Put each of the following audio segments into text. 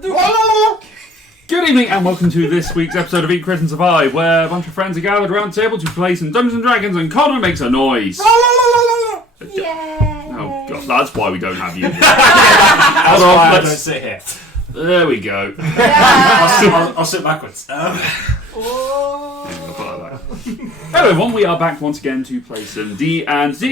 Good evening and welcome to this week's episode of Eat, Crit and Survive, where a bunch of friends are gathered around the table to play some Dungeons and Dragons and Connor makes a noise. Yeah. Oh god, that's why we don't have you. That's why I don't sit here. There we go. Yeah. I'll sit backwards. Hello everyone, we are back once again to play some D&D.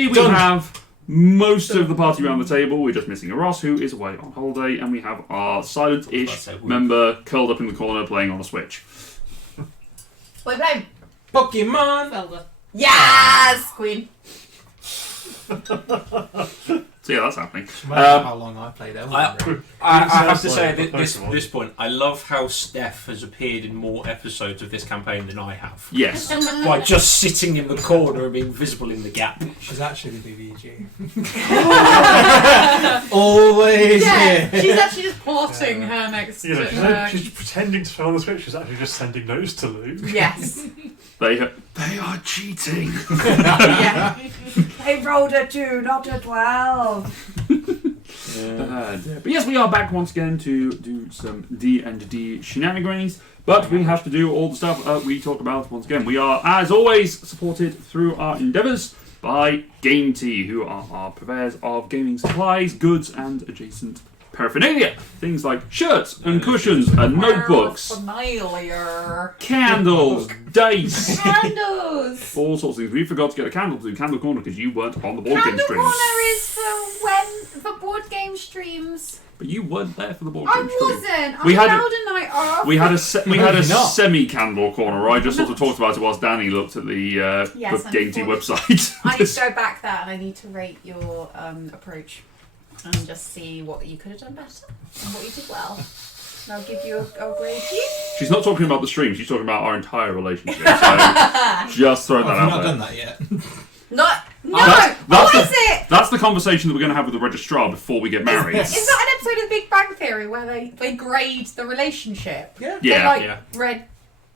We have most of the party around the table. We're just missing a Ross who is away on holiday, and we have our silent-ish member curled up in the corner playing on a Switch. Wait, babe. Pokemon! Zelda. Yes! Queen. So yeah, that's happening. How long I played Elden Ring. I have to say at this point, I love how Steph has appeared in more episodes of this campaign than I have. Yes. By just sitting in the corner and being visible in the gap. She's actually the BBG. Always Yeah, here. she's actually just porting her next You know, to her. she's pretending to play on the Switch. She's actually just sending notes to Luke. Yes. They are cheating. Yeah. I rolled a 2, not a 12. But yes, we are back once again to do some D&D shenanigans. But we have to do all the stuff we talked about once again. We are, as always, supported through our endeavours by Game Tea, who are our purveyors of gaming supplies, goods, and adjacent paraphernalia. Things like shirts and cushions and notebooks, Familiar. candles, dice, Candles. all sorts of things. We forgot to get a candle to do Candle Corner because you weren't on the board game Candle streams. Corner is for board game streams. But you weren't there for the board I game stream. wasn't. We I had held a night off. We had a not. semi-candle corner, right? I just sort of talked about it whilst Danny looked at the Yes, Game Tea unfortunately. website. I need to go back there and I need to rate your approach and just see what you could have done better and what you did well. And I'll give you a grade. She's not talking about the stream, she's talking about our entire relationship. So just throw that I've out not there. done that yet. No! That's What is the- it? That's the conversation that we're going to have with the registrar before we get married. Is that an episode of The Big Bang Theory where they grade the relationship? Yeah. Yeah. They're like Yeah. red.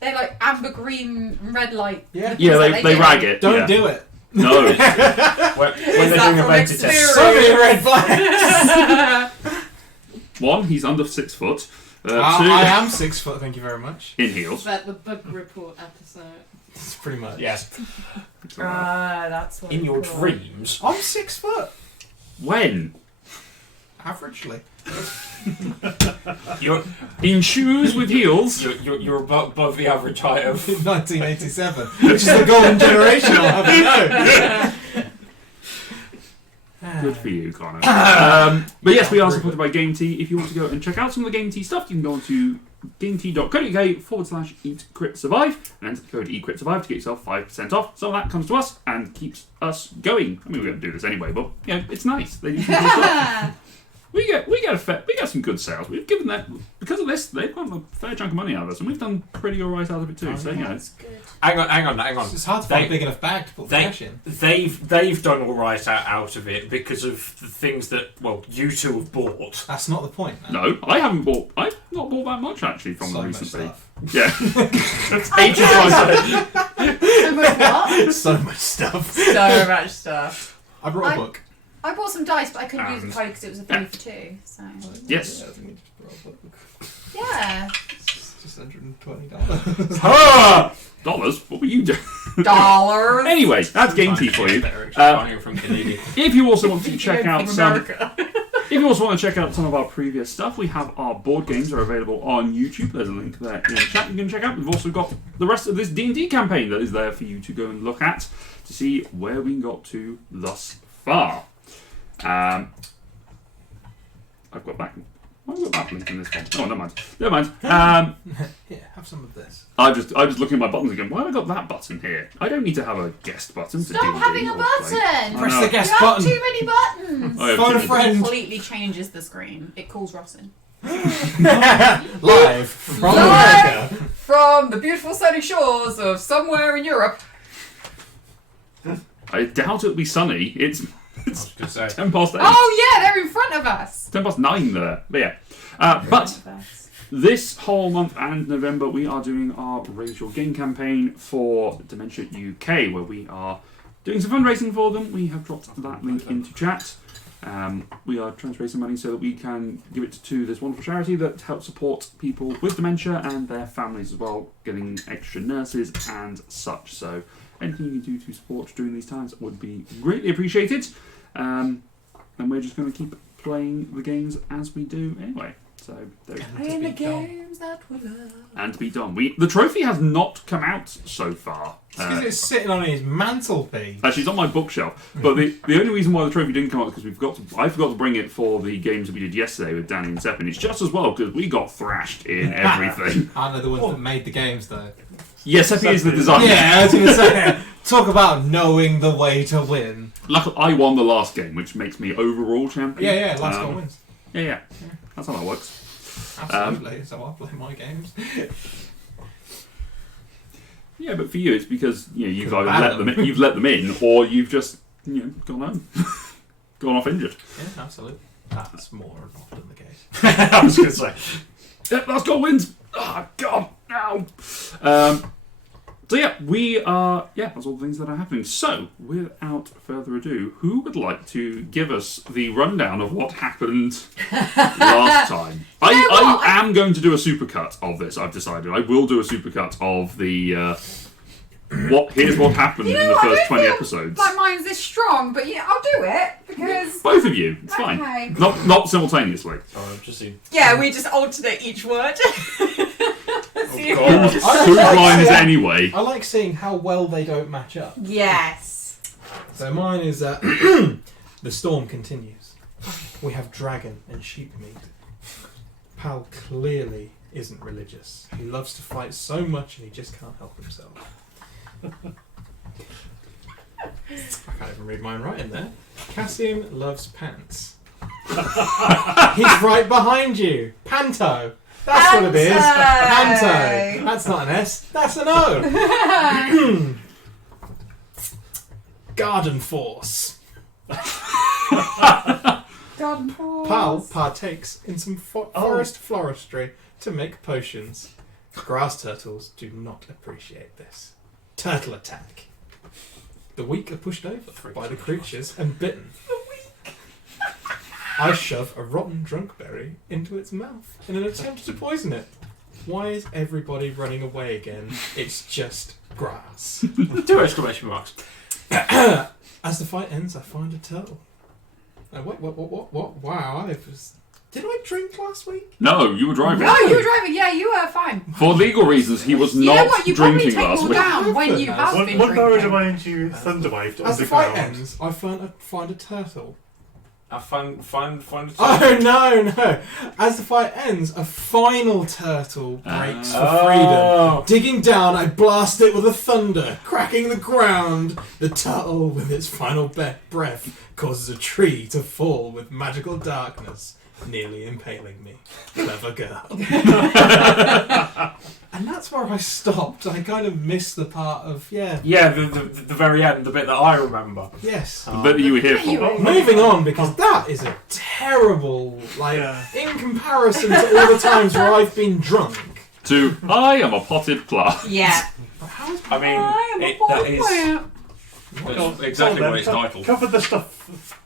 They're like amber, green, red light. Yeah. Yeah, That's they do. rag it. Don't yeah. do it. No. When they're that doing a from beta experience? test. So many red flags. One, he's under 6 foot. Two, I am 6 foot, thank you very much. in heels. That the book report episode. It's pretty much. Yes. That's what In it's your called. dreams. I'm 6 foot. When? Averagely. You're In shoes with heels. you're above the average height of. 1987, which is the golden generation, I'll have you know. Good for you, Connor. But yes, we are supported by Game Tea. If you want to go and check out some of the Game Tea stuff, you can go on to gametea.co.uk/eatcritsurvive and enter the code eatcritsurvive to get yourself 5% off. Some of that comes to us and keeps us going. I mean, we're going to do this anyway, but you know, it's nice. They do some good stuff. We get some good sales. We've given them, because of this, they've got a fair chunk of money out of us, and we've done pretty alright out of it too. So you know, That's good. Hang on. It's hard to find a big enough bag to put the cash in. They've done all right out of it because of the things that you two have bought. That's not the point. no, I haven't bought. I've not bought that much actually from So them much recently. stuff. Yeah, So much what? So much stuff. So much stuff. I brought a book. I bought some dice, but I couldn't use a And- code because it was a 3 for 2. So yes. I think we just brought a book. yeah, It's just $120. Ah! Dollars? What were you doing? dollars. Anyway, that's Game Tea for you. Buying it from Canadian. If you also want to check out From some, America. if you also want to check out some of our previous stuff, we have our board games are available on YouTube. There's a link there in the chat you can check out. We've also got the rest of this D&D campaign that is there for you to go and look at to see where we got to thus far. I've got that. I've got that link in this one. Oh, never mind. Here, have some of this. I'm just looking at my buttons again. Why have I got that button here? I don't need to have a guest button. Stop to D&D having a or play. button. I Press know. the You guest have button. too many buttons. I have Phone too a many- friend. Completely changes the screen. It calls Ross in. Live from America. From the beautiful sunny shores of somewhere in Europe. I doubt it'll be sunny. It's I was gonna say. 10 past 8. Oh yeah, they're in front of us. 10 past 9 there. But yeah. But this whole month and November, we are doing our Raise Your Game campaign for Dementia UK, where we are doing some fundraising for them. We have dropped that link into chat. We are trying to raise some money so that we can give it to this wonderful charity that helps support people with dementia and their families as well, getting extra nurses and such. So anything you can do to support during these times would be greatly appreciated. And we're just going to keep playing the games as we do anyway. So Playing the games that we love. and to be done. The trophy has not come out so far. It's because it's sitting on his mantelpiece. Actually, it's on my bookshelf. But the only reason why the trophy didn't come out is because I forgot to bring it for the games that we did yesterday with Danny and Seppin. It's just as well because we got thrashed in everything. Aren't they the ones that made the games, though? Yes, Seppi is the designer. Yeah, I was going to say, talk about knowing the way to win. Luckily, I won the last game, which makes me overall champion. Yeah, last goal wins. Yeah. That's how that works. Absolutely, so I play my games. Yeah, but for you, it's because you've either let them in, or you've just gone home, gone off injured. Yeah, absolutely. That's more often the case. I was going to say. Last goal wins. Oh God, no. So yeah, we are. Yeah, that's all the things that are happening. So, without further ado, who would like to give us the rundown of what happened last time? I am going to do a supercut of this. I've decided I will do a supercut of the. Here's what happened in the first 20 episodes. Like mine's this strong, but yeah, I'll do it because Both of you, it's Okay. fine. Not simultaneously. Sorry, I've just seen. Yeah, we just alternate each word. Oh, God. Whose line is it anyway? I like seeing how well they don't match up. Yes. So mine is the storm continues. We have dragon and sheep meat. Pal clearly isn't religious. He loves to fight so much and he just can't help himself. I can't even read mine right in there. Cassian loves pants. He's right behind you. Panto. That's what it is. Panto. That's not an S. That's an O. Garden Force. garden pause. Pal partakes in some forest floristry to make potions. Grass turtles do not appreciate this. Turtle attack. The weak are pushed over by the creatures and bitten. I shove a rotten drunk berry into its mouth in an attempt to poison it. Why is everybody running away again? It's just grass. 2 exclamation marks. As the fight ends, I find a turtle. What? Wow, did I drink last week? No, you were driving. No, you were driving. Yeah, you were fine. For legal reasons, he was You know not what? You probably drinking take last more week. down when you have been What barrage drinking. am I into Thunderwave As the fight underground? ends, I find a turtle. I find Oh no! As the fight ends, a final turtle breaks for freedom. Digging down, I blast it with a thunder, cracking the ground. The turtle, with its final breath, causes a tree to fall with magical darkness, nearly impaling me. Clever girl. And that's where I stopped. I kind of missed the part of, Yeah, the very end, the bit that I remember. yes. The bit that you were here for. Moving on, because that is a terrible, in comparison to all the times where I've been drunk. To I am a potted plant. Yeah. I mean, that is exactly what it's titled. Cover the stuff.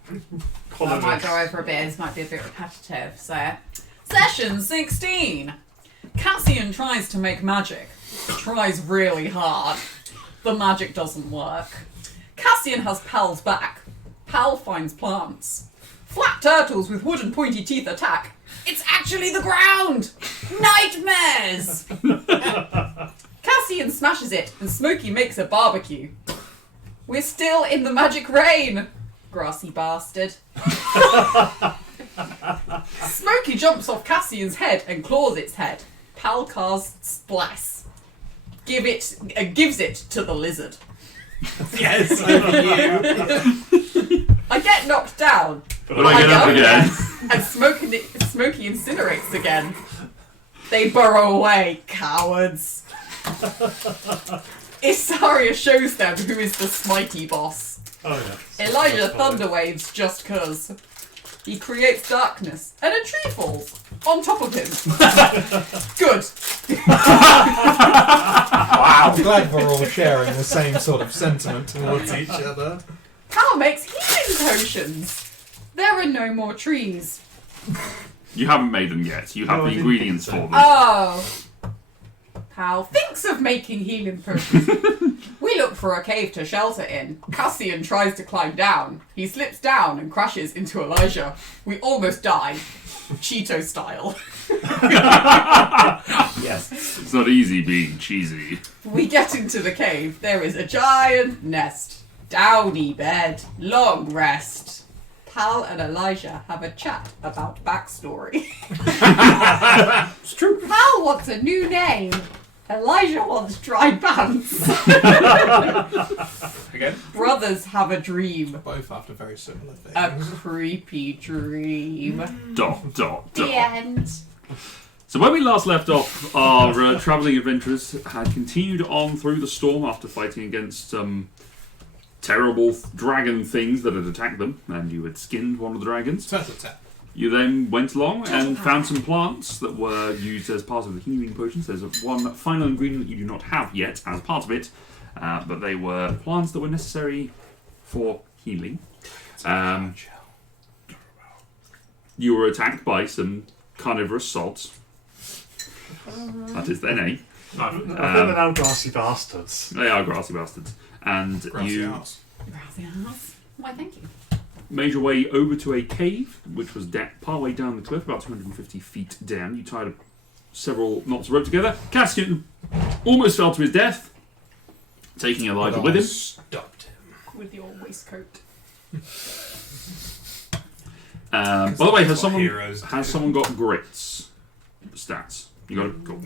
I might go over a bit. This might be a bit repetitive. So, session 16. Cassian tries to make magic. Tries really hard. The magic doesn't work. Cassian has Pal's back. Pal finds plants. Flat turtles with wooden pointy teeth attack. It's actually the ground! Nightmares! Cassian smashes it and Smokey makes a barbecue. We're still in the magic rain! Grassy bastard. Smokey jumps off Cassian's head and claws its head. Pal casts Bless. Gives it to the lizard. Yes, over you. I get knocked down. But I get up again. And Smokey incinerates again. They burrow away, cowards. Isaria shows them who is the smitey boss. Oh yeah. Elijah thunderwaves just cuz. He creates darkness, and a tree falls on top of him. Good. Wow. I'm glad we're all sharing the same sort of sentiment towards each other. Cal makes healing potions. They're are no more trees. You haven't made them yet. You have No, I the didn't ingredients for think them. so. Oh. Pal thinks of making healing potions. We look for a cave to shelter in. Cassian tries to climb down. He slips down and crashes into Elijah. We almost die. Cheeto style. Yes. It's not easy being cheesy. We get into the cave. There is a giant nest. Downy bed. Long rest. Pal and Elijah have a chat about backstory. It's true. Pal wants a new name. Elijah wants dry pants. Again? Brothers have a dream. Both after very similar things. A creepy dream. Dot, dot, The dot. end. So when we last left off, our travelling adventurers had continued on through the storm after fighting against some terrible dragon things that had attacked them, and you had skinned one of the dragons. Turtle tap. You then went along and found some plants that were used as part of the healing potions. There's one final ingredient that you do not have yet as part of it, but they were plants that were necessary for healing. You were attacked by some carnivorous sods. That is their name. I think they're now grassy bastards. They are grassy bastards. And Grassy you house. Why, thank you. made your way over to a cave, which was partway down the cliff, about 250 feet down. You tied several knots of rope together. Cassian almost fell to his death, taking Elijah with him. Stopped him. With your waistcoat. By the way, has Heroes do. someone got grits stats? You got it? Cool.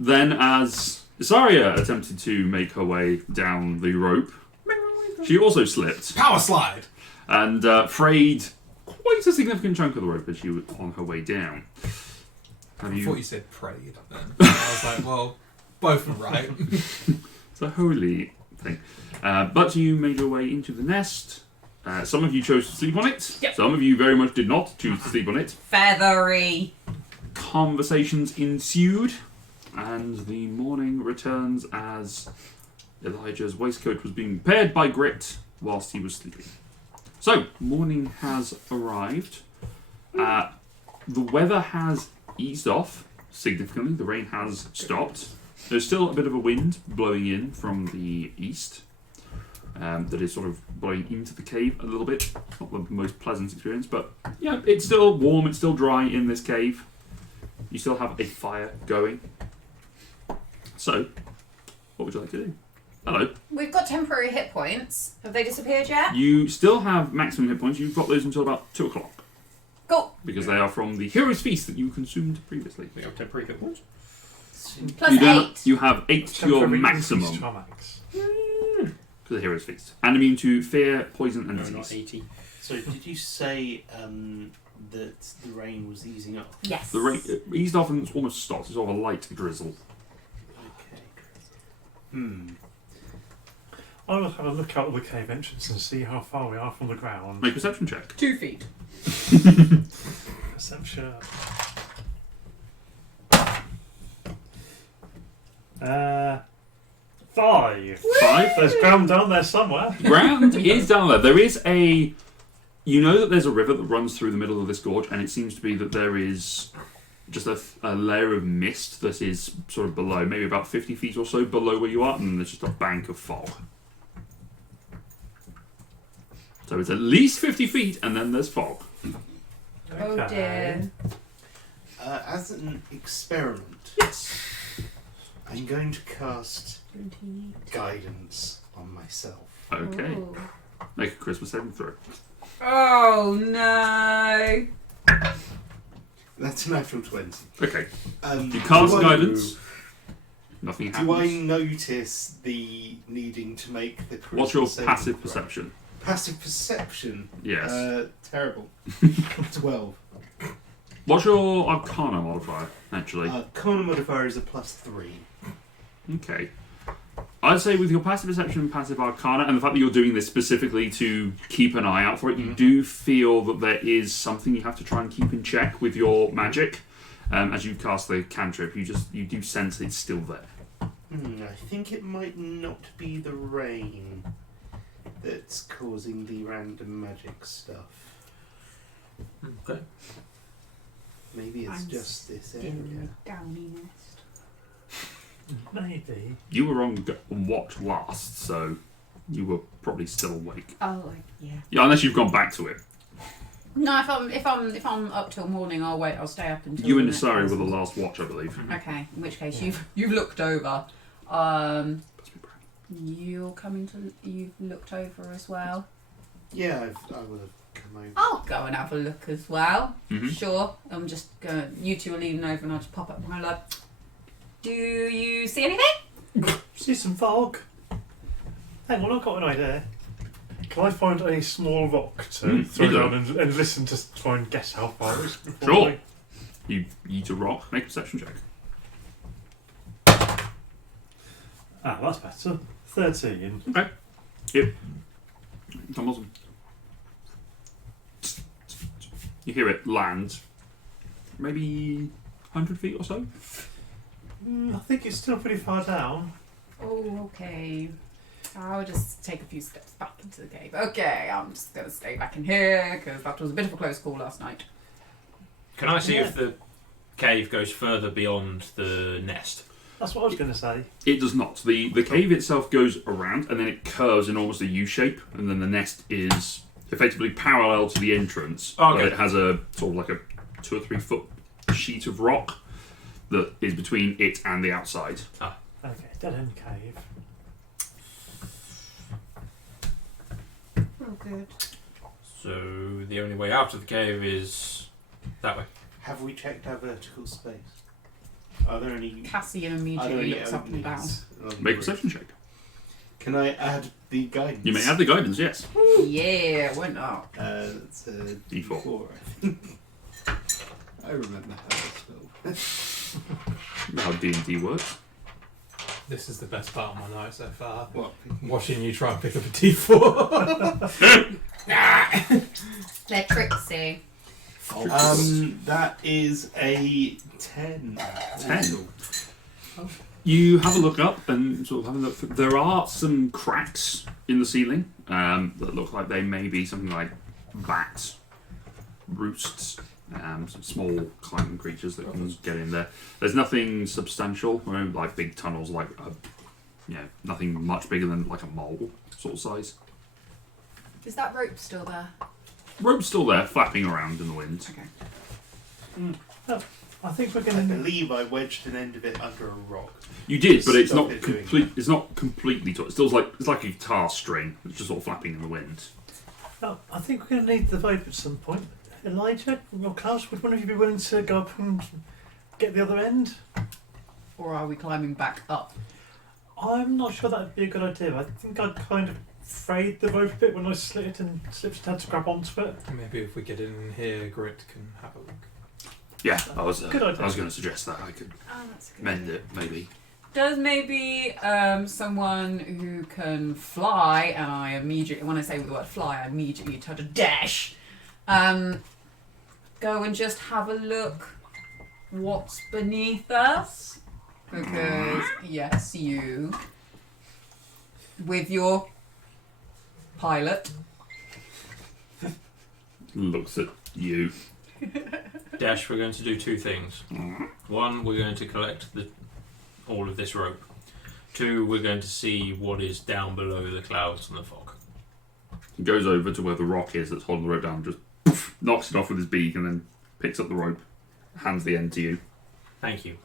Then, as Isaria attempted to make her way down the rope, she also slipped Power slide. and frayed quite a significant chunk of the rope as she was on her way down. Have I you? thought you said prayed then. I was like, well, both are right. It's a holy thing. But you made your way into the nest. Some of you chose to sleep on it. Yep. Some of you very much did not choose to sleep on it. Feathery. Conversations ensued, and the morning returns as Elijah's waistcoat was being repaired by Grit whilst he was sleeping. So, morning has arrived. The weather has eased off significantly. The rain has stopped. There's still a bit of a wind blowing in from the east that is sort of blowing into the cave a little bit. Not the most pleasant experience, but yeah, it's still warm, it's still dry in this cave. You still have a fire going. So, what would you like to do? Hello. We've got temporary hit points. Have they disappeared yet? You still have maximum hit points. You've got those until about 2 o'clock. Cool. Because they are from the Hero's Feast that you consumed previously. We have temporary hit points. Plus you, 8. You have 8 to your Temporary maximum increase to our max. for the Hero's Feast. And immune to fear, poison, and No, not disease. 80. So did you say that the rain was easing up? Yes. The rain eased off and it's almost stopped. It's sort of a light drizzle. Okay. I will have a look out of the cave entrance and see how far we are from the ground. Make a perception check. 2 feet. Perception. 5. 5. There's ground down there somewhere. Ground is down there. There is a... You know that there's a river that runs through the middle of this gorge, and it seems to be that there is just a layer of mist that is sort of below, maybe about 50 feet or so below where you are, and there's just a bank of fog. So it's at least 50 feet, and then there's fog. Oh dear. As an experiment, Yes. I'm going to cast guidance on myself. Okay. Ooh. Make a Christmas saving throw. Oh no. That's a natural 20. Okay. You You cast guidance. Nothing happens. Do I notice the needing to make the Christmas What's your saving passive throw? perception? Passive perception? Yes. Terrible. 12. What's your Arcana modifier, actually? Arcana modifier is a +3. Okay. I'd say with your passive perception and passive arcana, and the fact that you're doing this specifically to keep an eye out for it, you do feel that there is something you have to try and keep in check with your magic. As you cast the cantrip, you do sense it's still there. I think it might not be the rain. that's causing the random magic stuff. Okay. Maybe it's I'm just this In area. the downy nest. Maybe. You were on watch last, so you were probably still awake. Oh, yeah. Yeah, unless you've gone back to it. No, if I'm up till morning, I'll wait. I'll stay up until. You and the next Nasari were person. the last watch, I believe. Okay, in which case you've looked over. You've looked over as well. Yeah, I would have come over. I'll go and have a look as well. Mhm. Sure. I'm just going. You two are leaning over, and I'll just pop up my lab. Do you see anything? See some fog. Hang on, I've got an idea. Can I find a small rock to throw you down and listen to try and guess how far it is? before Sure. I- You eat a rock. Make a perception check. Ah, that's better. 13. Thomas. You hear it land. Maybe 100 feet or so. I think it's still pretty far down. Oh, okay. I'll just take a few steps back into the cave. Okay, I'm just going to stay back in here because that was a bit of a close call last night. Can I see if the cave goes further beyond the nest? That's what I was going to say. It does not. The cave itself goes around and then it curves in almost a U shape, and then the nest is effectively parallel to the entrance. Okay. But it has a sort of like a 2 or 3 foot sheet of rock that is between it and the outside. Okay, dead end cave. Oh, good. So the only way out of the cave is that way. Have we checked our vertical space? Are there any? Cassian Are there immediately any looks up and down. openings along the Make a route? perception check. Can I add the guidance? You may add the guidance, yes. Yeah, why not? It's a D4. D4, I think. I remember how it's spelled. How D&D works. This is the best part of my night so far. What? Watching you try and pick up a D4. They're tricksy. That is a 10. 10. You have a look up and sort of have a look. There are some cracks in the ceiling that look like they may be something like bats, roosts, some small climbing creatures that can get in there. There's nothing substantial, like big tunnels, like nothing much bigger than like a mole sort of size. Is that rope still there? Rope's still there, flapping around in the wind. Okay. I think we're I going to... believe I wedged an end of it under a rock. You did, but it's Stop not it doing complete. It's not completely. It's still like a guitar string. It's just sort of flapping in the wind. I think we're going to need the rope at some point. Elijah or Klaus, would one of you be willing to go up and get the other end? Or are we climbing back up? I'm not sure that would be a good idea. I think I'd kind of frayed the rope a bit when I slit it and slipped had to grab onto it. Maybe if we get in here, Grit can have a look. Yeah, I was. Good idea. I was going to suggest that I could Oh, that's a good mend it, maybe. Does maybe someone who can fly, and I immediately, when I say the word fly, I immediately turn to dash, go and just have a look what's beneath us? Because, yes, you, with your pilot. Looks at you. Dash, we're going to do 2 things. 1, we're going to collect all of this rope. 2, we're going to see what is down below the clouds and the fog. He goes over to where the rock is that's holding the rope down, just poof, knocks it off with his beak, and then picks up the rope, hands the end to you. Thank you.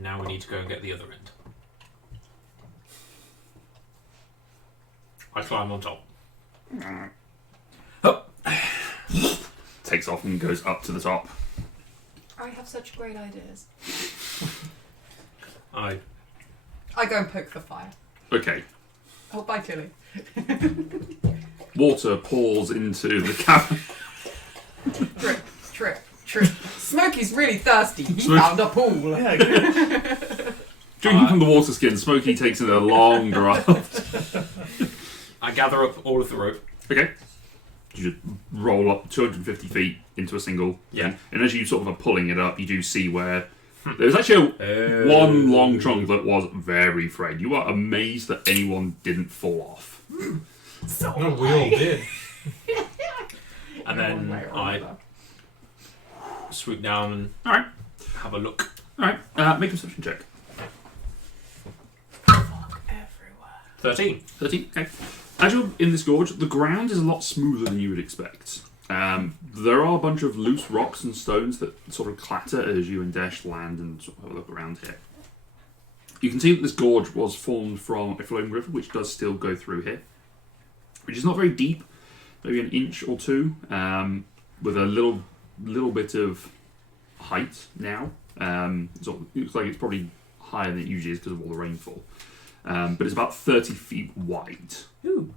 Now we need to go and get the other end. I climb on top. Takes off and goes up to the top. I have such great ideas. I go and poke the fire. Okay. Oh, bye, Tilly. Water pours into the cavern. Trip, trip, trip. Smokey's really thirsty. He Smokey- found a pool. Yeah, good. Drinking from the water skin, Smokey takes in a long draft. I gather up all of the rope. Okay. You just roll up 250 feet into a single Yeah. thing. And as you sort of are pulling it up, you do see where there's actually one long trunk that was very frayed. You are amazed that anyone didn't fall off. So No, we all did. And then I swoop down and Alright. have a look. Alright, make a perception check. Fuck everywhere. 13. 13, okay. As you're in this gorge, the ground is a lot smoother than you would expect. There are a bunch of loose rocks and stones that sort of clatter as you and Dash land and sort of have a look around here. You can see that this gorge was formed from a flowing river, which does still go through here, which is not very deep, maybe an inch or two, with a little bit of height now. So it looks like it's probably higher than it usually is because of all the rainfall. But it's about 30 feet wide. Ooh.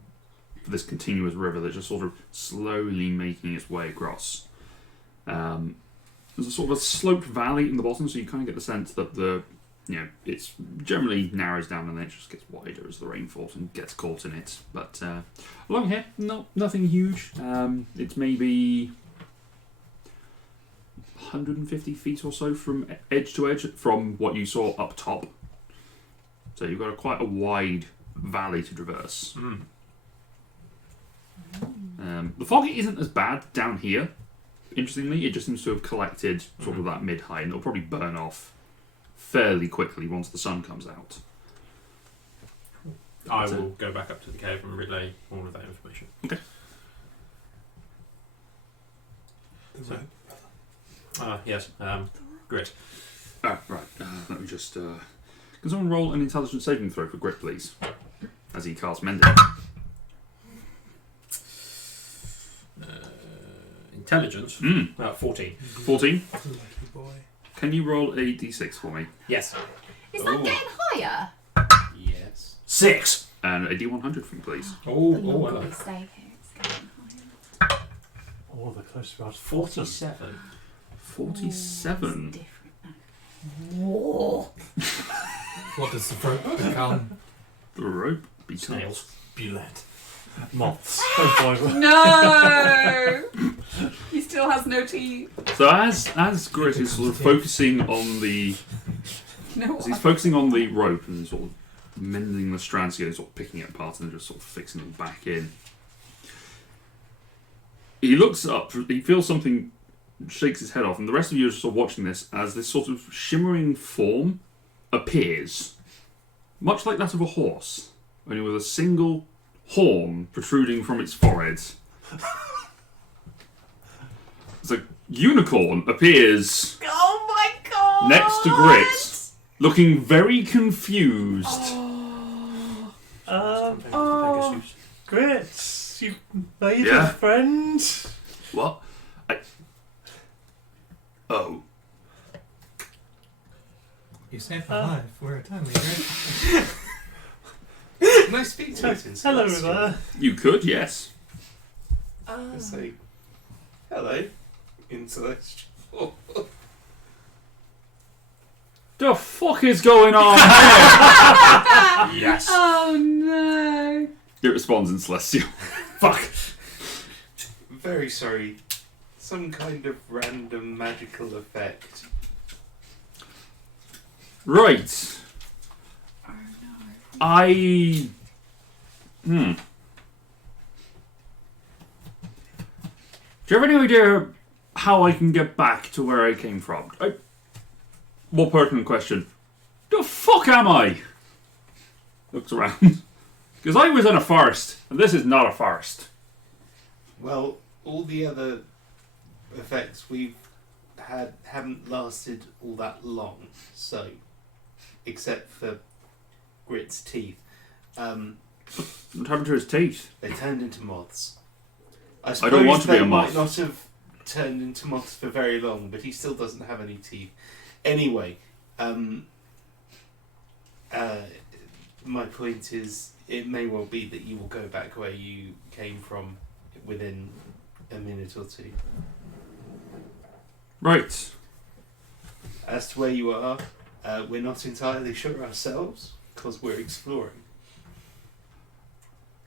For this continuous river that's just sort of slowly making its way across. There's a sort of a sloped valley in the bottom, so you kind of get the sense that it's generally narrows down and then it just gets wider as the rain falls and gets caught in it. But along here, nothing huge. It's maybe 150 feet or so from edge to edge from what you saw up top. So you've got quite a wide valley to traverse. Mm. The fog isn't as bad down here. Interestingly, it just seems to have collected sort of that mid-high, and it'll probably burn off fairly quickly once the sun comes out. I will go back up to the cave and relay all of that information. Okay. Yes. Grit. Right. Let me just... Can someone roll an intelligence saving throw for Grit, please? As he casts Mending. Intelligence. 14. 14. Lucky boy. Can you roll a d6 for me? Yes. Is that getting higher? Yes. 6. And a d100 for me, please. The Oh, longer we stay here, it's getting higher. Oh, the closer we are to 47. 47. It's different now. Whoa. What does the rope become? The rope becomes... Snails. Bullet. moths. Oh boy. No! He still has no teeth. So as Grit is sort of focusing on the... No. As he's focusing on the rope and sort of mending the strands together, sort of picking it apart and then just sort of fixing them back in. He looks up, he feels something, shakes his head off, and the rest of you are sort of watching this as this sort of shimmering form appears, much like that of a horse, only with a single horn protruding from its forehead. So unicorn appears Oh my god! next to Grit, looking very confused. Oh, Grits, you made Yeah. a friend. What? Oh. You saved my life. We're eternally grateful. Can I speak to it in Hello Celestial? there. You could, yes. I say, hello, in Celestial. The fuck is going on here? Yes. Oh no! It responds in Celestial. Fuck. Very sorry. Some kind of random magical effect. Right. Oh no. I... Do you have any idea how I can get back to where I came from? More pertinent question. The fuck am I? Looks around. Because I was in a forest, and this is not a forest. Well, all the other effects we've had haven't lasted all that long, so except for Grit's teeth. What happened to his teeth? They turned into moths. I don't want to be they a moth. might not have turned into moths for very long, but he still doesn't have any teeth. Anyway, my point is, it may well be that you will go back where you came from within a minute or two. Right. As to where you are, we're not entirely sure ourselves, because we're exploring.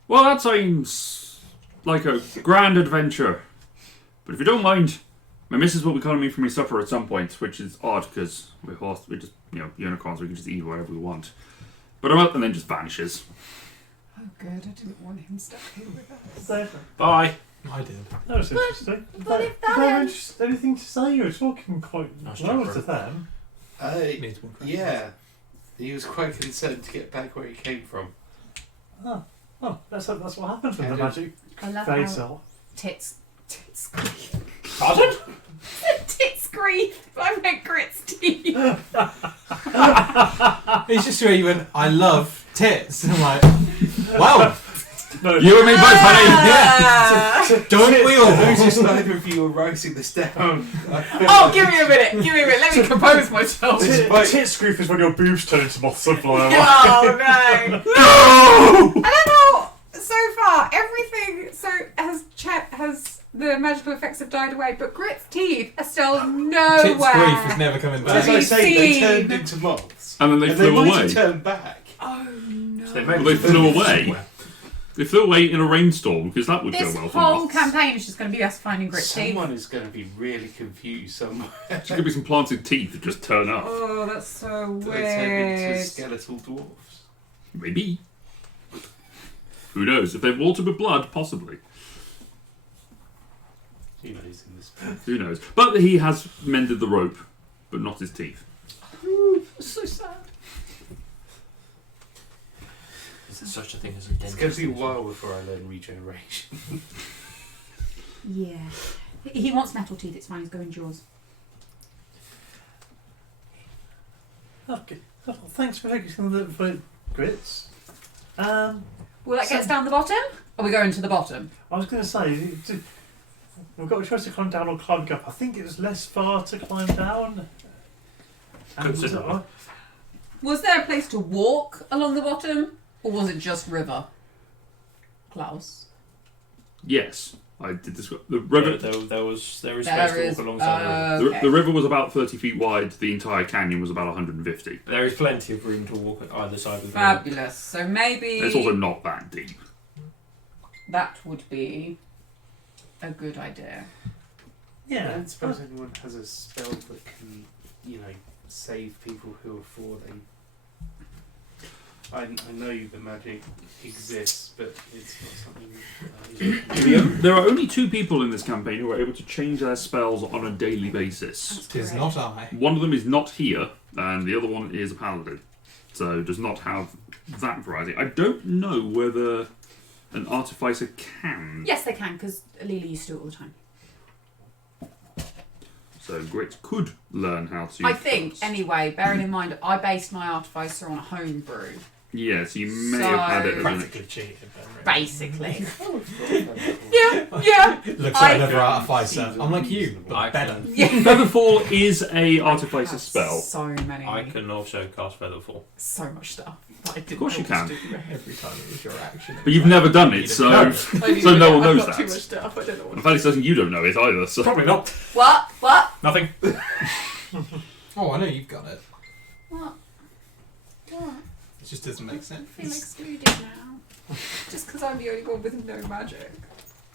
Well, that sounds like a grand adventure. But if you don't mind, my missus will be calling me for my supper at some point, which is odd because we're just, unicorns, we can just eat whatever we want. But I'm out and then just vanishes. Oh, good. I didn't want him stuck here with us. So, Bye. I did. that was interesting. but if that Did they have ends- anything to say? You were talking quite Nice well job, to them. Needs one crack. Yeah. He was quite concerned to get back where he came from. Oh, that's what happens when the Yeah. magic I love fades how off. tits grief. Pardon? Tits grief. I meant grits teeth. It's just where you went, I love tits. And I'm like, wow, No, You and me both, honey. Ah. don't we all? Notice neither of you are writing this down. Oh, give me a minute. Let me compose myself. Tits grief is when your boobs turn into moths and fly away. Oh no! I don't know. So far, everything has the magical effects have died away, but Grit's teeth are still nowhere. Tits grief is never coming As back. I say, they seen. turned into moths. And then they And flew might away. have turned back. Oh no! So Well, they flew away. somewhere. They flew away in a rainstorm because that would This go well for whole moths. campaign is just going to be us finding Grit's teeth. Someone is going to be really confused somewhere. There could be some planted teeth that just turn up. Oh, that's so They turn into weird. skeletal dwarfs. Maybe. Who knows? If they've watered with blood, possibly. Who knows in this Who knows? But he has mended the rope, but not his teeth. So sad. Is there such a thing as a It's going dentist? to be a while before I learn regeneration. Yeah. He wants metal teeth. It's fine. He's going jaws. Okay. Oh, thanks for taking the for grits. Well, that gets down the bottom. Are we going to the bottom? I was going to say, we've got a choice to climb down or climb up. I think it was less far to climb down. Considerably. Was there a place to walk along the bottom, or was it just river? Klaus. Yes, I did this. The river, There is space There to is, walk alongside the river. the river was about 30 feet wide. The entire canyon was about 150. There is plenty of room to walk at either side of the river. Fabulous. So maybe It's also not that deep. that would be a good idea. I Yeah. don't suppose anyone has a spell that can, save people who are falling. I know the magic exists, but it's not something. There are only 2 people in this campaign who are able to change their spells on a daily basis. Tis not I. One of them is not here, and the other one is a paladin. So does not have that variety. I don't know whether an artificer can. Yes, they can, because Lily used to do it all the time. So Grit could learn how to. I think, anyway, bearing in mind, I based my artificer on a homebrew. Yes, you may have had it as an. Practically cheated. Basically. Yeah. Yeah. Looks like another artificer. I'm like you, I but better. can- Yeah. Featherfall is a artificer spell. So many. I can also cast Featherfall. So much stuff. That I didn't course you know what can. to do. Every time it was your action. But you've never done it, so I so didn't no know. one knows I've got too much that. stuff. I don't know what. In fact, it's something you don't know it either. So. Probably not. What? Nothing. Oh, I know you've got it. What? It just doesn't make sense. I feel excluded now. Just because I'm the only one with no magic.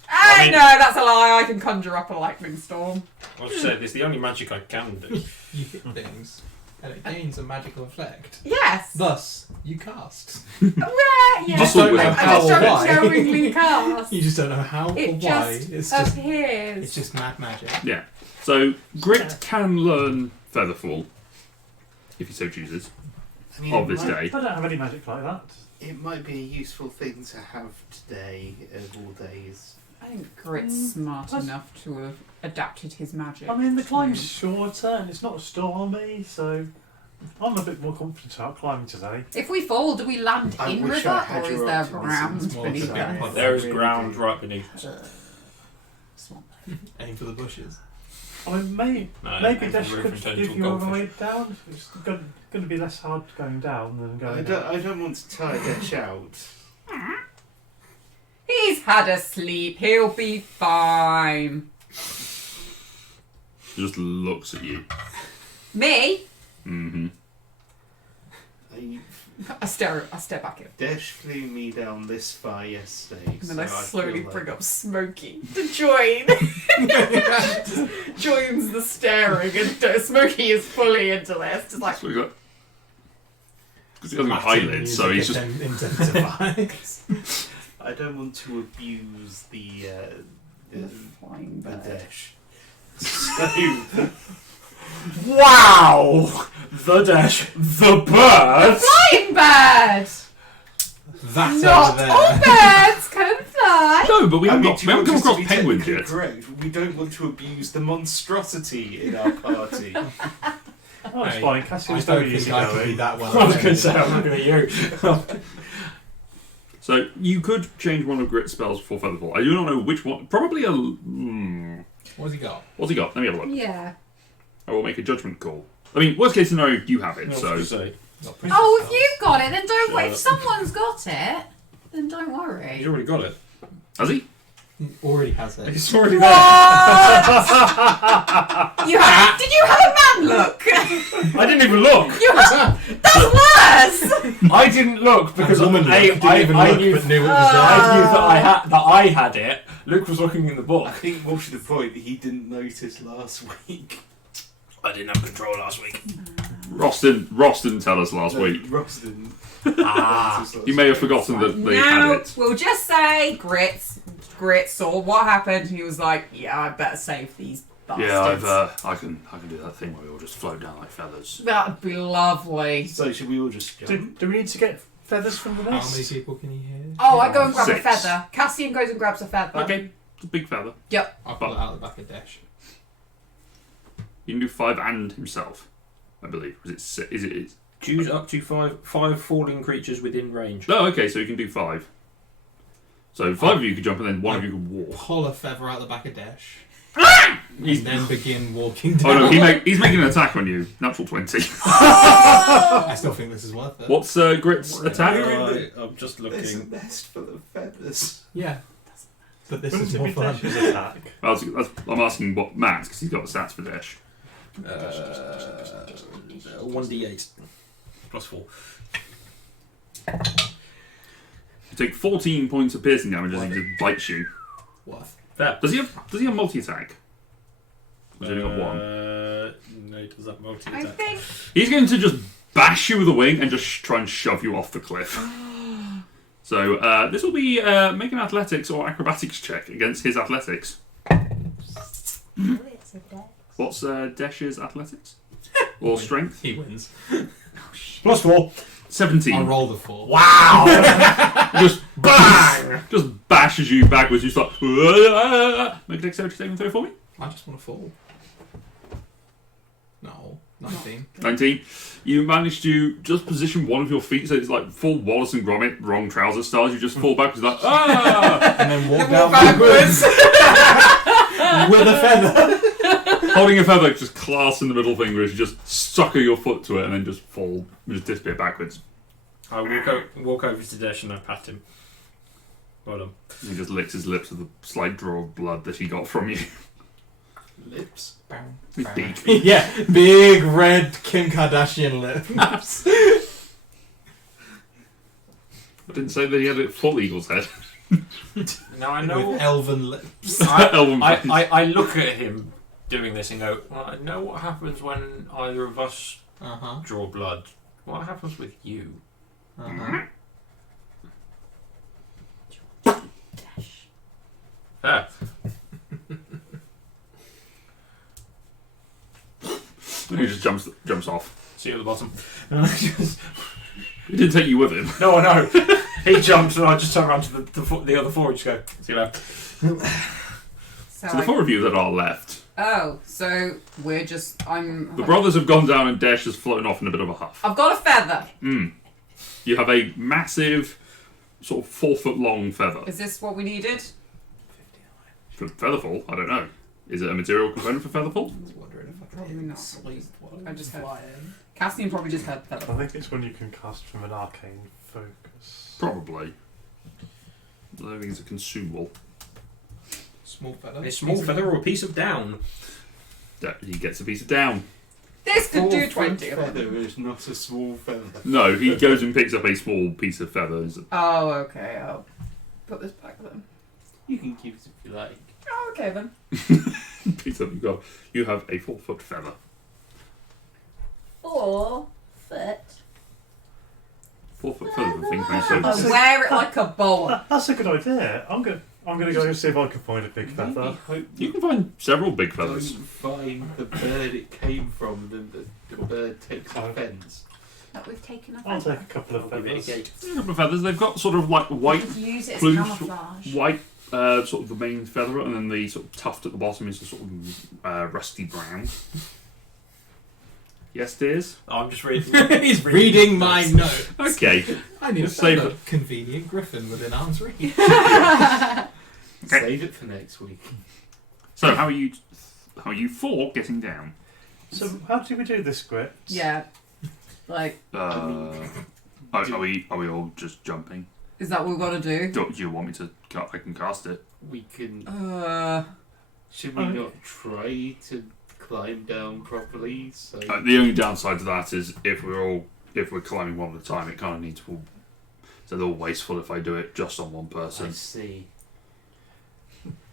I mean- No, that's a lie. I can conjure up a lightning storm. I've said it's the only magic I can do. You hit things, and it gains a magical effect. Yes. Thus, you cast. Yeah. You I just don't know how just or don't why. knowingly cast. You just don't know how or It why. just It's appears. just mad magic. Yeah. So Grit can learn Featherfall if he so chooses. I mean, Of this it might- day. I don't have any magic like that. It might be a useful thing to have today of all days. I think Grit's smart enough to have adapted his magic. I mean, the to- climb's shorter and it's not stormy, so I'm a bit more confident about climbing today. If we fall, do we land I in wish river I had or is your there optimism. ground It's more beneath like a big us? pod. There is Really ground do. right beneath us. Swamp. Aim for the bushes. I mean, maybe No, maybe and Dash from the roof could and turn give into a you a goldfish. ride down. It's going to be less hard going down than going up. I don't want to tire Dash out. He's had a sleep. He'll be fine. He just looks at you. Me? Mm-hmm. I stare back at him. Dash flew me down this far yesterday. And then I so slowly feel like- bring up Smokey to join. Joins the staring, and Smokey is fully into this. Just like, So we got. Because he hasn't got eyelids, so he's just. intensifies. I don't want to abuse the Flying bird. dash. So Wow! The dash, the bird. Flying bird! That's Not over there. all birds can fly! No, but we I haven't, mean, got, we haven't come across to be penguins technically yet. correct. We don't want to abuse the monstrosity in our party. Oh, it's Hey, fine. I Cassie's don't very easy think I can be going. that well. I was going to say, I'm looking at you. So you could change one of Grit's spells for Featherfall. I do not know which one. Probably a. What's he got? What's he got? Let me have a look. Yeah. I will make a judgment call. I mean, worst case scenario, you have it. So Oh, if you've got it, then don't worry. If someone's got it, then don't He's worry. already got it. has he? He already has it. It's already What? Did you have a man look? I didn't even look. That's worse! I didn't look because That woman I didn't even look, knew, but knew it was there. I knew that I had it. Luke was looking in the book. I think more to the point, he didn't notice last week. I didn't have control last week. Ross didn't tell us last week. Ross didn't. He may have forgotten that they had Now, it. we'll just say Grits saw what happened. He was like, yeah, I better save these bastards. Yeah, I can do that thing where we all just float down like feathers. That'd be lovely. So should we all just jump? Do we need to get feathers from the How many nest? people can you hear? Oh, I go and grab a 6. feather. Cassian goes and grabs a feather. Okay, it's a big feather. I'll pull it out the back of Dash. You can do 5 and himself, I believe. Is it? Choose up to five falling creatures within range. No, okay, so you can do 5. So 5 of you could jump, and then 1 of you could walk. Pull a feather out the back of Dash. He's- And then begin walking Oh down. no, he's making an attack on you. Natural 20. I still think this is worth it. What's Grit's attack? I'm just There's a nest full of feathers. Yeah. But this Wouldn't is it more be fun. Dash's attack? I'm asking what Matt, because he's got the stats for Dash. 1d8 plus 4. You take 14 points of piercing damage as he just bites you. Worth. There. Does he have multi attack? Or has he only got 1? No, he does that multi I attack. think. He's going to just bash you with a wing and just try and shove you off the cliff. So this will be make an athletics or acrobatics check against his athletics. What's Dash's athletics? Or strength? He wins. Plus 4. 17. I'll roll the 4. Wow! Just bang! Just bashes you backwards. You start. Make a dexterity saving throw for me. I just want to fall. No. 19. 19. You manage to just position one of your feet so it's like full Wallace and Gromit, wrong trouser styles. You just fall backwards like, ah! And then walk down backwards. With a feather. Holding a feather, just clasping the middle finger as you just sucker your foot to it and then just fall, just disappear backwards. I walk over to Dash and I pat him. Well done. He just licks his lips with a slight draw of blood that he got from you. Lips. His beak. Yeah, big red Kim Kardashian lips. I didn't say that he had a full eagle's head. Now I know. With elven lips. Elven face. I look at him doing this and go, well, I know what happens when either of us Uh-huh. draw blood. What happens with you? Uh-huh. There. And he just jumps off. See you at the bottom. He didn't take you with him. No, I know. He jumps and I just turn around to the other 4 and just go, see you later. So So the 4 of you that are left, oh, so we're just. the brothers have gone down and Dash is floating off in a bit of a huff. I've got a feather. You have a massive, sort of 4-foot long feather. Is this what we needed? For Featherfall, I don't know. Is it a material component for Featherfall? I was wondering if I Probably could not. sleep while I just heard. flying. Cassian probably just heard feather. I think it's when you can cast from an arcane focus. Probably. I don't think it's a consumable. Small feather. A small feather or a piece of down. He gets a piece of down. This could do 4-foot 20 of them. feather is not a small feather. No, he goes and picks up a small piece of feather. and says, Oh, okay. I'll put this back then. You can keep it if you like. Oh, okay then. picks up. You have a 4-foot feather. 4 foot. 4-foot feather thing. I wear it like a boa. That's a good idea. I'm gonna go see if I can find a big Maybe feather. hope You can find several big don't feathers. find the bird it came from, then the bird takes offence. That we've taken I'll off. take a couple of I'll give it a feathers. gate. A couple of feathers. They've got sort of like white Use it as plumes, camouflage. white, sort of the main feather, and then the sort of tuft at the bottom is a sort of rusty brown. Yes, dears. Oh, I'm just reading. He's reading my note. Okay. I need a Save feather. it. Convenient griffin within arm's reach. Okay. Save it for next week. So how are you? How are you four getting down? So how do we do this, Grit? Yeah. Like, Are we all just jumping? is that what we've got to do? Do you want me to? I can cast it. We can. Uh, Should we not try to climb down properly? So The only downside to that is if we're climbing one at a time, it kind of needs to. So they're all wasteful if I do it just on one I person. see.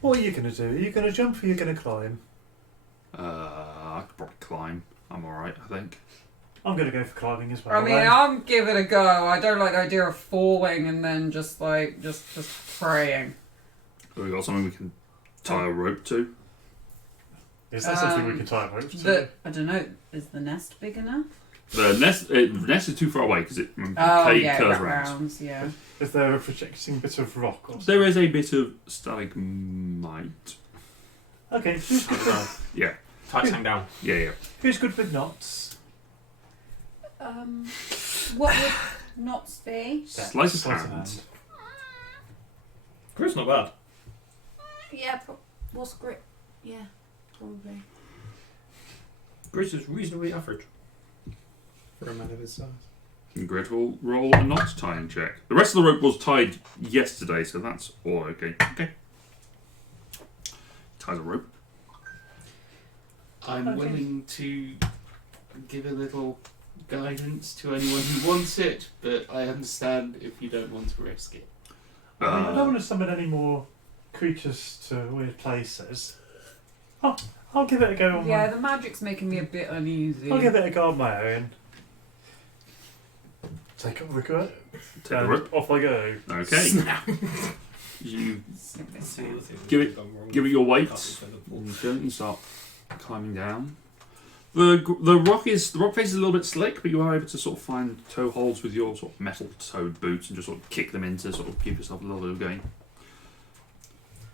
What are you gonna do? Are you gonna jump or are you gonna climb? I could probably climb. I'm all right, I think. I'm gonna go for climbing as well. I mean, I'm give it a go. I don't like the idea of falling and then just praying. Have we got something we can tie a rope to? Is that something we can tie a rope to? I don't know. Is the nest big enough? The nest is too far away because it Oh curves yeah, around. rounds. Yeah. Is there a projecting bit of rock or something? There is a bit of stalagmite. Okay, who's good with, Yeah, Tights hang down. yeah. who's good with knots? What would knots be? Sleight of Sleight of hand. Grit's not bad. Yeah. What's grit? Yeah, probably. Grit is reasonably average. For a man of his size. Grit will roll a knot tying check. The rest of the rope was tied yesterday, so that's all okay. Okay. Ties a rope. I'm Okay. willing to give a little guidance to anyone who wants it, but I understand if you don't want to risk it. I mean, I don't want to summon any more creatures to weird places. I'll give it a go on Yeah, my... the magic's making me a bit uneasy. I'll give it a go on my own. Take up the grit. Take the and rope. off I go. Okay. You give it your weight. And gently start climbing down. The rock face is a little bit slick, but you are able to sort of find toe holds with your sort of metal-toed boots and just sort of kick them in to sort of give yourself a little bit of gain.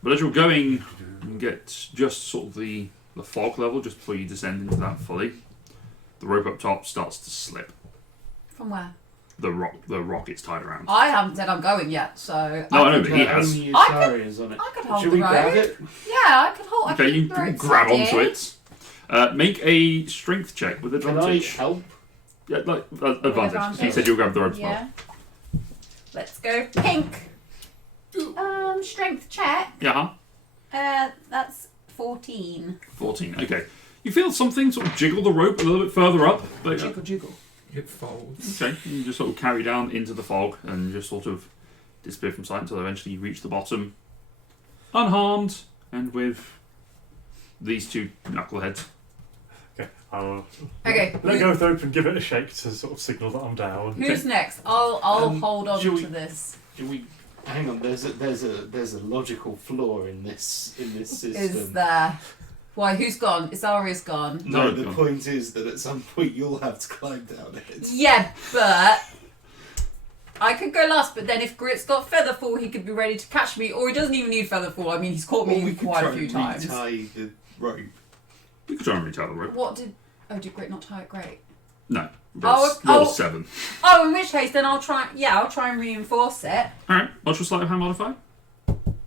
But as you're going, you get just sort of the fog level just before you descend into that fully. The rope up top starts to slip. From where? The rock it's tied around. I haven't said I'm going yet, so. No, I know, but he Right, has. only I could- Ataria's on it. I could hold Should the we grab rope. it? Yeah, I can hold. Okay, you can grab onto it. Make a strength check with Can I advantage. help? Yeah, like advantage. advantage. You said you'll grab the rope as well. Yeah. Let's go pink. Strength check. Yeah, That's 14. 14. Okay. You feel something sort of jiggle the rope a little bit further up, but Jiggle. It folds. okay. You just sort of carry down into the fog and just sort of disappear from sight until eventually you reach the bottom, unharmed and with these two knuckleheads. Okay, I'll Okay. let go of the rope and give it a shake to sort of signal that I'm down. Who's next? I'll hold on should to we- this. Do we? Hang on. There's a logical flaw in this system. Is there? Why? Who's gone? Isaria's gone. No, No, the go on. point is that at some point you'll have to climb down it. Yeah, but I could go last. But then if Grit's got Featherfall, he could be ready to catch me. Or he doesn't even need Featherfall. I mean, he's caught Or we me could quite try a few and times. retie the rope. We could try and reach out the rope. What did? Oh, did Grit not tie it? Great. No. Oh, Roll oh. 7. Oh, in which case, then I'll try. Yeah, I'll try and reinforce it. Alright, what's your sleight of hand modifier?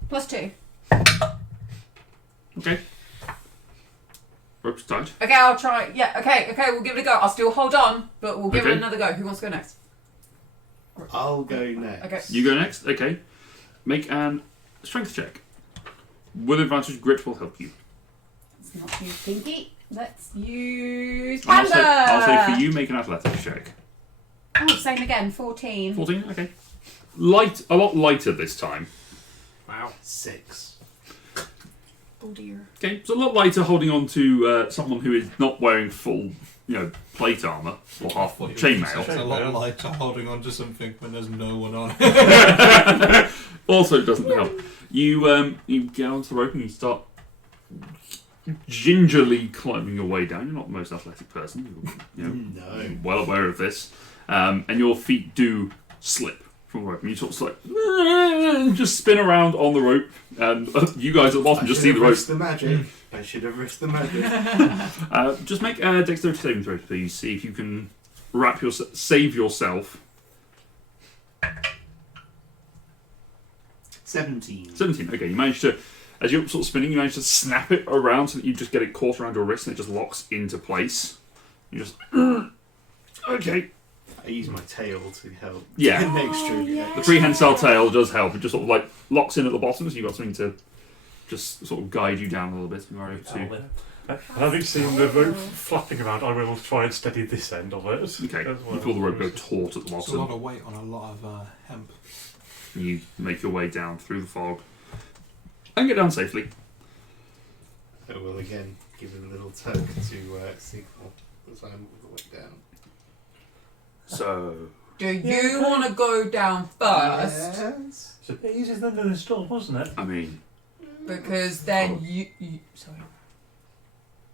+2. Okay. Rope's tight. Okay, I'll try. Yeah. Okay. We'll give it a go. I'll still hold on, but we'll give Okay. it another go. Who wants to go next? I'll go next. Okay. You go next? Okay. Make an strength check. With advantage, Grit will help you. Let's not use Pinky. Let's use I'll Panda. say for you, make an athletics check. Oh, same again. 14. 14? Okay. A lot lighter this time. Wow. 6. Oh dear. Okay, it's a lot lighter holding on to someone who is not wearing full, plate armour or half chainmail. It's a lot lighter holding on to something when there's no one on. Also, doesn't help. You get onto the rope and you start gingerly climbing your way down. You're not the most athletic person. You're well aware of this. And your feet do slip from the rope. And you sort of just spin around on the rope. And you guys at the bottom just see the rope. I should have risked the magic. Just make a dexterity saving throw, please. See if you can save yourself. 17. 17. Okay, you managed to, as you're sort of spinning, you manage to snap it around so that you just get it caught around your wrist and it just locks into place. You just okay. I use my tail to help. Yeah. Yeah. The prehensile tail does help. It just sort of like locks in at the bottom, so you've got something to just sort of guide you down a little bit. Having seen the rope flapping around, I will try and steady this end of it. Okay. As well. You feel the rope go taut at the It's a lot bottom. of weight on a lot of hemp. You make your way down through the fog and get down safely. I will again give it a little tug to signal that I'm all the way down. So, Do you want to go down first? Yes. It's a bit easier than in the store, wasn't it? I mean, Because then you sorry.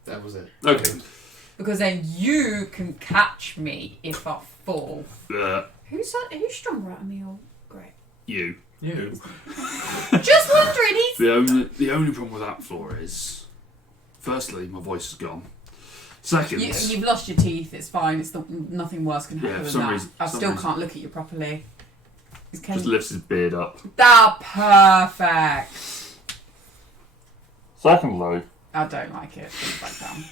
That was it. okay. Because then you can catch me if I fall. Who's stronger out of me or Greg? You. Just wondering. He's The only problem with that floor is, firstly, my voice is gone. Second, you've lost your teeth. It's fine. Nothing worse can happen for than some that. reason- I some still reason. can't look at you properly. just lifts his beard up. Perfect. Secondly, I don't like it. Put it back down.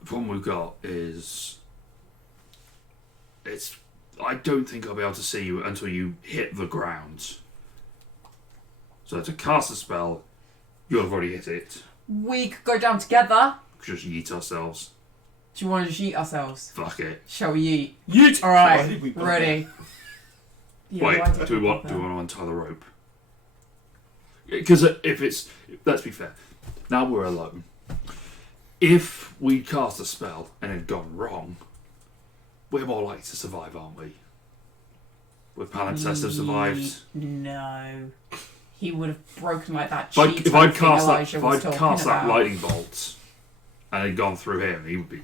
the problem we've got is I don't think I'll be able to see you until you hit the ground. So to cast a spell, you'll have already hit it. We could go down together. Just yeet ourselves. Do you want to just yeet ourselves? Fuck it. Shall we yeet? Yeet! All Why right. did we bother? Ready. Yeah, Wait, why did do we want bother? to untie the rope? Because let's be fair. Now we're alone. If we cast a spell and it had gone wrong, we're more likely to survive, aren't we? Would Palimpsest have survived? No. He would have broken like that If cheetah I'd thing cast Elijah was that talking about. lightning bolt and it had gone through him, he would be.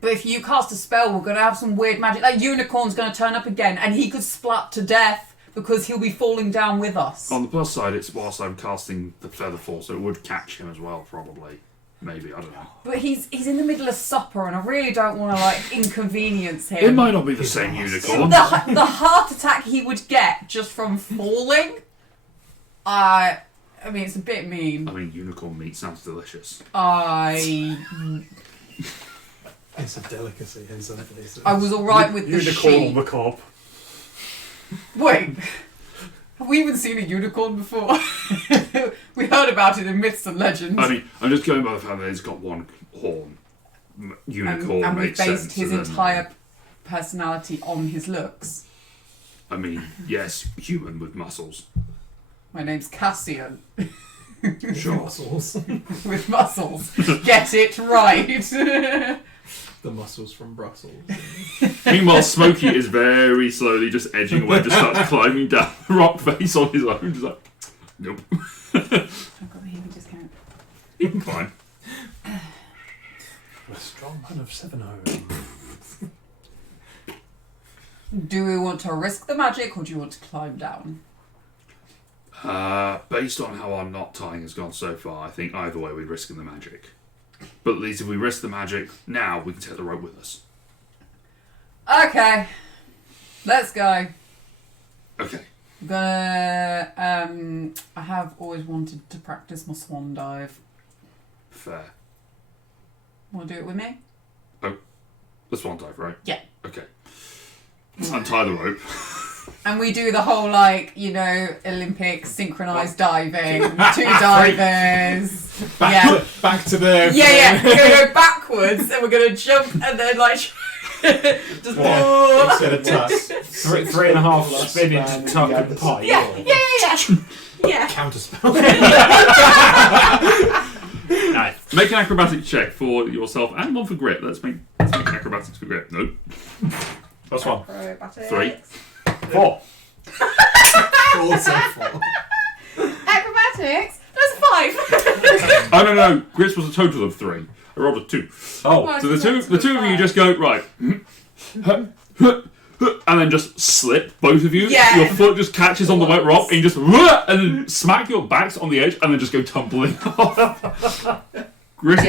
But if you cast a spell, we're going to have some weird magic. That unicorn's going to turn up again, and he could splat to death because he'll be falling down with us. On the plus side, it's whilst I'm casting the feather fall, so it would catch him as well, probably. Maybe, I don't know. But he's in the middle of supper, and I really don't want to inconvenience him. It might not be the same unicorn. The heart attack he would get just from falling. I mean, it's a bit mean. I mean, unicorn meat sounds delicious. It's a delicacy in some places. I was alright with the Unicorn sheep. macabre. Wait, have we even seen a unicorn before? We heard about it in myths and legends. I mean, I'm just going by the fact that it's got one horn. Unicorn and we makes based sense. his and then- entire personality on his looks. I mean, yes, human with muscles. My name's Cassian. Sure. Muscles. With muscles. Get it right. The muscles from Brussels. Meanwhile, Smokey is very slowly just edging away, just starts climbing down the rock face on his own. Just like, nope. I've got the heavy discount. You can climb. A strong man of 7 Do we want to risk the magic or do you want to climb down? Based on how our knot tying has gone so far, I think either way we're risking the magic. But at least if we risk the magic now, we can take the rope with us. Okay. Let's go. Okay. I have always wanted to practice my swan dive. Fair. Want to do it with me? The swan dive, right? Yeah. Okay. Untie the rope. And we do the whole, Olympic synchronized diving. 2 divers. Back to the. Yeah. We're going to go backwards and we're going to jump and then, just... Instead of tuck. 3.5 spin into tuck and pipe. Yeah. Yeah. Counterspell. Nice. Make an acrobatics check for yourself and one for Grit. Let's make acrobatics for Grit. Nope. Plus one. Acrobatics. 3. 4. Also 4. Acrobatics. That's 5. Oh no, Grit's was a total of 3. I rolled a 2. Oh. So the two of you just go right, and then just slip, both of you. Yeah. Your foot just catches on the wet rock, and you just and then smack your backs on the edge, and then just go tumbling off. Grit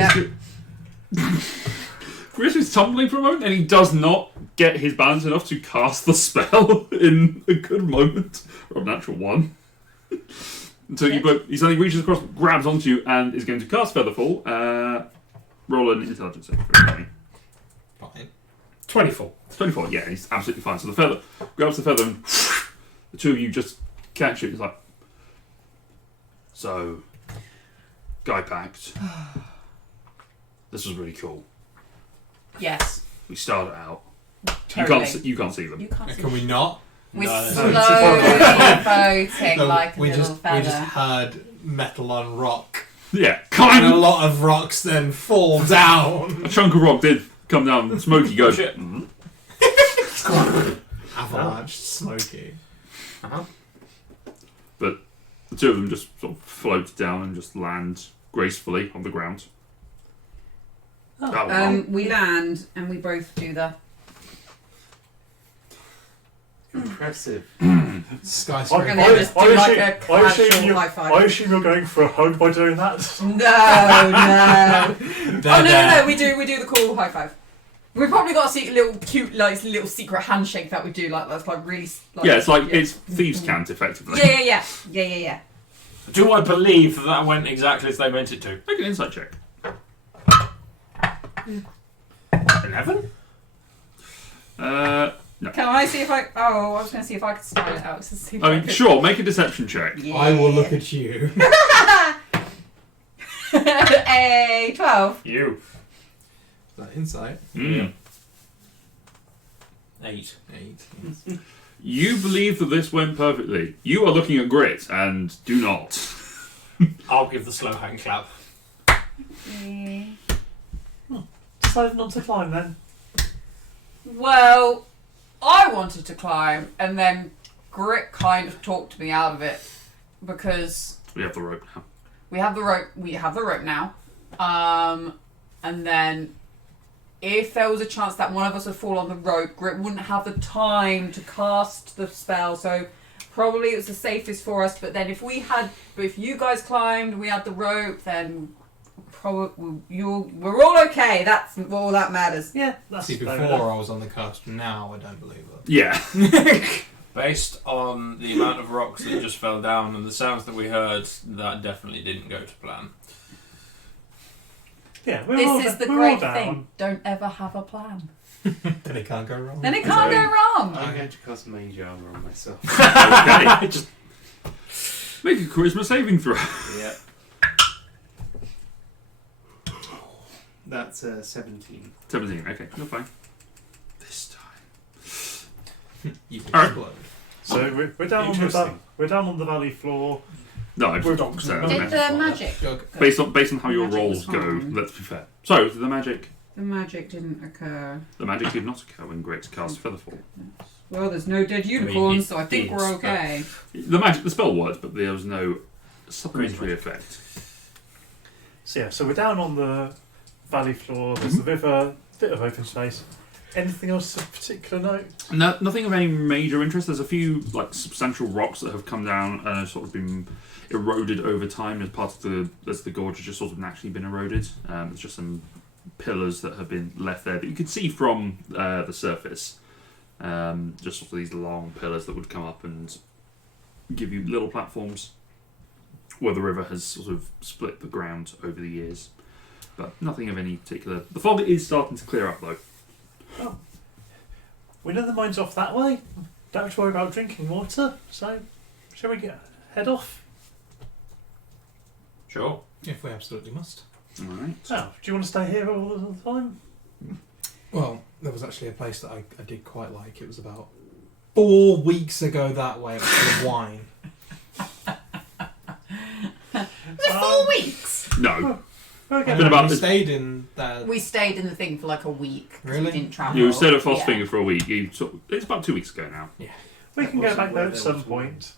is tumbling for a moment, and he does not get his balance enough to cast the spell in a good moment. Or a natural 1. Until he suddenly reaches across, grabs onto you, and is going to cast Featherfall. Roll an intelligence save for me. Fine. 24. It's 24, yeah, he's absolutely fine. So the feather grabs the feather, and the two of you just catch it. It's like, so, Guy Pact. This was really cool. Yes. We started out. Totally. You can't see them. You can't see. Can we not? We're No, slowly no. floating No, like a we little just feather. heard metal on rock. Yeah, And a kind of. lot of rocks then fall down. A chunk of rock did come down. Smokey goes. Shit. Avalanche, smoky. But the two of them just sort of float down and just land gracefully on the ground. Oh, We land and we both do the. Impressive. Skyscraper. And then just do like a casual high five. I assume you're going for a hug by doing that. No. We do the cool high five. We've probably got a little cute, like little secret handshake that we do. Like that's like really. Like, yeah, it's like it's thieves' cant effectively. Yeah. Do I believe that went exactly as they meant it to? Make an insight check. 11? No. Can I see if I? Oh, I was going to see if I could style it out. To see if I I mean, could. sure, make a deception check. Yeah. I will look at you. A 12. You. Is that insight? Mm. 8. 8. You believe that this went perfectly. You are looking at Grit and do not. I'll give the slow hand clap. Decided not to climb then. Well, I wanted to climb, and then Grit kind of talked me out of it because We have the rope now. we have the rope now. And then if there was a chance that one of us would fall on the rope, Grit wouldn't have the time to cast the spell, so probably it was the safest for us. But then if you guys climbed, we had the rope, then we're all okay. That's all that matters. Yeah, that's See, fair before enough. I was on the cusp, now I don't believe it. Yeah. Based on the amount of rocks that just fell down and the sounds that we heard, that definitely didn't go to plan. Yeah, we're all, This is the we're great all down. thing. Don't ever have a plan. Then it can't go wrong. Then it can't go wrong. I'm going to cast mage armor on myself. Okay. Just make a charisma saving throw. Yep. That's 17. 17. Okay, you're fine. This time. You Alright. explode. So we're down on the Interesting. we're down on the valley floor. No, I've We're stopped. dogs. Did the magic? Okay. Based on how your Magic rolls was go, fine. let's be fair. So, the magic didn't occur. did not occur when Grit cast Featherfall. Well, there's no dead unicorns, so I think we're okay. The spell worked, but there was no supplementary effect. So we're down on the valley floor. There's the river, bit of open space. Anything else of particular note? No, nothing of any major interest. There's a few substantial rocks that have come down and have sort of been eroded over time as part of the gorge has just sort of naturally been eroded. There's just some pillars that have been left there that you could see from the surface. Just sort of these long pillars that would come up and give you little platforms where the river has sort of split the ground over the years. But nothing of any particular. The fog is starting to clear up though. Oh. We know the mine's off that way. Don't have to worry about drinking water. So, shall we head off? Sure. If we absolutely must. Alright. Oh, do you want to stay here all the time? Well, there was actually a place that I did quite like. It was about 4 weeks ago that way. It was full of wine. No. Okay. Been about we this- stayed in that. We stayed in the thing for like a week. 'Cause Really? We didn't travel. You stayed at Yeah. Frostfinger for a week. It's about 2 weeks ago now. We can go back there at There some was point.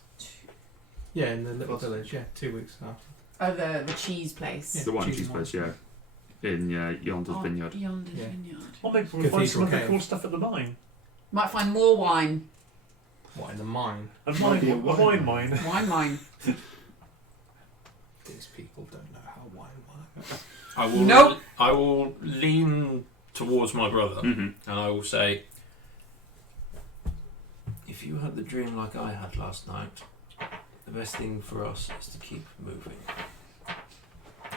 Yeah, in the little village. Yeah, 2 weeks after. Oh, the cheese place. Yeah. The wine cheese cheese and place, yeah. In Yonder's Oh, vineyard. Yonder's Yeah. vineyard. Or maybe we'll find some Cathedral other Cave. cool stuff at the mine. Might find more wine. What, in the mine? A Might be a wine mine. Wine mine. These people don't know how wine works. Nope. I will lean towards my brother Mm-hmm. and I will say, if you had the dream like I had last night, the best thing for us is to keep moving.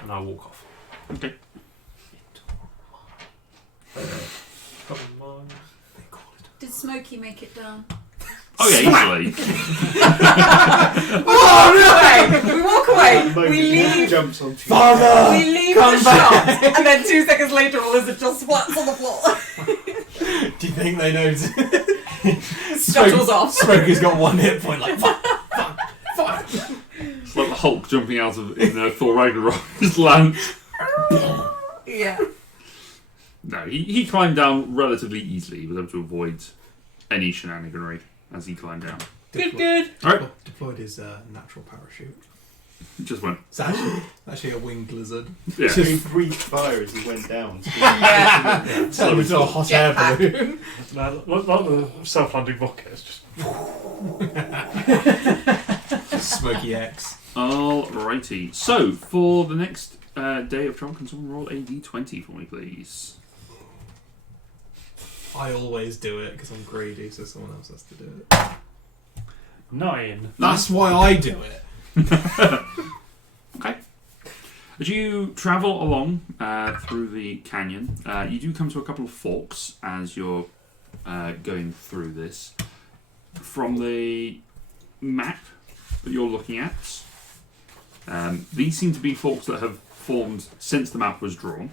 And I'll walk off. Okay. Come on. They call it. Did Smokey make it down? Oh yeah, easily. We walk away. We leave. Jumps onto Father! We leave Come the back. shop, and then 2 seconds later, all is it just splats on the floor. Do you think they know? Scuttles off. Smoker's got 1 hit point, like, fuck. It's like the Hulk jumping out of in Thor Ragnarok. His lance. Yeah. No, he climbed down relatively easily. He was able to avoid any shenaniganry as he climbed down. Good. Alright. Deployed his natural parachute. He just went. It's actually a winged lizard. Yeah. He breathed fire as he went down. Yeah. Tell him into a hot air Jetpack. balloon. No, not the self-landing rocket. It's just Smoky X. Alrighty. So for the next day of travel, can someone roll a d20 for me, please? I always do it because I'm greedy, so someone else has to do it. 9. That's why I do it. Okay. As you travel along through the canyon, you do come to a couple of forks as you're going through this. From the map that you're looking at, these seem to be forks that have formed since the map was drawn.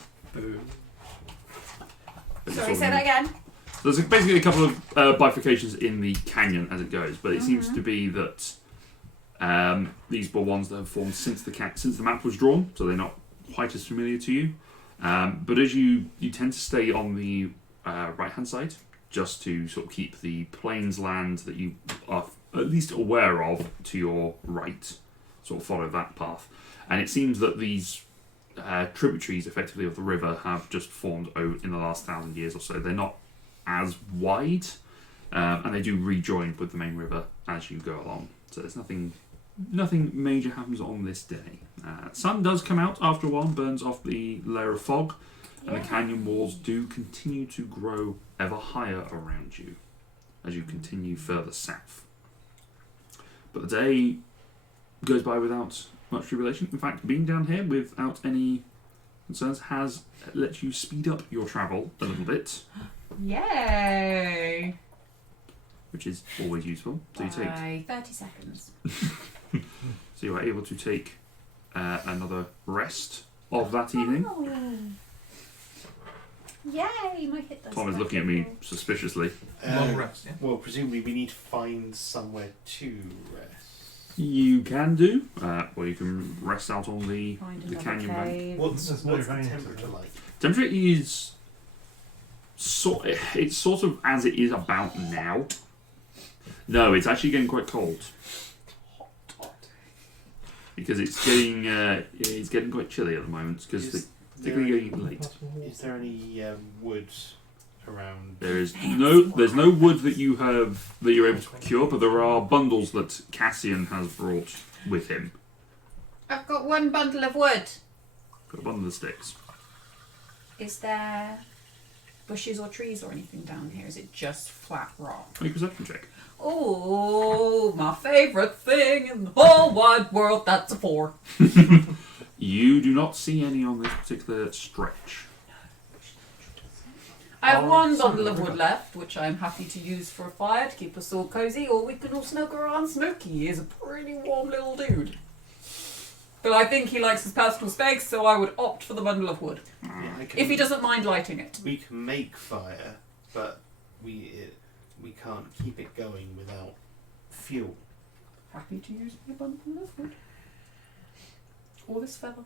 Sorry, say that again. There's basically a couple of bifurcations in the canyon as it goes, but it seems to be that these were ones that have formed since the map was drawn, so they're not quite as familiar to you. But as you tend to stay on the right-hand side, just to sort of keep the plains land that you are at least aware of to your right, sort of follow that path. And it seems that these tributaries, effectively, of the river have just formed in the last 1,000 years or so. They're not as wide, and they do rejoin with the main river as you go along. So there's nothing major happens on this day. Sun does come out after a while and burns off the layer of fog, and the canyon walls do continue to grow ever higher around you as you continue further south. But the day goes by without much tribulation. In fact, being down here without any concerns has let you speed up your travel a little bit, Yay! which is always useful. So By 30 seconds. so you are able to take another rest of that evening. Oh. Yay! My hit dice. Tom is looking at me suspiciously. Long rest, yeah? Well, presumably we need to find somewhere to rest. You can do, or you can rest out on the Find the another canyon bank. cave. What's There's no the rain temperature today. like? Temperature is it's sort of as it is about now. No, it's actually getting quite cold because it's getting quite chilly at the moment because Is particularly there- getting late. Is there any wood around? There's no wood that you're able to procure, but there are bundles that Cassian has brought with him. I've got one bundle of wood. Got a bundle of sticks. Is there bushes or trees or anything down here? Is it just flat rock? Make a perception check. Oh, my favourite thing in the whole wide world. That's a 4. You do not see any on this particular stretch. I have one bundle of wood left, which I'm happy to use for a fire to keep us all cosy, or we can all snuggle around Smokey. He is a pretty warm little dude. But I think he likes his personal space, so I would opt for the bundle of wood. Yeah, I can- If he doesn't mind lighting it. We can make fire, but we can't keep it going without fuel. Happy to use my bundle of wood. Or this feather.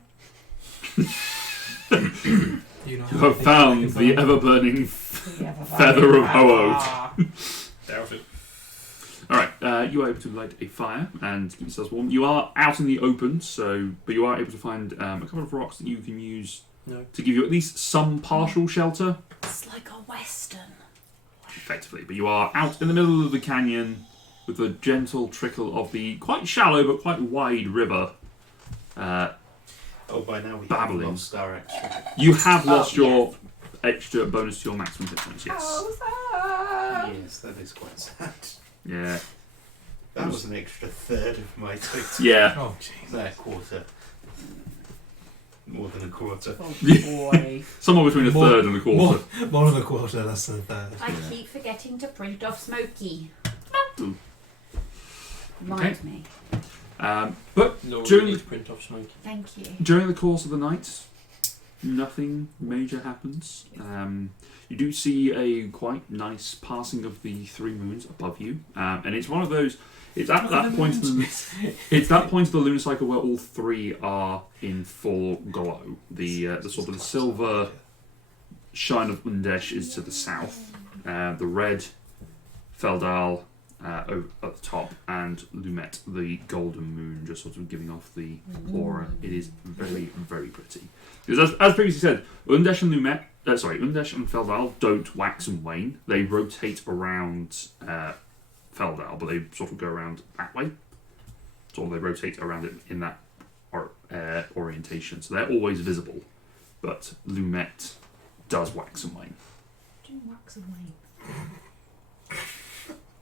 You have found the ever-burning feather of Ho-Oh. Doubt it. Alright, you are able to light a fire and keep yourselves warm. You are out in the open, but you are able to find a couple of rocks that you can use to give you at least some partial shelter. It's like a western. Effectively, but you are out in the middle of the canyon with the gentle trickle of the quite shallow but quite wide river. By now we Babbling. have lost our extra. You have lost your extra bonus to your maximum hit points, yes. Yes, that is quite sad. Yeah. That was an extra third of my total. Yeah. Oh, jeez. That quarter. More than a quarter. Oh boy. Somewhere between a third and a quarter. More than a quarter, less than a third. I keep forgetting to print off Smokey. Okay. Mind me. But Laura, during you need the, to print off Smokey. Thank you. during the course of the night, nothing major happens. You do see a quite nice passing of the three moons above you, and it's one of those. It's at that point. It's that point of the lunar cycle where all three are in full glow. The sort of the silver shine of Undesh is to the south. The red Feldal over at the top, and Lumet, the golden moon, just sort of giving off the aura. It is very, very pretty. Because as previously said, Undesh and Undesh and Feldal don't wax and wane. They rotate around Feldal, but they sort of go around that way. So they rotate around it in that orientation. So they're always visible. But Lumet does wax and wane. Do wax and wane.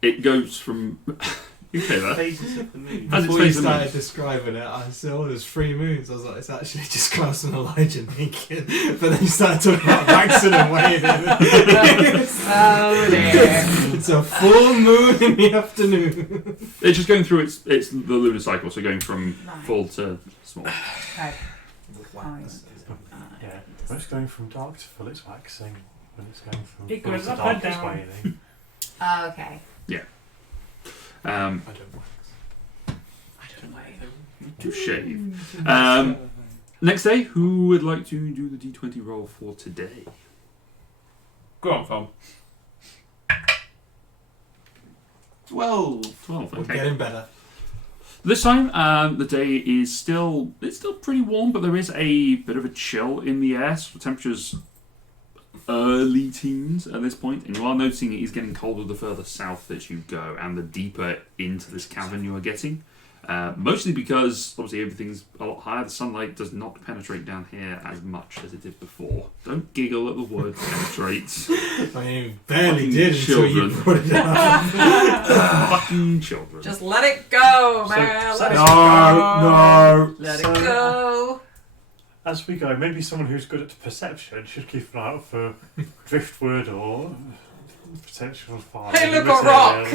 It goes from... you say that. Phases of the moon. As it Before you stays in started moon. describing it, I saw there's 3 moons. I was like, it's actually just Klaus and Elijah naked. But then you started talking about waxing and waning. Oh dear. It's a full moon in the afternoon. It's just going through it's the lunar cycle, so going from Right. full to small. Okay. Yeah. When it's going from dark to full, it's waxing. When it's going from It full goes to up dark, and it's down. waning. Oh, okay. I don't wax. To shave. Next day, who would like to do the D20 roll for today? Go on, Tom. 12. 12, We're okay. getting better. This time, the day is still pretty warm, but there is a bit of a chill in the air. So the temperature's early teens at this point, and you are noticing it is getting colder the further south that you go, and the deeper into this cavern you are getting. Mostly because obviously everything's a lot higher. The sunlight does not penetrate down here as much as it did before. Don't giggle at the word penetrate. I mean, it barely did until Children. you brought it up. Fucking children. Just let it go, man. Let it go. No. Let it go. As we go, maybe someone who's good at perception should keep an eye out for driftwood or potential fire. Hey, look, a rock!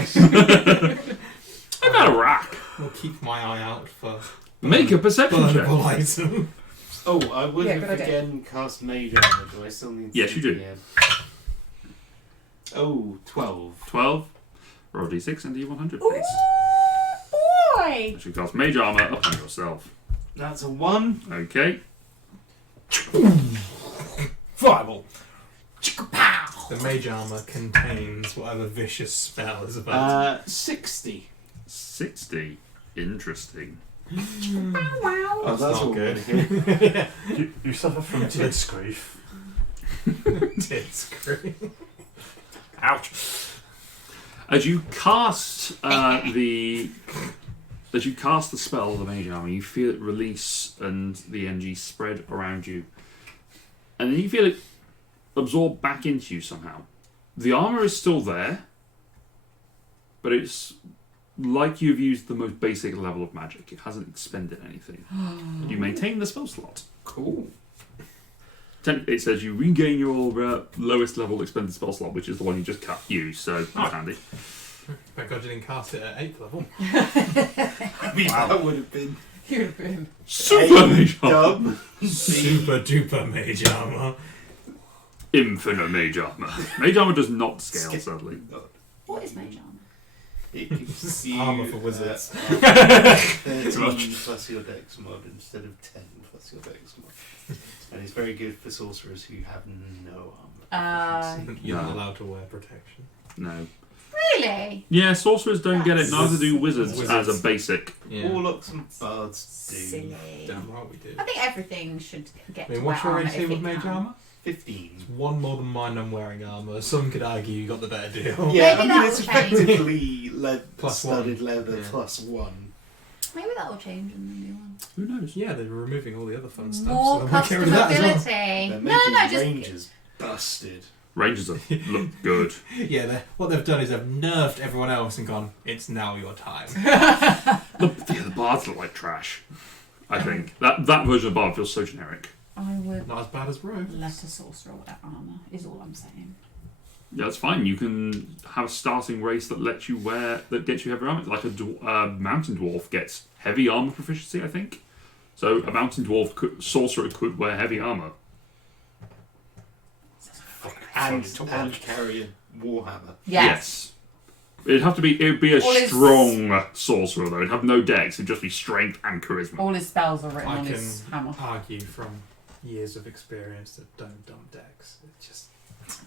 I've got a rock. I'll keep my eye out for Make a perception check. burnable item. Oh, I would Yeah, have good idea. again cast Mage Armor. Do I still need to? Yes, you do. Yeah. Oh, 12. 12. Roll D6 and D100, Ooh, please. boy! You should cast Mage Armor upon yourself. That's a 1. Okay. Fireball. The mage armor contains whatever vicious spell is about. 60. 60. Interesting. Oh, that's not all good. good. You suffer from tits grief. Tits great. Ouch. As you cast the spell of the Mage Armor, you feel it release and the energy spread around you. And then you feel it absorb back into you somehow. The armor is still there, but it's like you've used the most basic level of magic. It hasn't expended anything. You maintain the spell slot. Cool. It says you regain your lowest level expended spell slot, which is the one you just used, so that's handy. Thank God you didn't cast it at 8th level. I mean, that would have been You'd have been. Super Mage Armor! dumb. Super duper mage armor. Infinite Mage Armor. Mage Armor does not scale, sadly. What is mage armor? It gives you Armor for wizards. 13 plus your dex mod instead of 10 plus your dex mod. And it's very good for sorcerers who have no armor. You're not allowed to wear protection. No. Really? Yeah, sorcerers don't get it. That's Neither do wizards, Wizards. as a basic. Yeah. Warlocks and bards do. Silly. Damn right we do. I think everything should get I mean, to wear what's your armor rating if with it mage can. armor? 15. It's one more than mine. I'm wearing armor. Some could argue you got the better deal. Yeah, Maybe I mean, that it's will change. effectively Plus studded one. leather Yeah. plus 1. Maybe that will change in the new one. Who knows? Yeah, they're removing all the other fun stuff. More so they might get rid of that as well. customability. They're No, making no, just Rangers busted. Rangers look good. Yeah, what they've done is they've nerfed everyone else and gone, it's now your time. The bards look like trash. I think that version of bard feels so generic. I would Not as bad as rogues. let a sorcerer wear armor, is all I'm saying. Yeah, that's fine. You can have a starting race that lets you gets you heavy armor. Like a mountain dwarf gets heavy armor proficiency, I think. So a mountain dwarf sorcerer could wear heavy armor. And carry a warhammer. Yes. It'd have to be. It would be a All his- strong sorcerer though. It'd have no dex. It'd just be strength and charisma. All his spells are written I on can his hammer. argue from years of experience that don't dump decks. It just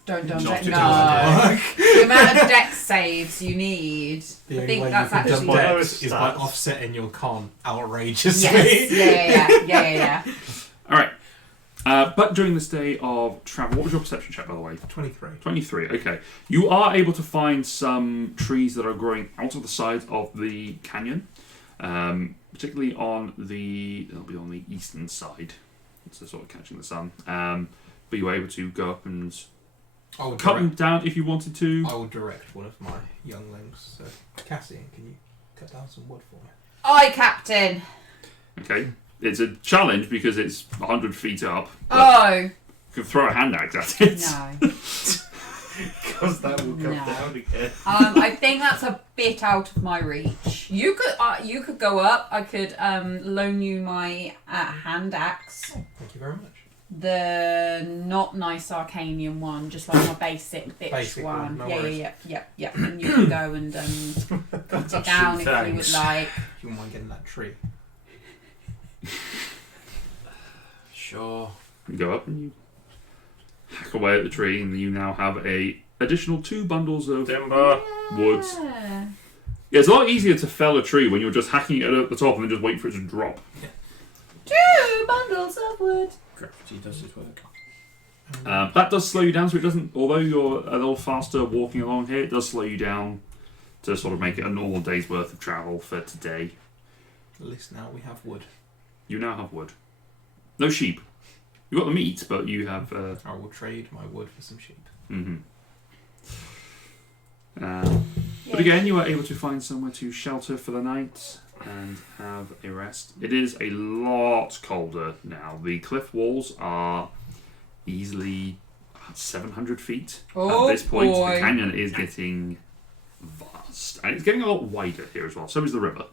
Don't Not deck. to do No. work. The amount of dex saves you need. The I only think way that's you can actually. dump Yes. decks is by Stats. offsetting your con outrageously. Yes. Yeah. All right. But during this day of travel, what was your perception check, by the way? 23. 23, okay. You are able to find some trees that are growing out of the side of the canyon, particularly it'll be on the eastern side. It's sort of catching the sun. But you were able to go up and I will cut them direct, down if you wanted to. I will direct one of my younglings. So, Cassian, can you cut down some wood for me? Aye, Captain. Okay. It's a challenge because it's 100 feet up. but Oh You can throw a hand axe at it. no. Because that will come No. down again. I think that's a bit out of my reach. You could go up. I could loan you my hand axe, Thank you very much. the not nice Arcanian one, just like my basic bitch Basic one, no worries. Yeah. And you can go and cut it down if you would like. If you wouldn't mind getting that tree. Sure. You go up and you hack away at the tree, and you now have a additional 2 bundles of Timber. woods. Yeah. Yeah, it's a lot easier to fell a tree when you're just hacking it at the top and then just wait for it to drop. 2 bundles of wood. Gravity does its work. That does slow you down, so it doesn't. Although you're a little faster walking along here, it does slow you down to sort of make it a normal day's worth of travel for today. At least now we have wood. You now have wood. No sheep. You got the meat, but you have. I will trade my wood for some sheep. Mm-hmm. But again, you are able to find somewhere to shelter for the night and have a rest. It is a lot colder now. The cliff walls are easily 700 feet. Oh, At this point, boy. the canyon is getting vast. And it's getting a lot wider here as well. So is the river.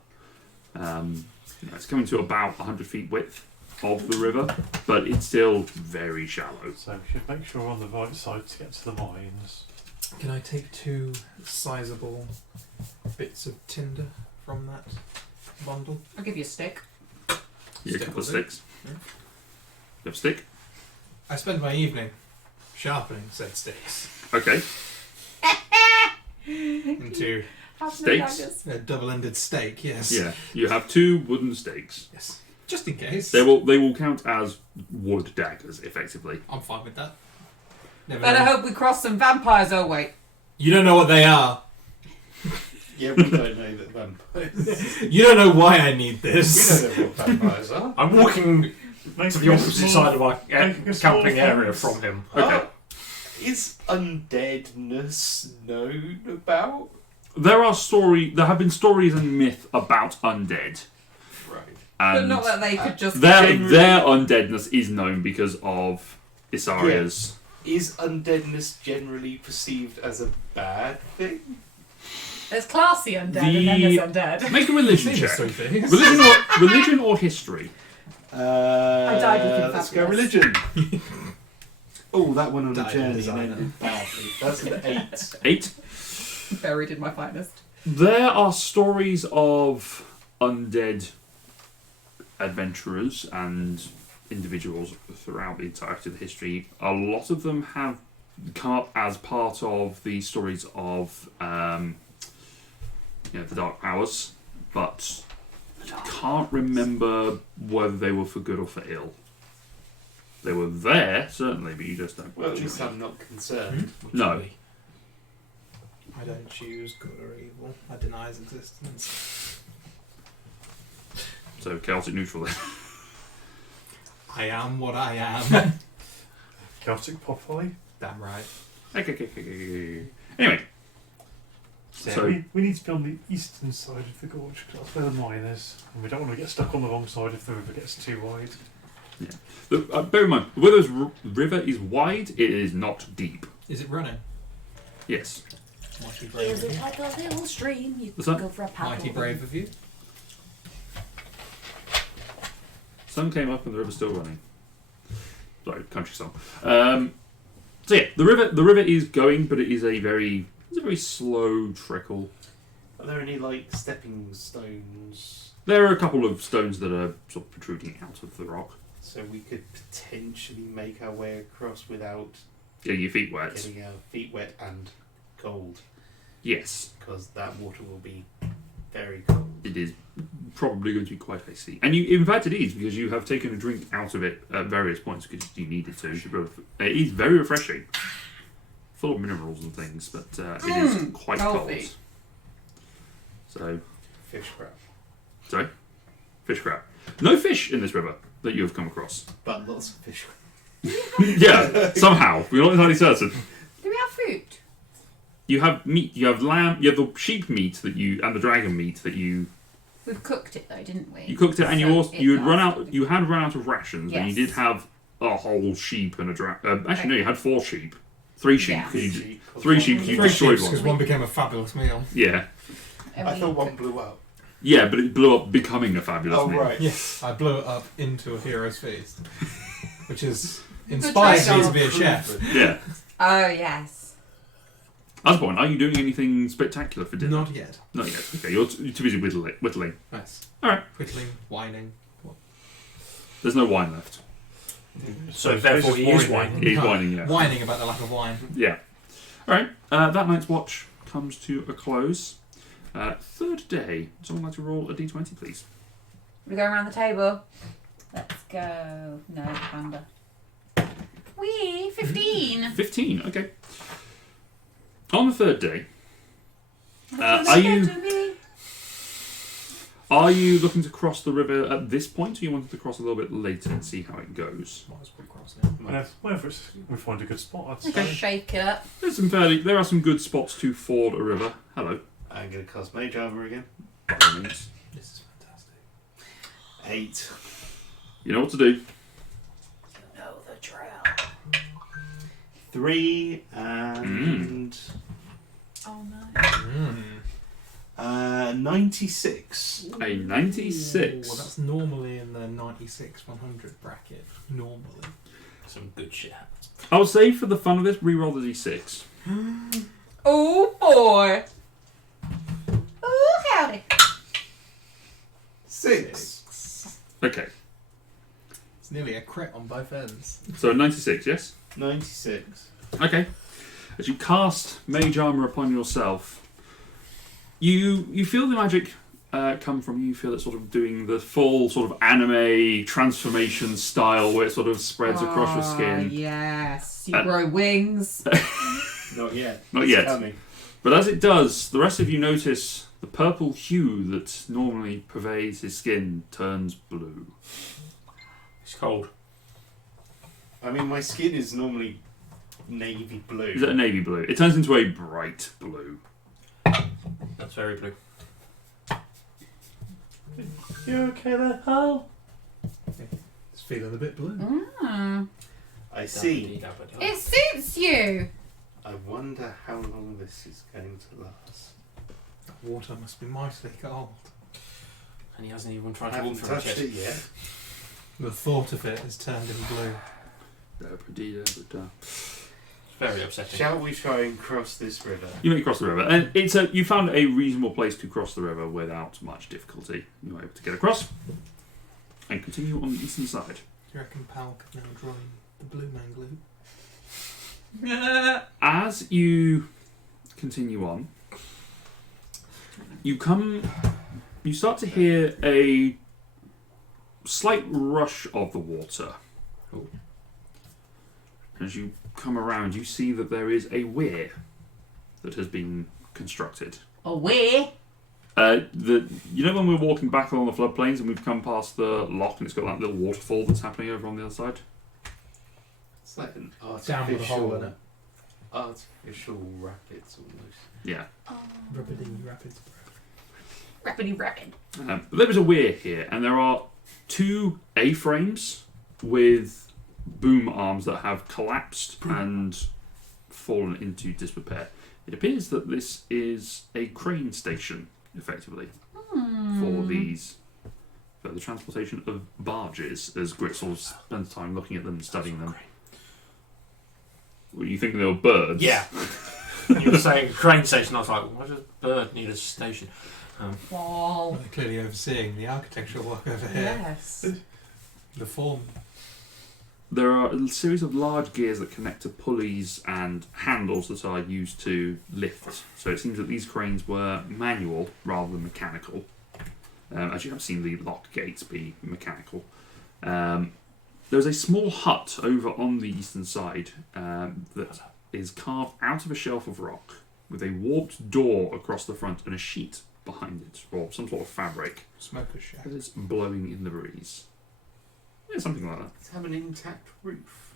It's coming to about 100 feet width of the river, but it's still very shallow. So we should make sure we're on the right side to get to the mines. Can I take 2 sizable bits of tinder from that bundle? I'll give you a stick. Yeah, a Stick couple of will do. sticks. You have a stick? I spend my evening sharpening said sticks Okay. into Stakes? a double-ended stake. Yes. Yeah. You have 2 wooden stakes. Yes. Just in case. They will count as wood daggers, effectively. I'm fine with that. Never Better know. hope we cross some vampires. Oh wait. You don't know what they are. Yeah, we don't know that vampires. You don't know why I need We this. don't know what vampires are. I'm walking Make to it the a opposite small- side of our make it a small camping area fence. from him. Okay. Is undeadness known about? There have been stories and myth about undead. Right. But And not that they could just. their generally- undeadness is known because of Isaria's. Is undeadness generally perceived as a bad thing? There's classy undead and then The- there's undead. Make a religion These are check. so things. Religion or history? died looking Let's go fabulous. religion. Oh, that one on the Died in journey designer. ended badly. That's an 8. 8. Buried in my finest. There are stories of undead adventurers and individuals throughout the entirety of the history. A lot of them have come up as part of the stories of the Dark Powers, but I can't remember whether they were for good or for ill. They were there, certainly, but you just don't. Well, at least I'm not concerned. No. I don't choose good or evil. I deny its existence. So chaotic neutral then. I am what I am. Chaotic Popeye. Damn right. Anyway. So we need to be on the eastern side of the gorge because that's where the mine is, and we don't want to get stuck on the wrong side if the river gets too wide. Yeah. Bear in mind, whether the river is wide, it is not deep. Is it running? Yes. Mighty brave Is of it you. like a little stream? You What's can that? go for a paddle. Mighty brave of you. Sun came up and the river's still running. Sorry, country song. So yeah, the river is going, but it's a very slow trickle. Are there any like stepping stones? There are a couple of stones that are sort of protruding out of the rock. So we could potentially make our way across without Getting your feet wet. getting our feet wet and cold, Yes, because that water will be very cold. it is probably going to be quite icy. And in fact it is, because you have taken a drink out of it at various points because you needed to. It is very refreshing. Full of minerals and things, but it is quite healthy. cold. So, Fish crab, sorry? Fish crab. No fish in this river that you have come across. but lots of fish crab. Yeah, somehow. We're not entirely certain. Do we have food? You have meat, you have lamb, you have the sheep meat that you, and the dragon meat that you We've cooked it though, didn't we? cooked it, and you So also it you had run lasted. out. You had run out of rations, and you Yes. did have a whole sheep and a dragon. Actually, no, you had 4 sheep, 3 sheep. Yeah. 'Cause you, Sheep, 3 sheep. You Three destroyed sheeps because one. one became a fabulous meal. Yeah, And I we thought one cooked- blew up. yeah, but it blew up, becoming a fabulous Oh meal. right. Yes, I blew it up into a hero's feast, which is Good inspired me choice. to be a chef. Yeah. Oh yes. At this point, are you doing anything spectacular for dinner? Not yet. Not yet. Okay, you're too busy whittling. Nice. All right. Whittling, whining. There's no wine left. So therefore he is whining. He's whining, yeah. Whining about the lack of wine. Yeah. All right. That night's watch comes to a close. Third day. Someone like to roll a d20, please? We go around the table. Let's go. No, Panda. Wee, 15. 15. Okay. On the third day, What's are it you to me? are you looking to cross the river at this point, or you wanted to cross a little bit later and see how it goes? Might as well cross it. Whenever we find a good spot, I'd Okay. say. Shake it up. There are some good spots to ford a river. Hello. I'm gonna cast mage armor again. By all means. This is fantastic. 8. You know what to do. You know the drill. 3 and Oh no. 96. A 96. Well, that's normally in the 96-100 bracket. Normally. Some good shit happens. I would say for the fun of this, re-roll the d6. Oh boy. Oh howdy. 6. Okay. It's nearly a crit on both ends. So 96, yes? 96. Okay. As you cast mage armor upon yourself, you feel the magic come from you. You feel it sort of doing the full sort of anime transformation style where it sort of spreads across your skin. Yes. You grow wings. Not yet. Not It's yet. Coming. But as it does, the rest of you notice the purple hue that normally pervades his skin turns blue. It's cold. I mean, my skin is normally navy blue. Is it a navy blue? It turns into a bright blue. That's very blue. You okay there, Hal? It's feeling a bit blue. Mm. I see. It suits you. I wonder how long this is going to last. That water must be mightily cold. And he hasn't even I tried to walk haven't through touched it it yet. The thought of it has turned him blue. It's very upsetting. Shall we try and cross this river? You make cross the river, and you found a reasonable place to cross the river without much difficulty. You were able to get across and continue on the eastern side. You reckon Pal could now join the Blue Man Glue? As you continue on, you start to hear a slight rush of the water. Oh. As you come around, you see that there is a weir that has been constructed. A weir? You know when we were walking back along the floodplains and we've come past the lock and it's got that little waterfall that's happening over on the other side? It's like an Down with a hole in artificial rapids almost. Yeah. Rapidity Rapids. Rapidly rapid. But there is a weir here, and there are 2 A-frames with boom arms that have collapsed and fallen into disrepair. It appears that this is a crane station, effectively, for the transportation of barges, as Gritzel spends time looking at them and studying them. Were you thinking they were birds? Yeah. You were saying crane station. I was like, why does a bird need a station? Wow. They're clearly overseeing the architectural work over here. Yes. The form. There are a series of large gears that connect to pulleys and handles that are used to lift. So it seems that these cranes were manual rather than mechanical. As you have seen the lock gates be mechanical. There's a small hut over on the eastern side that is carved out of a shelf of rock with a warped door across the front and a sheet behind it, or some sort of fabric Smoker's shack. that is blowing in the breeze. Yeah, something like that. Does it have an intact roof?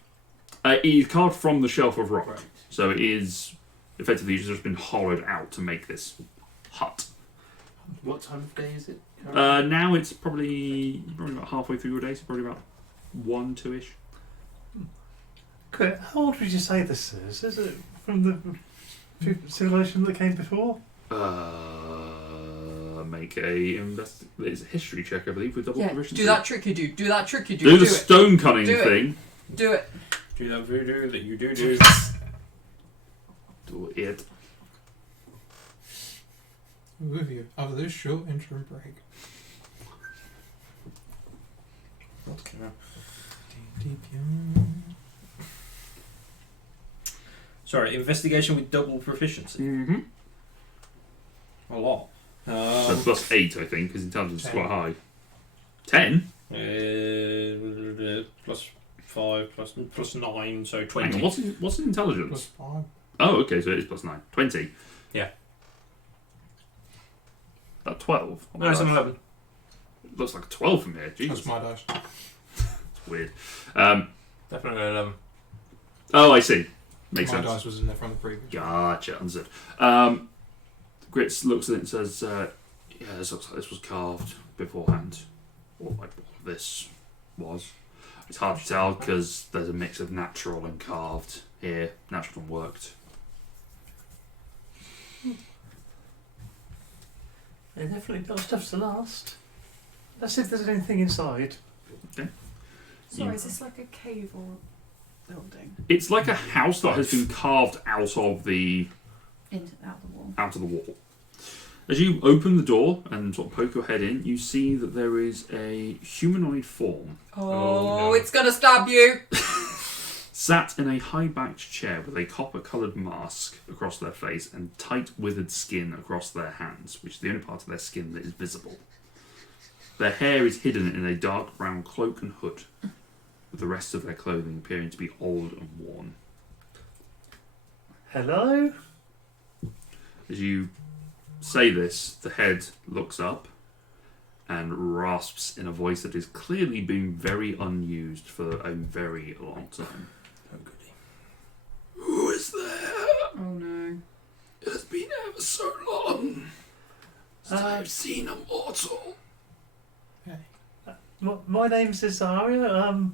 It is carved from the shelf of rock, Right. so it is effectively just been hollowed out to make this hut. What time of day is it? Now it's probably about halfway through your day, so probably about 1, 2-ish. Okay, how old would you say this is? Is it from the civilization that came before? Make it's a history check, I believe, with double proficiency. Do that trick you do. Do that trick you do. Do the it. stone cutting Do it. thing. Do it. Do that voodoo that you do. Do it. With you after this short interim break. Sorry, investigation with double proficiency. Mm-hmm. A lot. So plus 8, I think, because intelligence is quite high. 10? Plus 5, plus 9, so Hang 20. on, what's his intelligence? Plus 5. Oh, okay, so it is plus 9. 20. Yeah. That 12? No, it's an 11. Looks like a 12 from here. Jesus. That's my dice. That's weird. Definitely 11. Oh, I see. Makes My sense. dice was in there from the previous. Gotcha, understood. Grits looks at it and says, yeah, this looks like this was carved beforehand. Or like what this was. It's hard to tell because there's a mix of natural and carved here. Natural and worked. It definitely got stuff to last. Let's see if there's anything inside. Sorry, is this like a cave or building? It's like a house that has been carved out of the Out the wall. wall. As you open the door and sort of poke your head in, you see that there is a humanoid form Oh, no. it's gonna stab you! sat in a high-backed chair with a copper-coloured mask across their face and tight withered skin across their hands, which is the only part of their skin that is visible. Their hair is hidden in a dark brown cloak and hood, with the rest of their clothing appearing to be old and worn. Hello? As you say this, the head looks up and rasps in a voice that has clearly been very unused for a very long time. Oh, goody. Who is there? Oh no. It has been ever so long since I've seen a mortal. My name's Cesaria.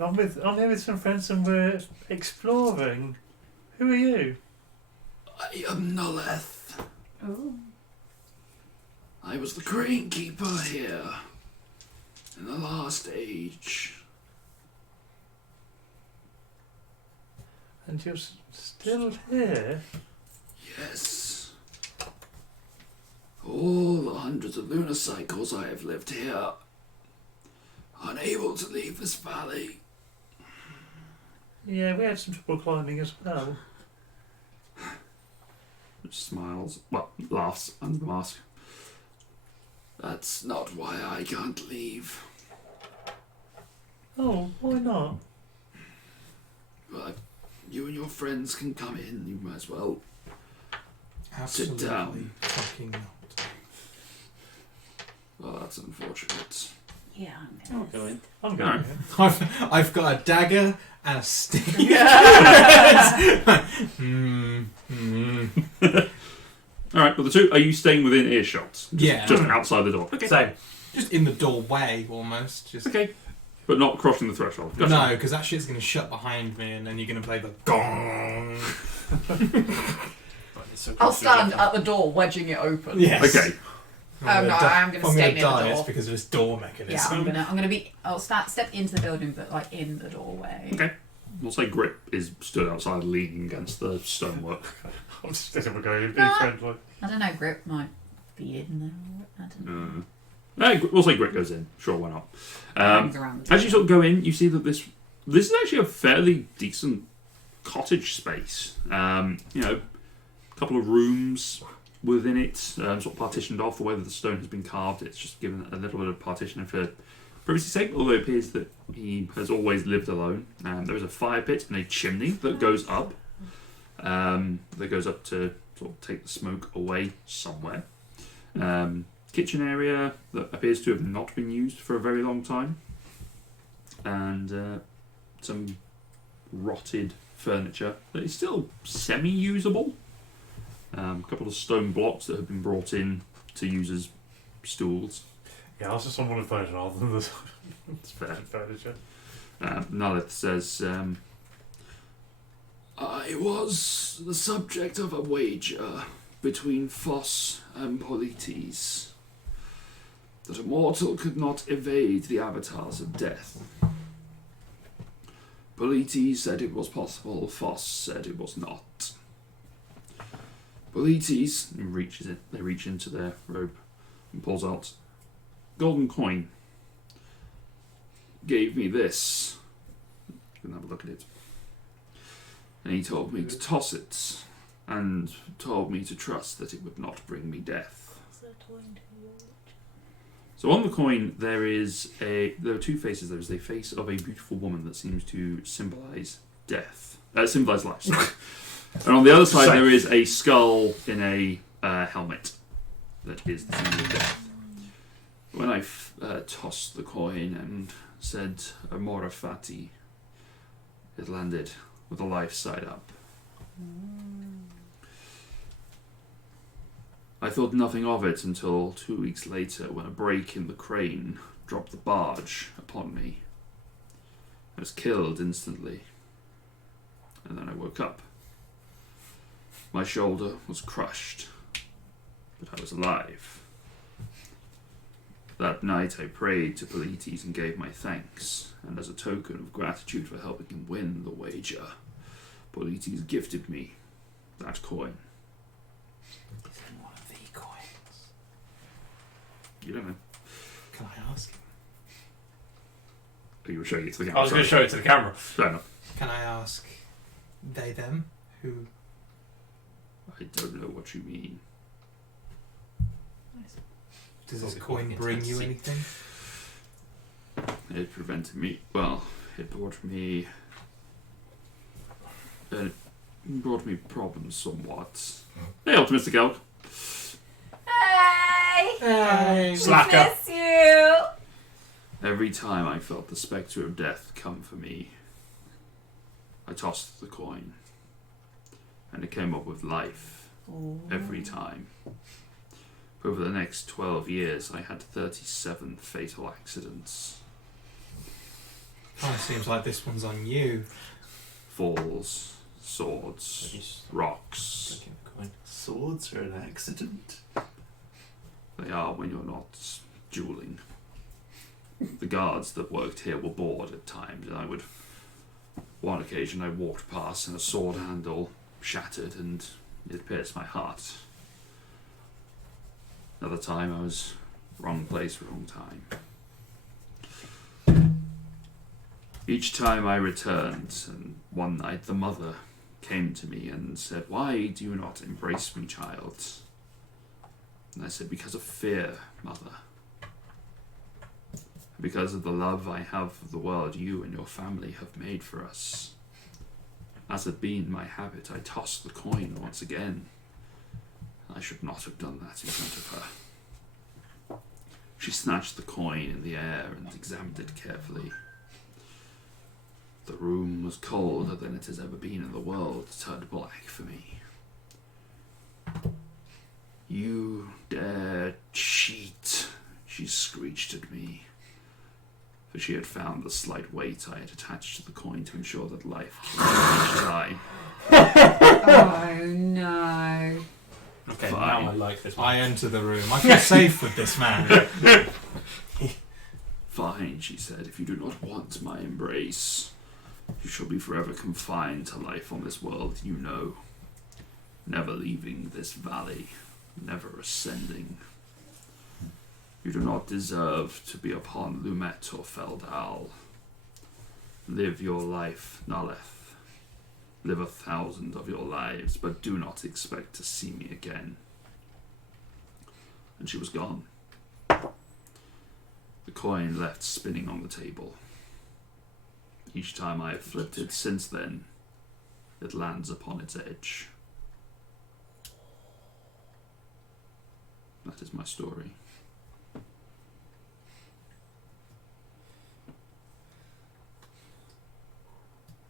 I'm here with some friends and we're exploring. Who are you? I am Nulleth. Oh. I was the crane keeper here in the last age. And you're still here? Yes. All the hundreds of lunar cycles I have lived here, unable to leave this valley. Yeah, we had some trouble climbing as well. Smiles, well, laughs under the mask. That's not why I can't leave. Oh, why not? Well, you and your friends can come in. You might as well Absolutely sit down. fucking not. Well, that's unfortunate. Yeah, I'll go in. I'm going. Alright. I've got a dagger and a stick. Alright, well, the two, are you staying within earshot? Yeah. Just outside the door. Okay. Same. Just in the doorway, almost. Just Okay. But not crossing the threshold. Gotcha. No, because that shit's going to shut behind me, and then you're going to play the gong. I'll stand at the door, wedging it open. Yes. Okay. Oh, no, I am gonna If I'm stay gonna near the die, door. it's because of this door Yeah, mechanism. I'll step into the building, but like in the doorway. Okay. We'll say Grip is stood outside leaning against the stonework. I'm just we're going to be Ah. friendly. I don't know, Grip might be in there. I don't know. We'll say Grip goes in. Sure, why not? Hangs around the As you sort of go in, you see that this is actually a fairly decent cottage space. A couple of rooms within it, sort of partitioned off, or whether the stone has been carved. It's just given a little bit of partition for privacy's sake, although it appears that he has always lived alone. There is a fire pit and a chimney that goes up. To sort of take the smoke away somewhere. Kitchen area that appears to have not been used for a very long time. And some rotted furniture that is still semi-usable. A couple of stone blocks that have been brought in to use as stools. Yeah, I was just on one of those rather than the It's fair. furniture. Nalith says, I was the subject of a wager between Phos and Polites, that a mortal could not evade the avatars of death. Polites said it was possible, Phos said it was not. Polites they reach into their robe and pulls out golden coin. Gave me this. You can have a look at it. And he told me to toss it, and told me to trust that it would not bring me death. So on the coin there are two faces. There is a face of a beautiful woman that seems to symbolise death. Symbolise life. Sorry. And on the other side there is a skull in a helmet that is the symbol of death. When I tossed the coin and said Amora Fati, it landed with a life side up. I thought nothing of it until 2 weeks later when a break in the crane dropped the barge upon me. I was killed instantly. And then I woke up. My shoulder was crushed, but I was alive. That night I prayed to Polites and gave my thanks, and as a token of gratitude for helping him win the wager, Polites gifted me that coin. Is it one of the coins? You don't know. Can I ask? You were showing it to the camera. I was going to show it to the camera. Fair enough. Can I ask they, them? Who? I don't know what you mean. Does this Probably coin walking bring into you the sea. anything? It prevented me. Well, it brought me. It brought me problems somewhat. Hey, optimistic elk. Hey! Hey! Slacker. Miss you! Every time I felt the spectre of death come for me, I tossed the coin, and it came up with life every time. Over the next 12 years, I had 37 fatal accidents. Oh, seems like this one's on you. Falls, swords, rocks. Swords are an accident. They are when you're not dueling. The guards that worked here were bored at times, and one occasion I walked past and a sword handle shattered and it pierced my heart. Another time I was wrong place, wrong time. Each time I returned, and one night the mother came to me and said, "Why do you not embrace me, child?" And I said, "Because of fear, mother. Because of the love I have for the world you and your family have made for us." As had been my habit, I tossed the coin once again. I should not have done that in front of her. She snatched the coin in the air and examined it carefully. The room was colder than it has ever been in the world, turned black for me. "You dare cheat," she screeched at me. For she had found the slight weight I had attached to the coin to ensure that life came each time. Oh no. Okay, Fine. now I like this one. I enter the room. I feel safe with this man. "Fine," she said, "if you do not want my embrace, you shall be forever confined to life on this world you know, never leaving this valley, never ascending. You do not deserve to be upon Lumet or Feldal. Live your life, Naleth. Live 1,000 of your lives, but do not expect to see me again." And she was gone. The coin left spinning on the table. Each time I have flipped it since then, it lands upon its edge. That is my story.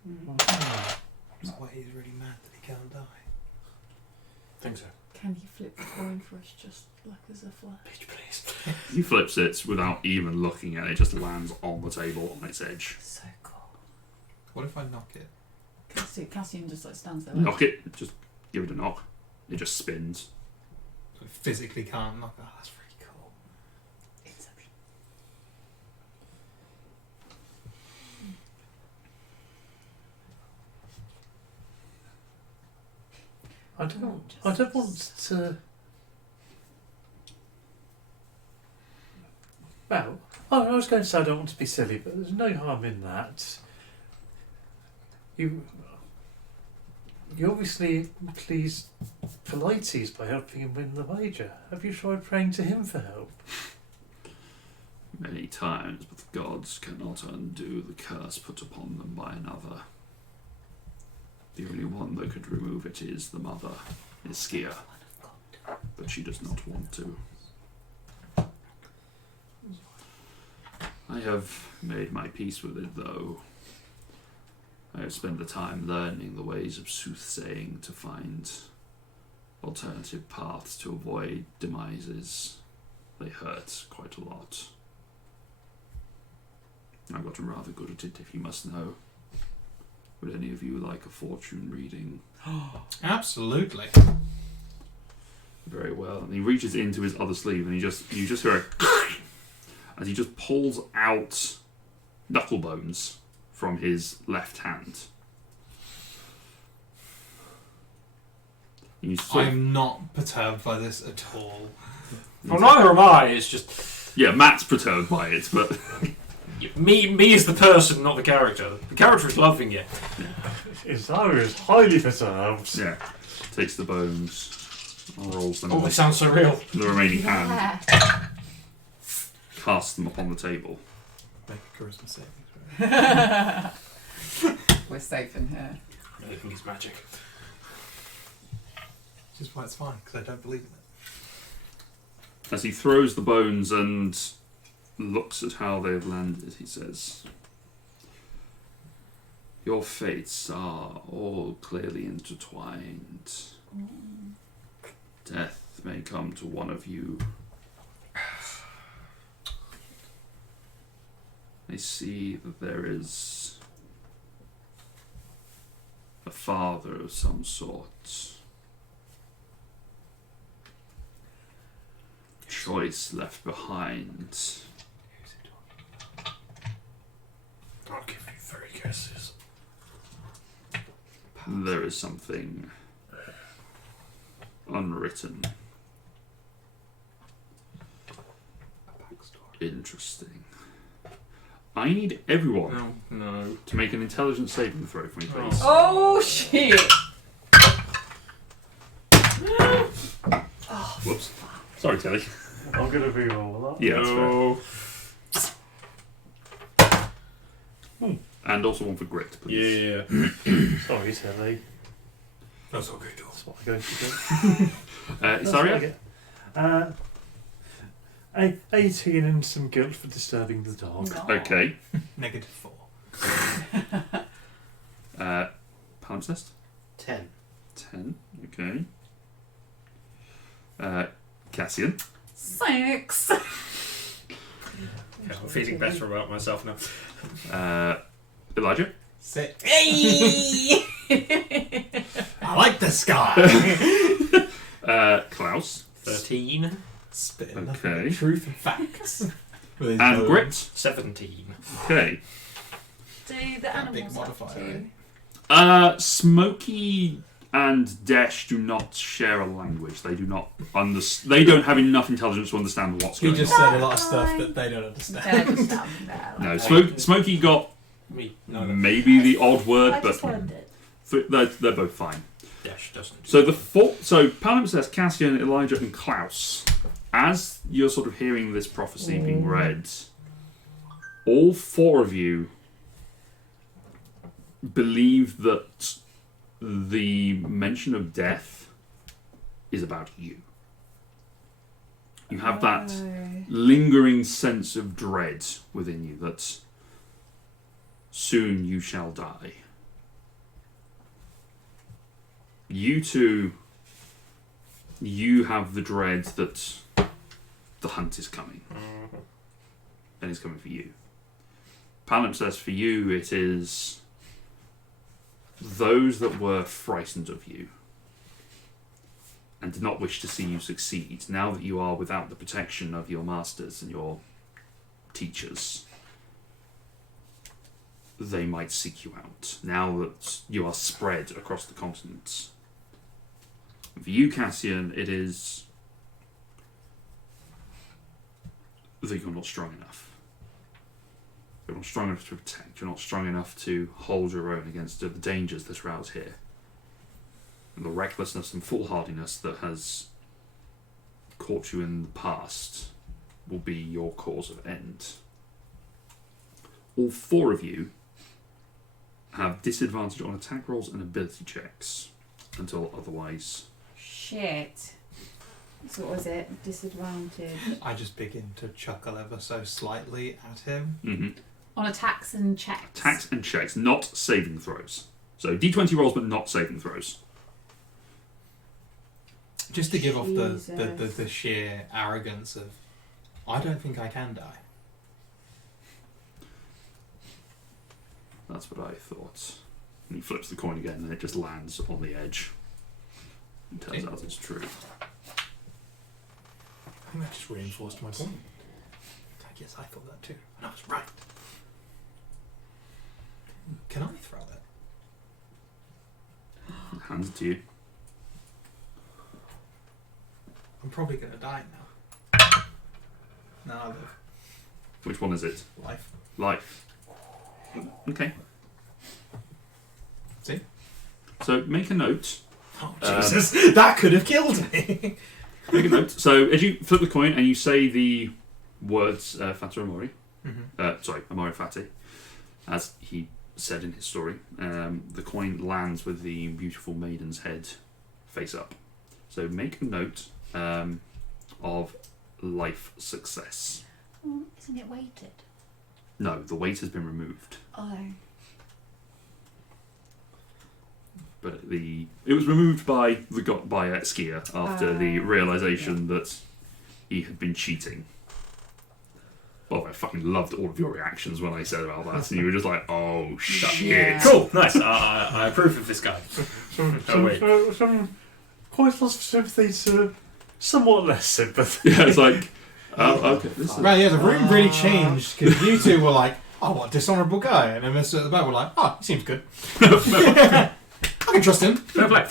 That's why he's really mad that he can't die. think so. Can you flip the coin for us just like as a flash? Bitch, please. He flips it without even looking at it, just lands on the table on its edge. So cool. What if I knock it? Cassian just like stands there. Knock it, just give it a knock. It just spins. I physically can't knock it. Oh, that's really cool. Inception. I don't want to. Well, I was going to say I don't want to be silly, but there's no harm in that. You obviously pleased Polites by helping him win the wager. Have you tried praying to him for help? Many times, but the gods cannot undo the curse put upon them by another. The only one that could remove it is the mother, Iskia, but she does not want to. I have made my peace with it, though. I have spent the time learning the ways of soothsaying to find alternative paths to avoid demises. They hurt quite a lot. I've gotten rather good at it, if you must know. Would any of you like a fortune reading? Absolutely. Very well. And he reaches into his other sleeve, and you just hear a as he just pulls out knuckle bones from his left hand. I'm not perturbed by this at all. Well, neither am I. It's just Yeah, Matt's perturbed by it, but me as the person, not the character. The character is loving it. Isaiah is highly perturbed. yeah, takes the bones, rolls them Oh, on they sound so real. the remaining hand, casts them upon the table. Make a charisma saving throw. We're safe in here. I really think it's magic. Which is why it's fine, because I don't believe in it. As he throws the bones and looks at how they have landed, he says, "Your fates are all clearly intertwined. Death may come to one of you. I see that there is a father of some sort. Choice left behind. I'll give you 3 guesses. There is something unwritten. Interesting. I need everyone No. to make an intelligence saving throw for me, please. Oh shit! Whoops. Sorry, Telly. I'm going to re-roll that. Yeah, that's fair. And also one for grit, please. Yeah. Sorry, Tilly. That's okay, Dawes. That's what I'm going to do. That's what I Isaria? get. 18 and some guilt for disturbing the dog. No. Okay. -4. Palimpsest? 10. 10. Okay. Cassian? 6. I'm feeling better about myself now. Elijah? 6. Hey! I like this guy. Klaus? 13. Spitting Okay. nothing but truth and facts. With his And bones. Grit? 17. Okay. Do the That big animals have modifier, to? Smokey and Desh do not share a language. They do not They don't have enough intelligence to understand what's He going just on. said a lot of stuff that they don't understand. No, Smokey got Me. maybe the odd word, I but just learned it. they're both fine. Dash doesn't. So Palimpsest, Cassian, Elijah, and Klaus, as you're sort of hearing this prophecy being read, all 4 of you believe that the mention of death is about you. You have that lingering sense of dread within you that soon you shall die. You two, you have the dread that the hunt is coming. And it's coming for you. Palimpsest, for you, it is those that were frightened of you and did not wish to see you succeed, now that you are without the protection of your masters and your teachers, they might seek you out, now that you are spread across the continent. For you, Cassian, it is that you're not strong enough. You're not strong enough to protect. You're not strong enough to hold your own against the dangers that are out here. And the recklessness and foolhardiness that has caught you in the past will be your cause of end. All 4 of you have disadvantage on attack rolls and ability checks until otherwise. Shit. So what was it? Disadvantage. I just begin to chuckle ever so slightly at him. Mm-hmm. On attacks and checks. Attacks and checks, not saving throws. So D20 rolls, but not saving throws. Just to give off Jesus. the sheer arrogance of, I don't think I can die. That's what I thought. And he flips the coin again, and it just lands on the edge. It turns out it's true. I think that just reinforced my point. Yes, I thought that too. And I was right. Can I throw it? Hands it to you. I'm probably going to die now. No, I live. Which one is it? Life. Life. Okay. See? So make a note. Oh, Jesus. That could have killed me. Make a note. So as you flip the coin and you say the words Fata Amori, Amori Fati, as he said in his story, the coin lands with the beautiful maiden's head face up. So make a note of life success. Oh, isn't it weighted? No, the weight has been removed. Oh. But it was removed by Skier after the realization that he had been cheating. Well, I fucking loved all of your reactions when I said about that, and you were just like, "Oh shit!" Yeah. Cool, nice. I approve of this guy. Some quite lots of sympathy to somewhat less sympathy. Yeah, it's like, okay, this is Right, yeah, the room really changed because you two were like, oh, what a dishonourable guy. And then Mr. at the back were like, oh, he seems good. I can trust him. Fair play.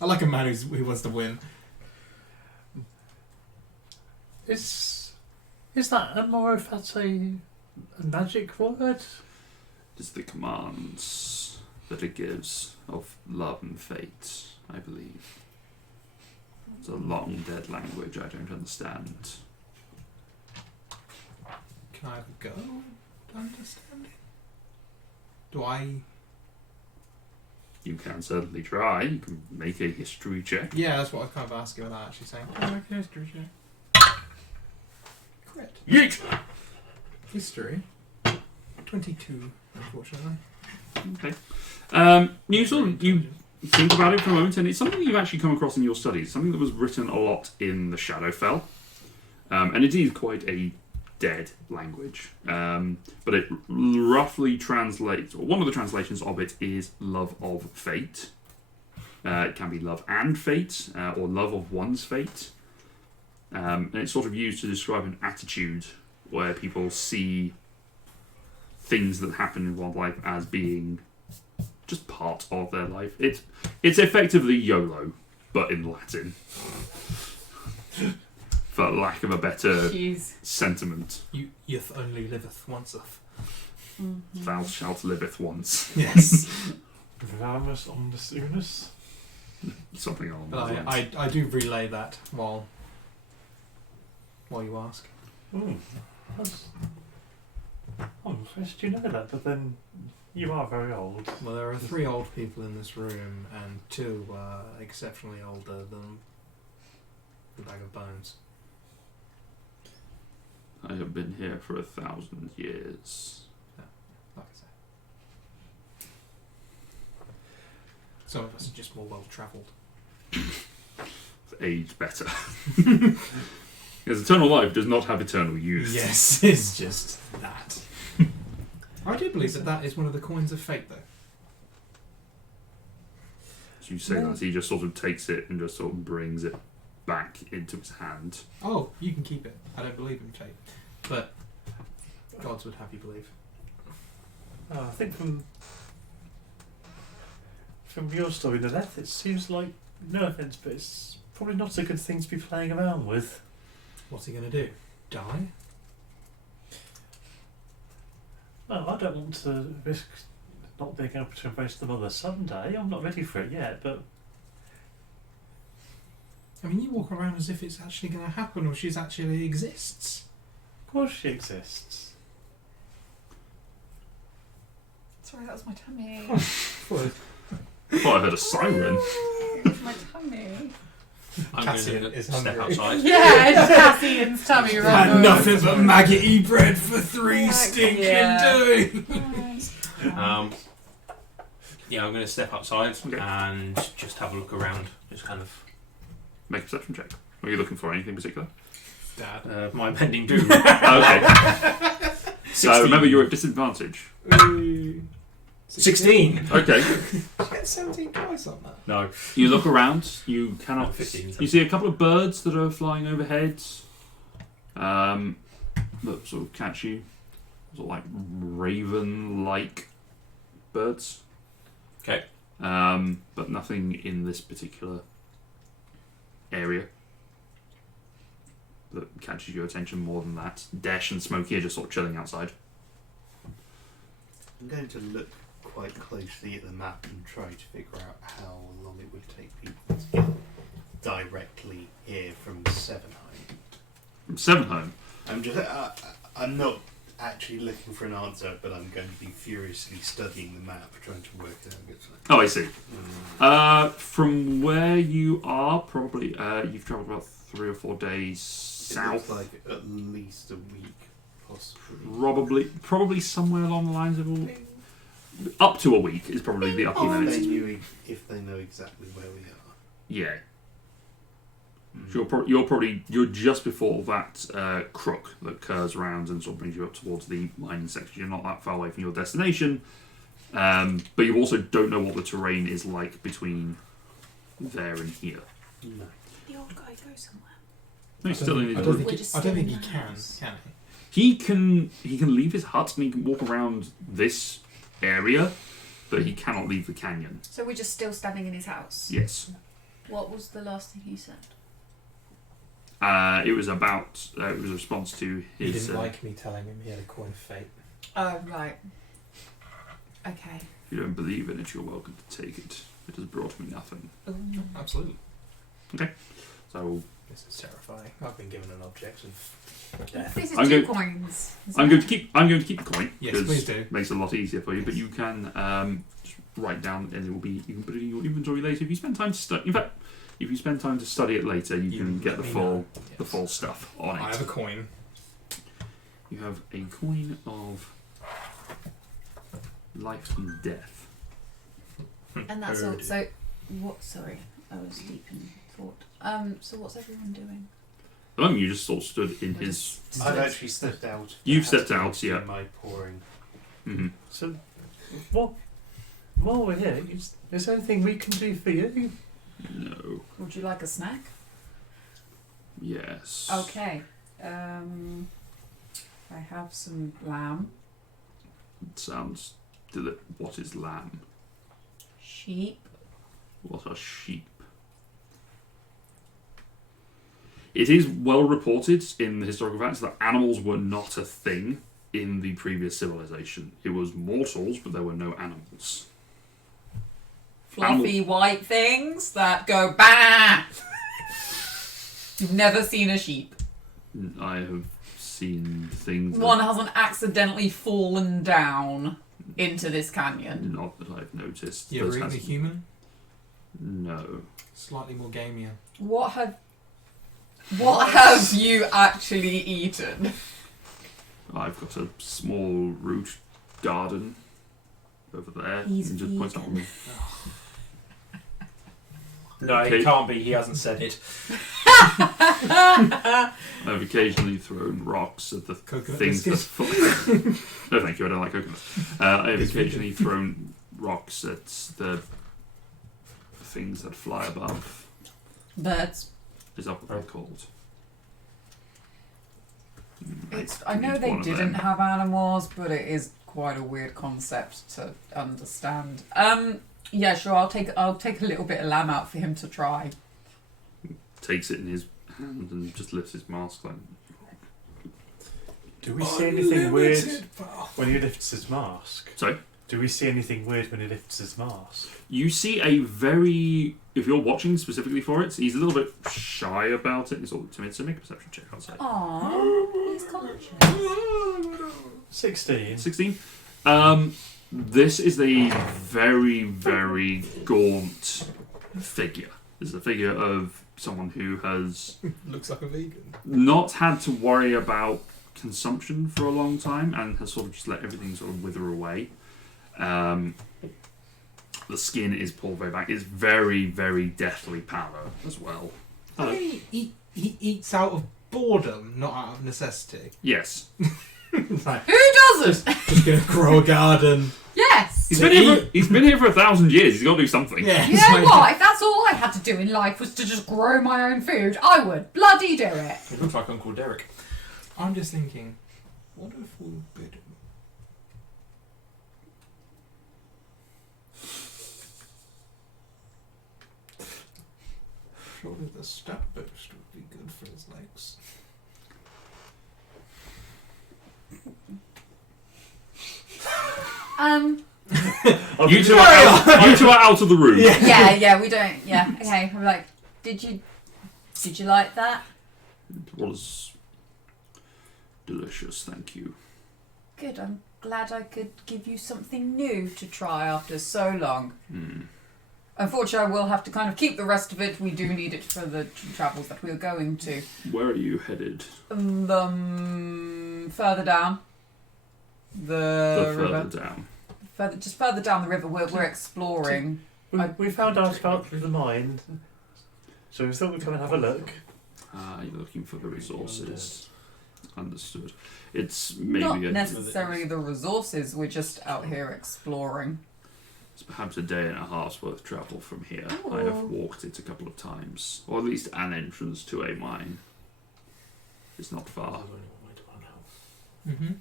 I like a man who wants to win. Is that a Morofate a magic word? It's the commands that it gives of love and fate, I believe. It's a long dead language I don't understand. Can I have a go at understanding? Do I? You can certainly try. You can make a history check. Yeah, that's what I was kind of asking without actually saying. Can I make a history check? Crit. Yeet! History. 22, unfortunately. Okay. You think about it for a moment, and it's something you've actually come across in your studies. Something that was written a lot in the Shadowfell, and it is quite a dead language. But it roughly translates, or one of the translations of it is love of fate. It can be love and fate, or love of one's fate. And it's sort of used to describe an attitude where people see things that happen in one's life as being just part of their life. It's effectively YOLO, but in Latin. For lack of a better sentiment. Youth only liveth onceth. Thou shalt liveth once. Yes. Ramus omnis unus. Something along But those lines. I do relay that while you ask. I'm impressed you know that, but then you are very old. Well, there are 3 old people in this room, and 2 are exceptionally older than the bag of bones. I have been here for 1,000 years. Like I say. Some of us are just more well-travelled. Aged better. Because eternal life does not have eternal youth. Yes, it's just that. I do believe that is one of the coins of fate, though. As you say that, he just sort of takes it and just sort of brings it back into his hand. Oh, you can keep it. I don't believe in fate. But gods would have you believe. I think from your story, Nanette, it seems like, no offence, but it's probably not a good thing to be playing around with. What's he going to do? Die? No, I don't want to risk not being able to embrace the mother someday. I'm not ready for it yet, but... I mean, you walk around as if it's actually going to happen or she actually exists. Of course she exists. Sorry, that was my tummy. I thought I heard a siren. It's my tummy. I'm Cassian going is to step hungry. outside. Yeah, it's Cassian's tummy right Had nothing but maggoty bread for 3 Yeah. stinking days. I'm going to step outside Okay. and just have a look around. Just kind of Make a perception check. Are you looking for anything particular? Dad. my bending doom. Okay. So remember, you're at disadvantage. 16. Okay. I get 17 twice on that. No. You look around. You cannot. 15. You see a couple of birds that are flying overhead. That sort of catch you. Sort of like raven-like birds. Okay. But nothing in this particular area that catches your attention more than that. Dash and Smokey are just sort of chilling outside. I'm going to look quite closely at the map and try to figure out how long it would take people to get directly here from Sevenheim. From Sevenheim. I'm not actually looking for an answer, but I'm going to be furiously studying the map, trying to work it out. Oh, I see. From where you are, probably you've travelled about 3 or 4 days It south. looks like at least a week, possibly. Probably somewhere along the lines of up to a week is probably the upper limit. If they know exactly where we are. Yeah. So you're just before that crook that curves around and sort of brings you up towards the mining section. You're not that far away from your destination, but you also don't know what the terrain is like between there and here. No. The old guy go somewhere. No, he's still in his I don't group. think he can He can leave his hut and he can walk around this area, but he cannot leave the canyon. So we're just still standing in his house. Yes. What was the last thing he said? It was about. It was a response to He his. didn't like me telling him he had a coin of fate. Oh, right. Okay. If you don't believe in it, you're welcome to take it. It has brought me nothing. Ooh. Absolutely. So This is terrifying. I've been given an object of death. This is I'm 2 going- coins. I'm going to keep. I'm going to keep the coin. Yes, 'cause please do. it makes it a lot easier for you. But you can just write down, and it will be. You can put it in your inventory later if you spend time to study. In fact, if you spend time to study it later, you can get the let me full know. the Yes. full stuff on it. I have a coin. You have a coin of life and death. And that's all. So, what? Sorry, I was deep in thought. So what's everyone doing? At the moment, you just sort of stood in We're his. just I've stood- actually stepped out. You've I stepped have to out, do yeah. My pouring. Mm-hmm. So, while we're here, is there anything we can do for you? No. Would you like a snack? Yes. Okay. I have some lamb, It sounds. What is lamb? sheep. What are sheep? It is well reported in the historical facts that animals were not a thing in the previous civilization. It was mortals, but there were no animals. Fluffy white things that go bah. You've never seen a sheep. I have seen things. One hasn't accidentally fallen down into this canyon. Not that I've noticed. You ever Those eaten a has- human? No. Slightly more gamier. What have you actually eaten? I've got a small root garden over there. He's and just points up at me. No, Okay. he can't be. He hasn't said it. I've occasionally thrown rocks at the Coconut things that biscuit. fly. No, thank you. I don't like coconuts. I've It's occasionally thrown rocks at the things that fly above. Birds. Is that what they're called? I know Eat they one of didn't them. have animals, but it is quite a weird concept to understand. Yeah, sure. I'll take a little bit of lamb out for him to try. Takes it in his hand and just lifts his mask like. Do we see anything weird Unlimited power. when he lifts his mask? Sorry? Do we see anything weird when he lifts his mask? You see a very. If you're watching specifically for it, he's a little bit shy about it. He's all timid, so make a perception check, I'll say. Aww, he's conscious. 16. 16. This is a very, very gaunt figure. This is a figure of someone who has Looks like a vegan. not had to worry about consumption for a long time and has sort of just let everything sort of wither away. The skin is pulled very back. It's very, very deathly pallor as well. He eats out of boredom, not out of necessity. Yes. Like, Who doesn't? just gonna grow a garden. Yes. He's been here for 1,000 years. He's got to do something. Yeah. You know what? If that's all I had to do in life was to just grow my own food, I would bloody do it. He looks like Uncle Derek. I'm just thinking, what if we bid him? Surely the stat boost would be good for his legs. You two are out of the room. Yeah, we don't. Yeah, okay. I'm like, did you like that? It was delicious, thank you. Good. I'm glad I could give you something new to try after so long. Hmm. Unfortunately, I will have to kind of keep the rest of it. We do need it for the travels that we're going to. Where are you headed? Further down. The river. Further down. Just further down the river. We're exploring. We found out about the mine, so we thought we'd come and have a look. You're looking for the resources. Understood. It's maybe Not necessarily the resources. We're just out here exploring. It's perhaps a day and a half's worth of travel from here. I have walked it a couple of times, or at least an entrance to a mine. It's not far. Mm-hmm.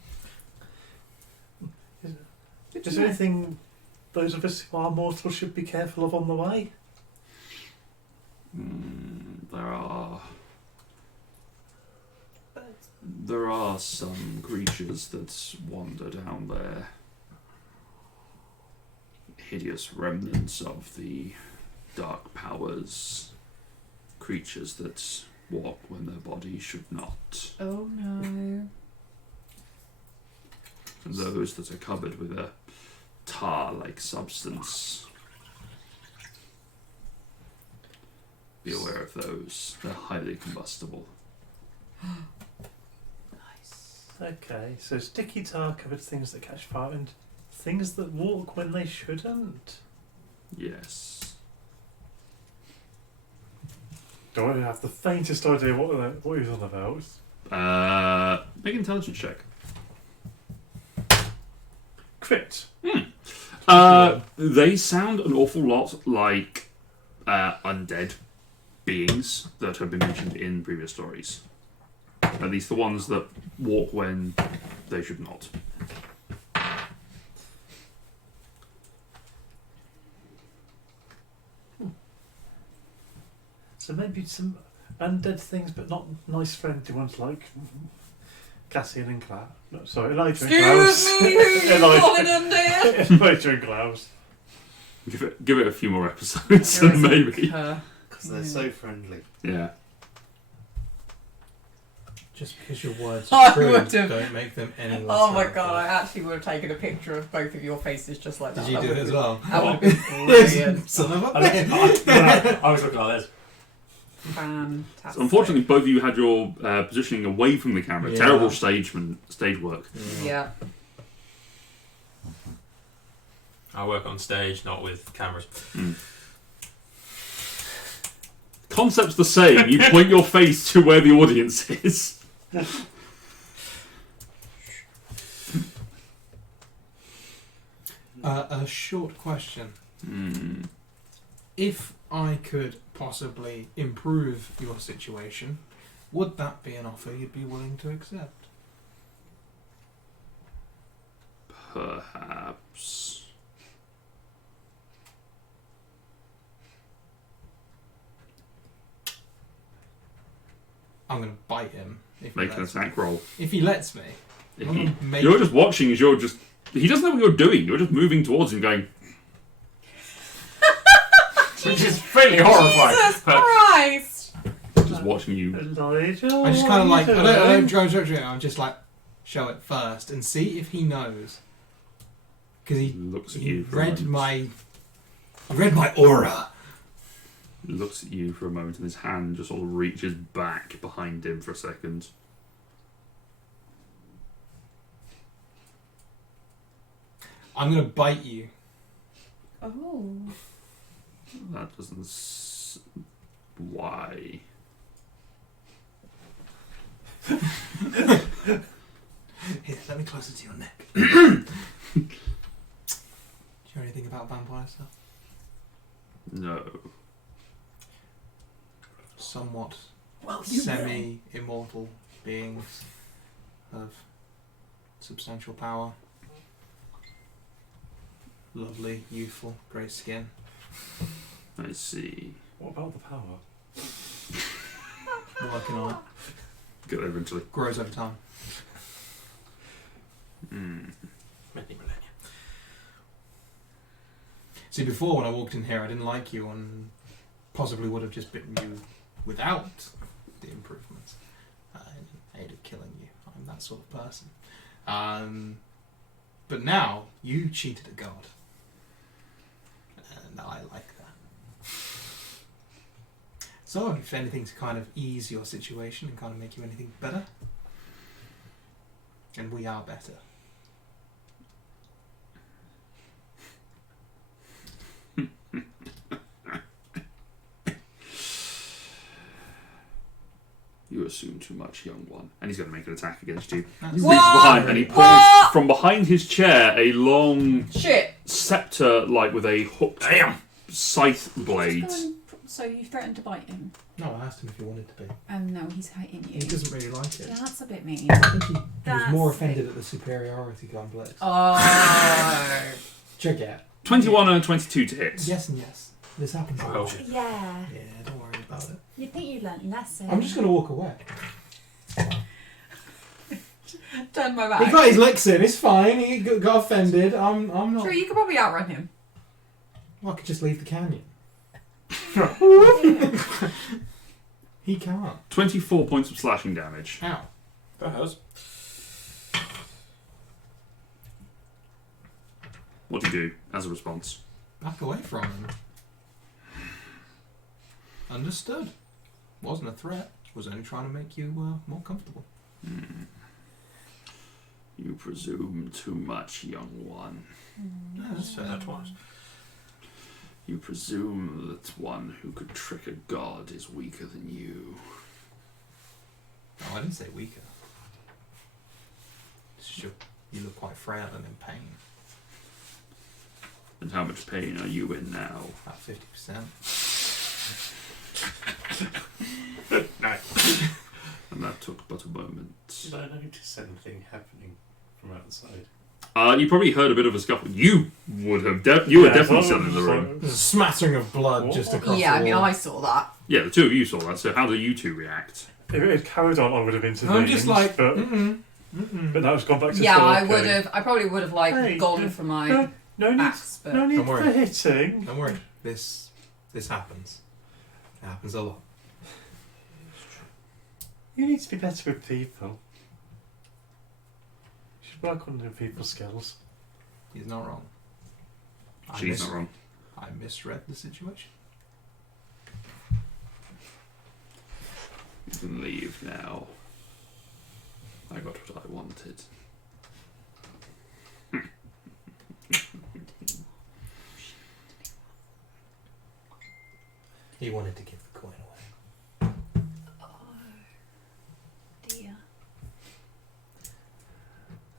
Is there anything those of us who are mortal should be careful of on the way? There are are some creatures that wander down there. Hideous remnants of the dark powers. Creatures that walk when their bodies should not. Oh no. And those that are covered with a tar-like substance. Be aware of those. They're highly combustible. Okay, so sticky tar covered things that catch fire and things that walk when they shouldn't. Yes. Do I have the faintest idea what he was on about? Make an intelligence check. Crit. They sound an awful lot like undead beings that have been mentioned in previous stories. At least the ones that walk when they should not. So maybe some undead things, but not nice friendly ones like Cassian and Klaus. No, sorry, Elijah and Klaus. Excuse me, who you calling undead? Elijah and Klaus. Give it a few more episodes, and maybe. Because they're so friendly. Yeah. Just because your words I are true, would've- don't make them any less Oh my powerful. god, I actually would have taken a picture of both of your faces just like that. Did you That do it would've as been- well? That would have been brilliant. Son of a I bitch. was looking like this. Fantastic. So unfortunately, both of you had your positioning away from the camera. Yeah. Terrible stage work. Yeah. I work on stage, not with cameras. Concept's the same. You point your face to where the audience is. A short question. If I could possibly improve your situation, would that be an offer you'd be willing to accept? Perhaps. I'm going to bite him. If he Make an lets me. attack roll. If he lets me. I'm gonna make You're just watching as you're just... He doesn't know what you're doing. You're just moving towards him going... Which is fairly horrifying. Jesus but Christ! Just watching you. Elijah, I just what kind of are like... you I don't doing? go. I'm just like... Show it first and see if he knows. Because He looks at he you for a read moment. my... He read my aura. He looks at you for a moment and his hand just sort of reaches back behind him for a second. I'm going to bite you. Oh. That doesn't... Why? Here, let me closer to your neck. Do you know anything about vampire stuff? No. Somewhat Well, you will. semi-immortal beings of substantial power. Lovely, youthful, grey skin. I see. What about the power? Working on it. Get there eventually. Grows over time. Many millennia. See, before when I walked in here, I didn't like you and possibly would have just bitten you without the improvements. In aid of killing you. I'm that sort of person. But now, you cheated a god. And I like that. So, if anything to kind of ease your situation and kind of make you anything better, and we are better. You assume too much, young one. And he's going to make an attack against you. That's He What? reaches behind and he pulls What? from behind his chair a long Shit. scepter, like with a hooked scythe blade. So you threatened to bite him? No, I asked him if he wanted to be. No, he's hating you. He doesn't really like it. Yeah, that's a bit mean. I think he was That's more offended at the superiority complex. Oh. Check it out. 21 and 22 to hit. Yes and yes. This happens a Oh. lot. Yeah. Yeah, don't worry about it. You'd think you learnt a lesson. I'm just going to walk away. turned my back. He got his licks in. It's fine. He got offended. I'm not. True, you could probably outrun him. Well, I could just leave the canyon. He can't. 24 points of slashing damage. Ow. That hurts. What do you do as a response? Back away from him. Understood. Wasn't a threat. Was only trying to make you more comfortable. You presume too much, young one. Yeah, that's fair. That twice. You presume that one who could trick a god is weaker than you. Oh, I didn't say weaker. It's just you look quite frail and in pain. And how much pain are you in now? About 50%. And that took but a moment. Did I notice anything happening from outside? You probably heard a bit of a scuffle. You would have. You were definitely well, still in the room. There's a smattering of blood just across Yeah, the I mean, wall. I saw that. Yeah, the two of you saw that. So how do you two react? If it had carried on, I would have intervened. I'm just like, but now it's gone back to Yeah, I stalking. would have. I probably would have Hey, gone for my No need, axe, but no need Don't for worry. hitting. Don't worry. This happens. It happens a lot. You need to be better with people. You should work on your people skills. He's not wrong. She's not wrong. I misread the situation. You can leave now. I got what I wanted. He wanted to give the coin away. dear.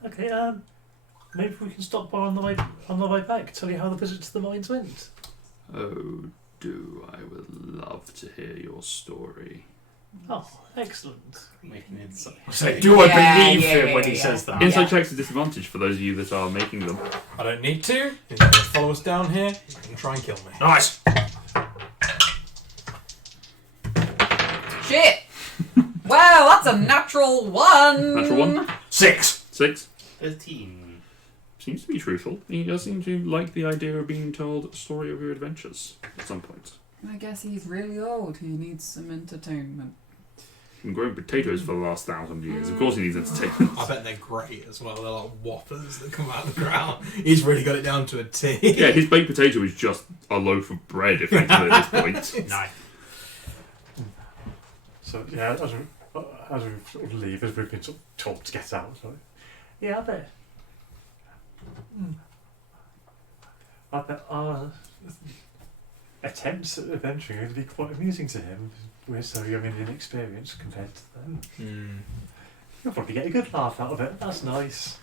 Okay, maybe we can stop by on the way back. Tell you how the visit to the mines went. Oh, do I would love to hear your story. Oh, excellent. Making it so. So do I Yeah, believe yeah, him yeah, when he yeah. says that? Insight checks a disadvantage for those of you that are making them. I don't need to. He's going to follow us down here and try and kill me. Nice. Shit! Wow, that's a natural one! Natural one? 6. 6. 13. Seems to be truthful. He does seem to like the idea of being told a story of your adventures at some point. I guess he's really old. He needs some entertainment. He's been growing potatoes for the last 1,000 years. Of course he needs entertainment. I bet they're great as well. They're like whoppers that come out of the ground. He's really got it down to a T. Yeah, his baked potato is just a loaf of bread, effectively, at this point. Nice. So yeah, as we sort of leave, as we've been sort of told to get out. So, yeah, I bet our attempts at adventuring are going to be quite amusing to him. We're so young and inexperienced compared to them. You'll probably get a good laugh out of it. That's nice.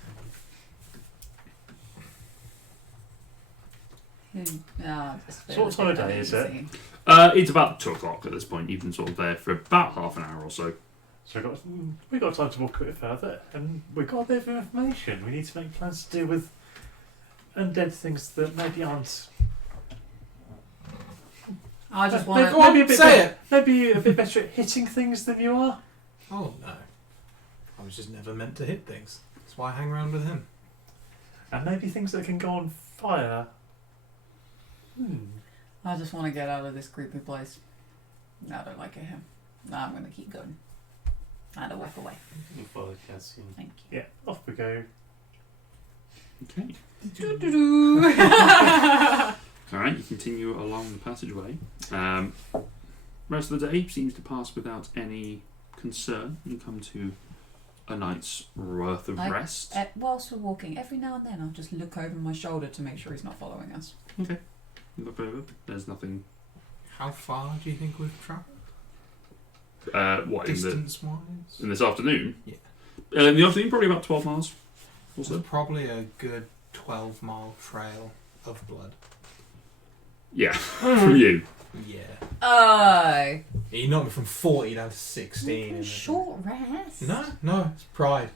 So what time of day is it? It's about 2 o'clock at this point. You've been sort of there for about half an hour or so. So we got time to walk a bit further, and we've got a bit of information. We need to make plans to deal with undead things that maybe aren't. I just maybe, want to. maybe a bit say it. Maybe a bit better at hitting things than you are. Oh no. I was just never meant to hit things. That's why I hang around with him. And maybe things that can go on fire. I just want to get out of this creepy place. I don't like it here. No, I'm going to keep going. And I'll walk away. You follow Cassian. Thank you. Yeah, off we go. Okay. Doo-doo-doo. Alright, you continue along the passageway. Rest of the day seems to pass without any concern. You come to a night's worth of rest. Whilst we're walking, every now and then I'll just look over my shoulder to make sure he's not following us. Okay. You look over. There's nothing. How far do you think we've travelled? What, Distance-wise? in this afternoon? Yeah. In the afternoon, probably about 12 miles. Also, Also. probably a good 12-mile trail of blood. Yeah, from you. Yeah. He knocked me from 40 down to 16. in Short rest. No, it's pride.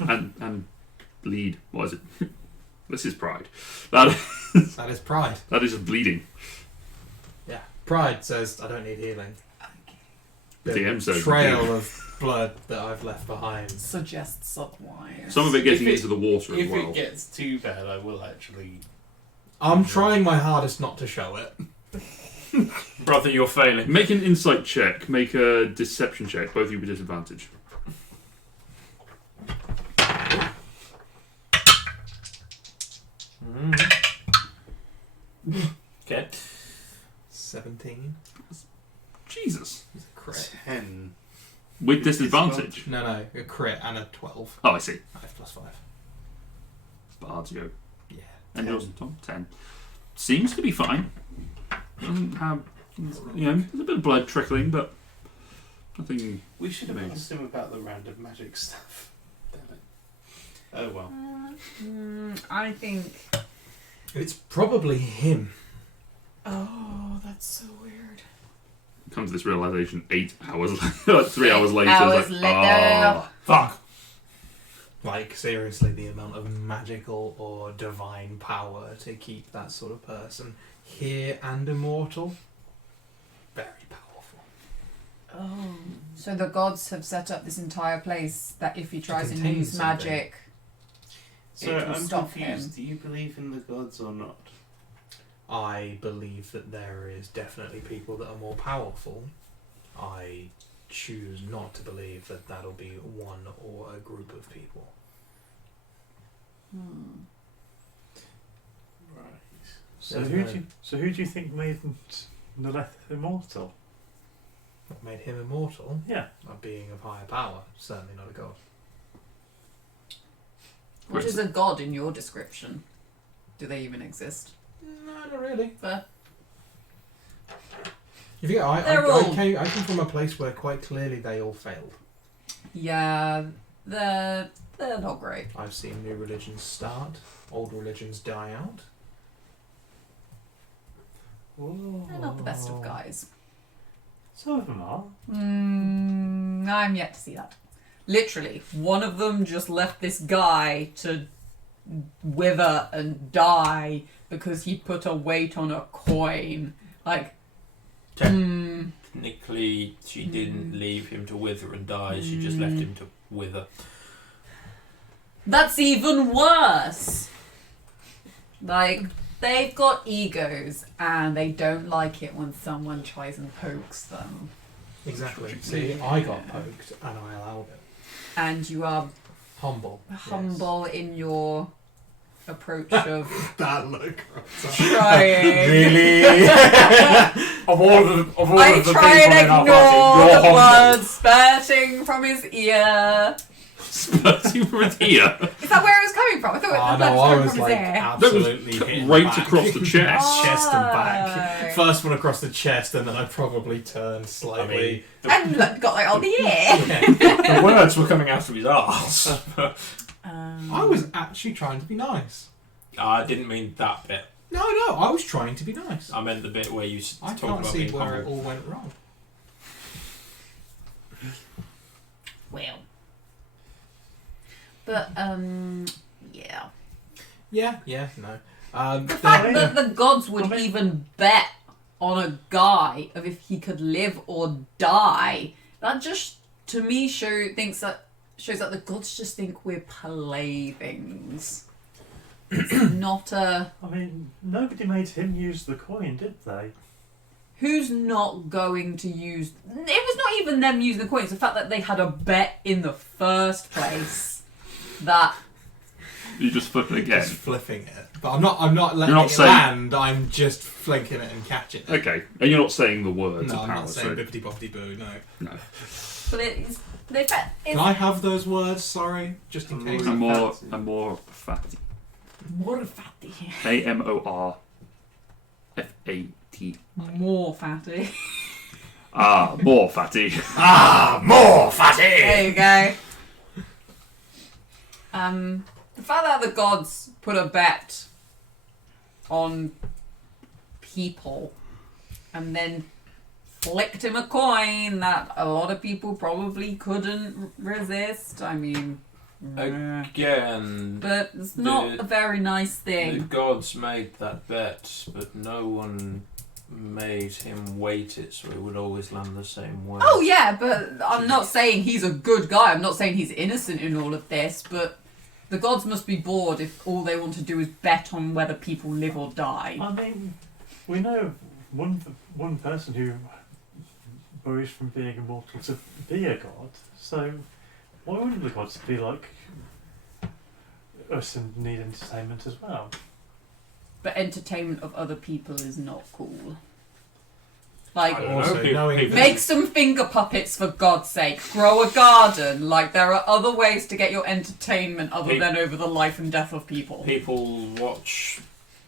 and bleed. What is it? This is pride. That That is pride. is just bleeding. Yeah. Pride says, I don't need healing. the DM says trail of blood that I've left behind. Suggests otherwise. Some of it getting If it- into the water as If well. it gets too bad, I will actually. I'm trying my hardest not to show it. Brother, you're failing. Make an insight check. Make a deception check. Both of you with disadvantage. Okay. 17. Jesus. It's a crit. 10. With disadvantage. No, a crit and a 12. Oh, I see. 5+5. Bards go. Yeah. And yours, Tom? 10. Seems to be fine. Doesn't have, there's a bit of blood trickling, but nothing. We should have Amazing. asked him about the random magic stuff. Damn it. Oh well. I think. It's probably him. Oh, that's so weird. Comes to this realization 8 hours later, like 3 hours later. Hours it's like, later. Fuck. Like, seriously, the amount of magical or divine power to keep that sort of person here and immortal. Very powerful. Oh. So the gods have set up this entire place that if he tries to contain use something. magic, So it will I'm stop confused. him. Do you believe in the gods or not? I believe that there is definitely people that are more powerful. I choose not to believe that that'll be one or a group of people. Right. So There's who do you think made Naleth immortal? What made him immortal? Yeah. A being of higher power. Certainly not a god. What is a god in your description? Do they even exist? No, not really. But You think I came from a place where quite clearly they all failed. yeah, they're not great. I've seen new religions start, old religions die out. They're not the best of guys. Some of them are. I'm yet to see that. Literally, one of them just left this guy to wither and die because he put a weight on a coin. Like, Technically, she didn't leave him to wither and die. She just left him to wither. that's even worse. Like, they've got egos and they don't like it when someone tries and pokes them. Exactly. See, I got poked and I allowed it. And you are Humble. humble in your approach of That look. trying. Really? of all I of the try people and in our ignore party, the you're humble. blood spurting from his ear. Spurting from his ear. Is that where it was coming from? I thought Oh the blood no, was I coming was from like his ear. absolutely That was hitting right back. across the chest. Chest and back. Oh. First one across the chest, and then I probably turned slightly. And look, got it on the ear. Yeah. The words were coming out of his arse. I was actually trying to be nice. I didn't mean that bit. No, I was trying to be nice. I meant the bit where you I talk can't about see being where it humble. all went wrong. Well. But, yeah. Yeah, no. The fact that the gods would I mean- even bet on a guy of if he could live or die, that just, to me, shows that the gods just think we're playthings. It's not a... I mean, nobody made him use the coin, did they? Who's not going to use... It was not even them using the coin. It's the fact that they had a bet in the first place that... You just flip it again. Just flipping it, but I'm not letting not it saying- land. I'm just flanking it and catching it. Okay, and you're not saying the words No, of I'm power, not saying so bippity boppity boo. No. no. But it's... They bet... Can I have those words? Sorry, just in case. And more fatty. More fatty. AMORFAT. More fatty. Ah, more fatty. More fatty! There you go. The fact that the gods put a bet on people and then flicked him a coin that a lot of people probably couldn't resist. I mean, Again, but it's not the- a very nice the thing. gods made that bet, but no one made him weight it so it would always land the same way. Oh yeah, but I'm not saying he's a good guy. I'm not saying he's innocent in all of this, but the gods must be bored if all they want to do is bet on whether people live or die. I mean, we know one person who rose from being immortal to be a god, so why wouldn't the gods be like us and need entertainment as well? But entertainment of other people is not cool. Like, I don't Also, know, knowing make some finger puppets for God's sake. Grow a garden. Like, there are other ways to get your entertainment other than over the life and death of people. People watch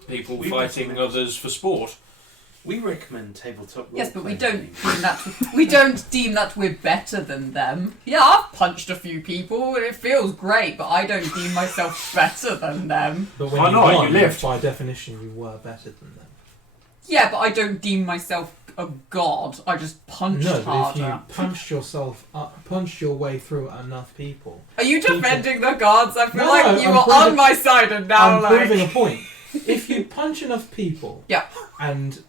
people We fighting recommend- others for sport. We recommend tabletop role Yes, but we playing don't games. deem that we don't deem that we're better than them. Yeah, I've punched a few people and it feels great, but I don't deem myself better than them. But when Why you not? won, You lived. by definition, you were better than them. Yeah, but I don't deem myself a god. I just punched No, but if you harder. punched your way through enough people. Are you defending the gods? I feel No, like you I'm were on proving- my side and now I'm like... proving a point. If you punch enough people Yeah. and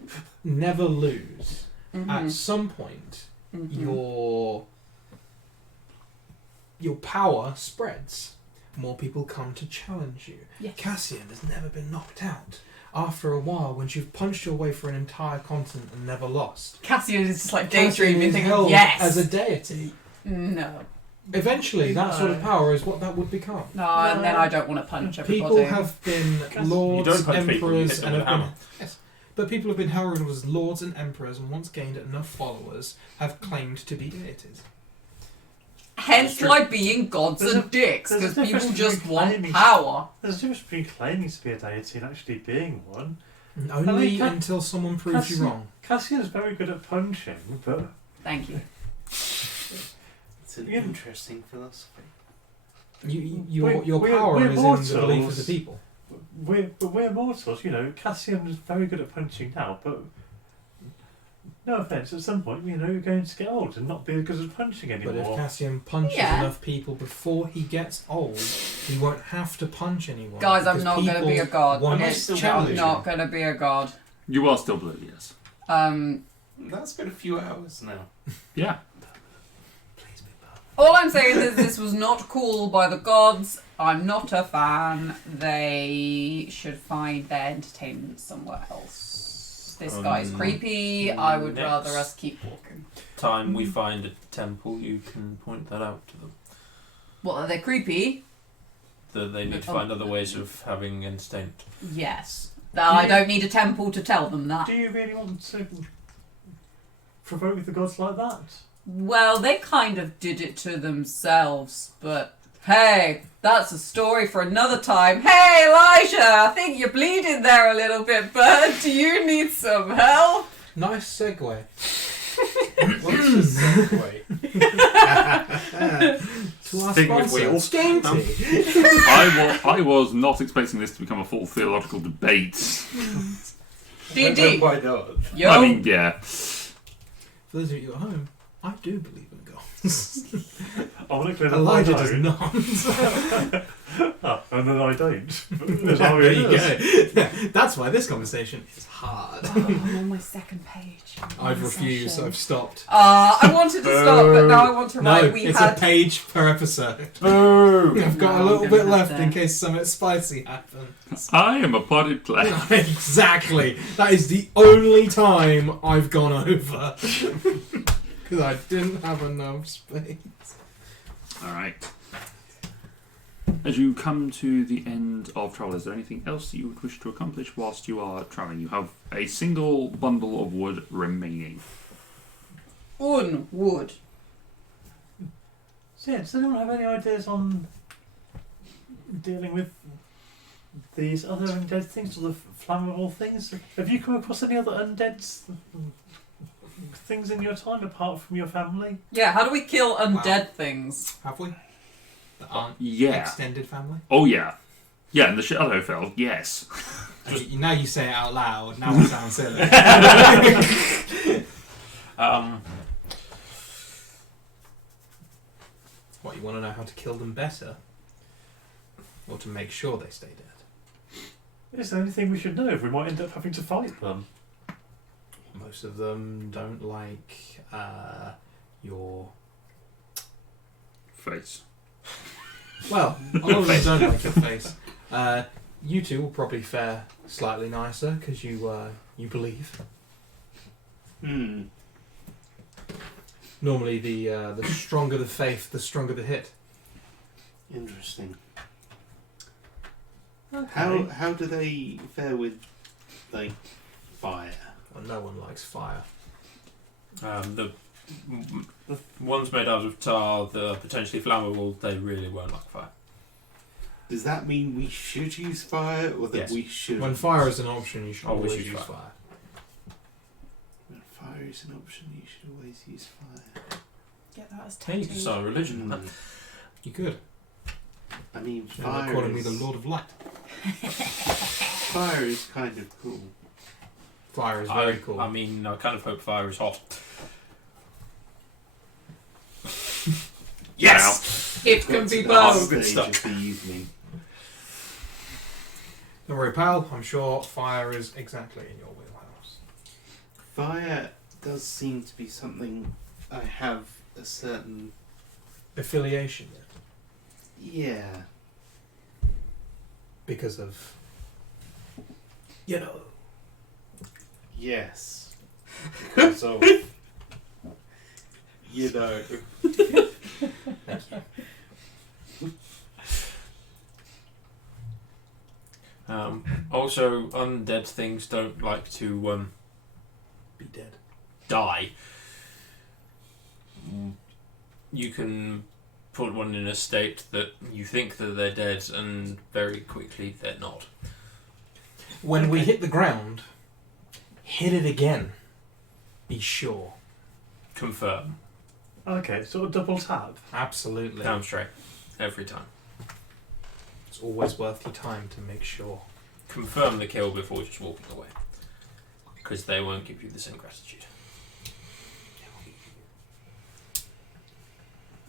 never lose, Mhm. at some point Mhm. your power spreads. More people come to challenge you. Yes. Cassian has never been knocked out. After a while, when you've punched your way for an entire continent and never lost, Cassian is just like Cassian daydreaming, is thinking, held yes! as a deity. No. Eventually, that sort of No. power is what that would become. No, and then I don't want to punch everybody. People have been lords, You don't punch people, you emperors, hit them and with have a been hammer. yes, but people have been heralded as lords and emperors, and once gained enough followers, have claimed to be deities. Hence why being gods There's are a- dicks, there's a because people difference just between want claiming- power. There's a difference between claiming to be a deity and actually being one. Only mean, until someone proves you Cassian- wrong. Cassian's very good at punching, but Thank you. It's an Yeah. interesting philosophy. Your we're- power we're is in the belief of mortals. the people. we're mortals, you know. Cassian is very good at punching now, but no offense, at some point, you know, you're going to get old and not be as good at punching But anymore. if Cassian punches Yeah. enough people before he gets old, he won't have to punch anyone. Guys, I'm because not going to people be a god. won't Am I It's- still I'm challenge not him. going to be a god. You are still blue, yes. That's been a few hours now. Yeah. Please be bad. All I'm saying is this was not cool by the gods. I'm not a fan. They should find their entertainment somewhere else. This guy's creepy. I would next. rather us keep walking. Time we find a temple, you can point that out to them. What, are they creepy? That they need to find other ways of having entertainment. Yes. I don't need a temple to tell them that. Do you really want to provoke the gods like that? Well, they kind of did it to themselves, but hey, that's a story for another time. Hey, Elijah, I think you're bleeding there a little bit, bud. Do you need some help? Nice segue. What's the segue? To our Thing with sponsor, wheels. Game Um, Tea. I was not expecting this to become a full theological debate. D&D. Why not? Yo. I mean, yeah. For those of you at home, I do believe in gods. I want to clear that Elijah I does don't. not. And then I don't. There you go. That's why this conversation is hard. Oh, I'm on my second page. I've refused. I've stopped. I wanted to stop, but now I want to No, write. We it's had. a page per episode. Boo! I've got No, a little I'm bit gonna have left to- in case something spicy happens. I am a potted plant. Exactly. That is the only time I've gone over. Because I didn't have enough space. Alright. As you come to the end of travel, is there anything else that you would wish to accomplish whilst you are travelling? You have a single bundle of wood remaining. Wood. So yeah, does anyone have any ideas on dealing with these other undead things, or the flammable things? Have you come across any other undead things in your time apart from your family? Yeah, how do we kill undead things? Have we? That aren't Yeah. extended family? Oh, yeah. Yeah, in the Shadowfell, yes. Now you say it out loud, now I sound silly. What, you want to know how to kill them better? Or to make sure they stay dead? Is there anything we should know if we might end up having to fight them? Most of them don't like your... Face. Well, a lot of them don't like your face. You two will probably fare slightly nicer because you believe. Normally, the stronger the faith, the stronger the hit. Interesting. Okay. How do they fare with like fire? Well, no one likes fire. The ones made out of tar, the potentially flammable, they really won't like fire. Does that mean we should use fire, or that Yes. we should? When fire is an option, you should Always always use use fire. fire. When fire is an option, you should always use fire. Get that as Hey, you can start a religion. Hmm. You could. I mean, You're fire calling me is, the Lord of Light. fire is kind of cool. Fire is very cool. I mean, I kind of hope fire is hot. Yes! It can Got be to the last both. Good stage stuff. of the evening. Don't worry, pal. I'm sure fire is exactly in your wheelhouse. Fire does seem to be something I have a certain Affiliation, yeah. because of, you know. Yes. Because of you know. Thank you. Also, undead things don't like to Be dead. die. You can put one in a state that you think that they're dead, and very quickly they're not. When we hit the ground, hit it again. Be sure. Confirm. Okay, sort of double tap. Absolutely. Down straight. Every time. It's always worth your time to make sure. Confirm the kill before just walking away. Because they won't give you the same gratitude.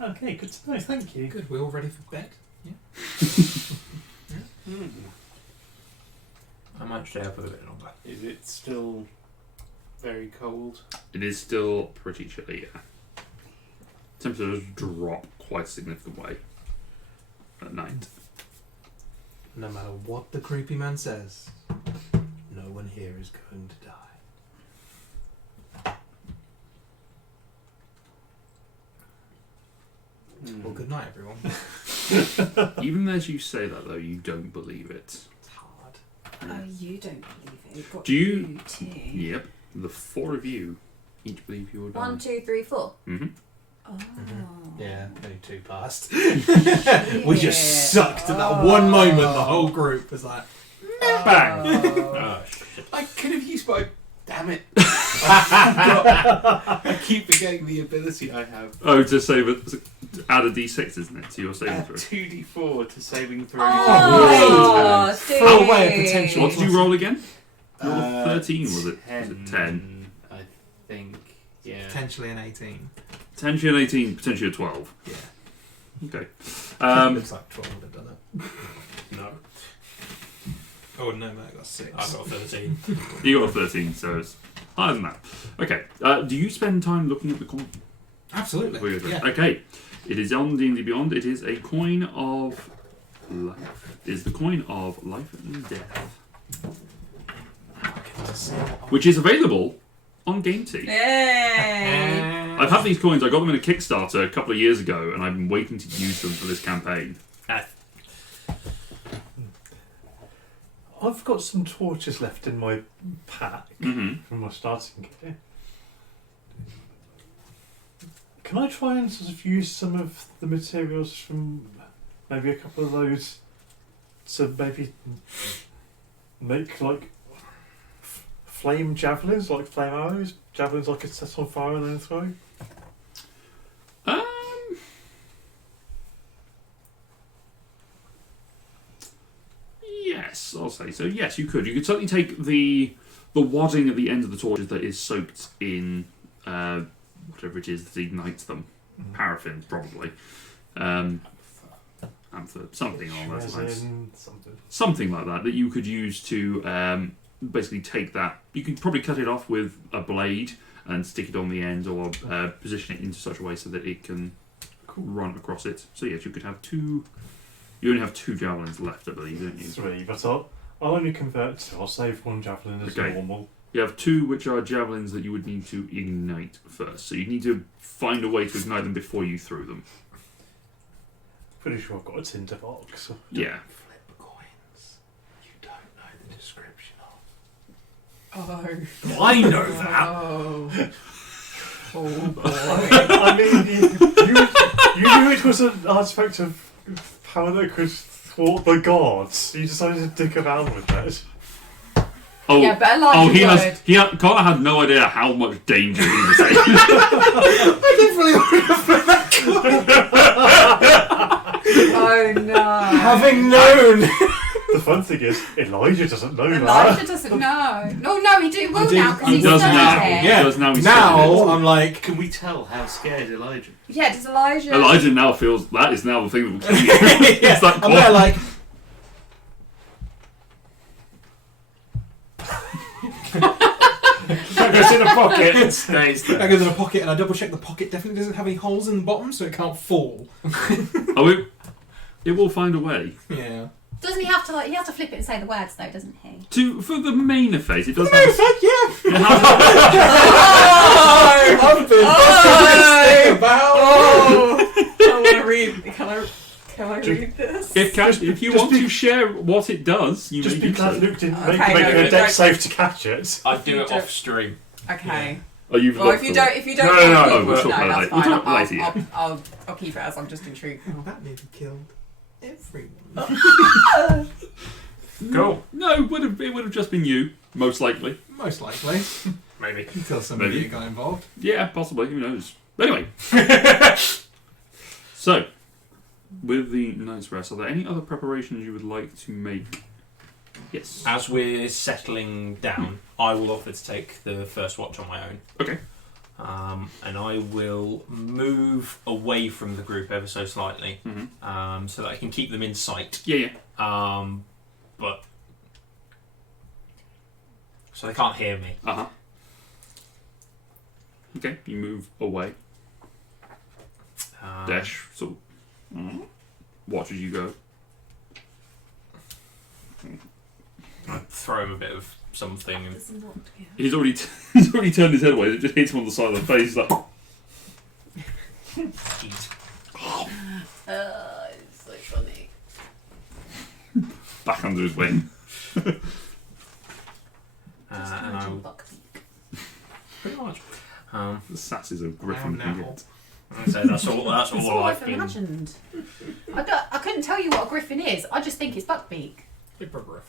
Okay, good to know. Thank you. Good. We're all ready for bed. I might stay up a bit longer. Is it still very cold? It is still pretty chilly, yeah. Temperatures drop quite a significant way at night. No matter what the creepy man says, no one here is going to die. Well, good night, everyone. Even as you say that, though, you don't believe it. It's hard. Oh, you don't believe it. You've got Do you- too. Yep. The four of you each believe you will die. 1, 2, 3, 4. Mm-hmm. Oh. Yeah, only 2 passed. We just sucked at that one moment. The whole group was like, Bang! Oh, shit. I could have used my. Damn it! I keep forgetting the ability I have. Oh, to save it. Add a d6, isn't it? To your saving Add throw. 2d4 to saving throws. Oh, full way of potential. What did you roll again? You rolled Uh, 13, was it? Was it 10? I think. Yeah. potentially an 18. Potentially an 18, potentially a 12. Yeah. Okay. Looks like 12 would have done it. No. Oh no, mate, I got 6. I got 13. You got a 13, so it's higher than that. Okay. Do you spend time looking at the coin? Absolutely. Yeah. Okay. It is on D&D Beyond. It is a coin of life. It is the coin of life and death, which is available on GameTee. Yay! I've had these coins. I got them in a Kickstarter a couple of years ago, and I've been waiting to use them for this campaign. I've got some torches left in my pack Mm-hmm. from my starting kit. Can I try and sort of use some of the materials from maybe a couple of those to maybe make like flame javelins, like flame arrows? Javelins I could set on fire and then throw? Yes, I'll say so. Yes, you could. You could certainly take the wadding at the end of the torches that is soaked in whatever it is that ignites them. Paraffin, probably. Amphor, something along those lines. Resin, something. Something like that you could use to basically take that. You can probably cut it off with a blade and stick it on the end, or position it into such a way so that it can run across it. So yes, you could have 2. You only have 2 javelins left, I believe, don't you? 3, but I'll only convert 2. I'll save 1 javelin as Okay. normal. You have 2 which are javelins that you would need to ignite first. So you need to find a way to ignite them before you threw them. Pretty sure I've got a tinderbox. Yeah. Flip coins. You don't know the description of. Oh. I know that. Oh. Oh boy. I mean, you knew it was an artifact of power that could thwart the gods. You decided to dick around with it. Oh, Yeah, but Elijah would. Connor had no idea how much danger he was in. Oh no. Having known. The fun thing is, Elijah doesn't know Elijah that. doesn't know. No, he do will do- now because he he's does done now. it. Yeah. Does now he's Now I'm like, Can we tell how scared Elijah? Yeah, does Elijah? Elijah now feels that is now the thing that will kill you. yeah, It's like, I'm there like, That goes in a pocket and stays I there. go to the pocket and I double check the pocket definitely doesn't have any holes in the bottom, so it can't fall. oh, it will find a way. Yeah. Doesn't he have to he has to flip it and say the words though, doesn't he? For the main effect, it does Main have. effect, yeah. It has I've been about. I want to read. Can I read this? if you want to share what it does, you Just may be do glad so. Luke didn't Okay, make no, a deck no. save to catch it. I'd do it off stream. Okay. Oh, you've Well, looked if you for don't, it. if you don't, No, want no, people we'll to talk know, about that's it later. We'll fine. talk about it later, I'll keep it as I'm just intrigued. Oh, that nearly killed everyone. Cool. No, it would have just been you, most likely. Most likely. Maybe. Until somebody Maybe. got involved. Yeah, possibly. Who knows? But anyway. So, with the night's rest, are there any other preparations you would like to make? Yes. As we're settling down, I will offer to take the first watch on my own. Okay. And I will move away from the group ever so slightly, Mm-hmm. so that I can keep them in sight. Yeah. But so they can't hear me. Uh huh. Okay, you move away. Dash, sort of. Watch as you go. I throw him a bit of something, and He's already turned his head away. It just hits him on the side of the face. He's like, eat. It's so funny. back under his wing. And I will pretty much. The sasses of Griffin Now. can get. I'd say that's all. That's It's all all I've I've been. imagined. I couldn't tell you what a griffin is. I just think it's buckbeak. Hippogriff.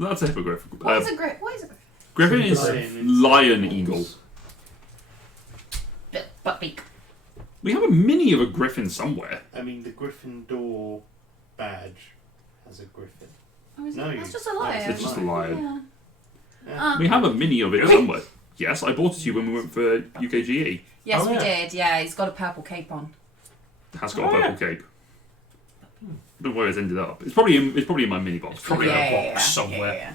That's a hippogriff. What is a griffin? What is a griffin? Griffin is Lion. lion eagle. Buckbeak. We have a mini of a griffin somewhere. I mean, the Gryffindor badge has a griffin. Oh, is No, it? That's just a lion. It's just a lion. Yeah. Yeah. We have a mini of it somewhere. Yes, I bought it to you when we went for UKGE. Yes, Oh, we yeah. did. Yeah, he's got a purple cape on. Has got a purple cape. Don't worry, it's ended up. It's probably in my mini box. Probably in a Yeah, box somewhere. yeah.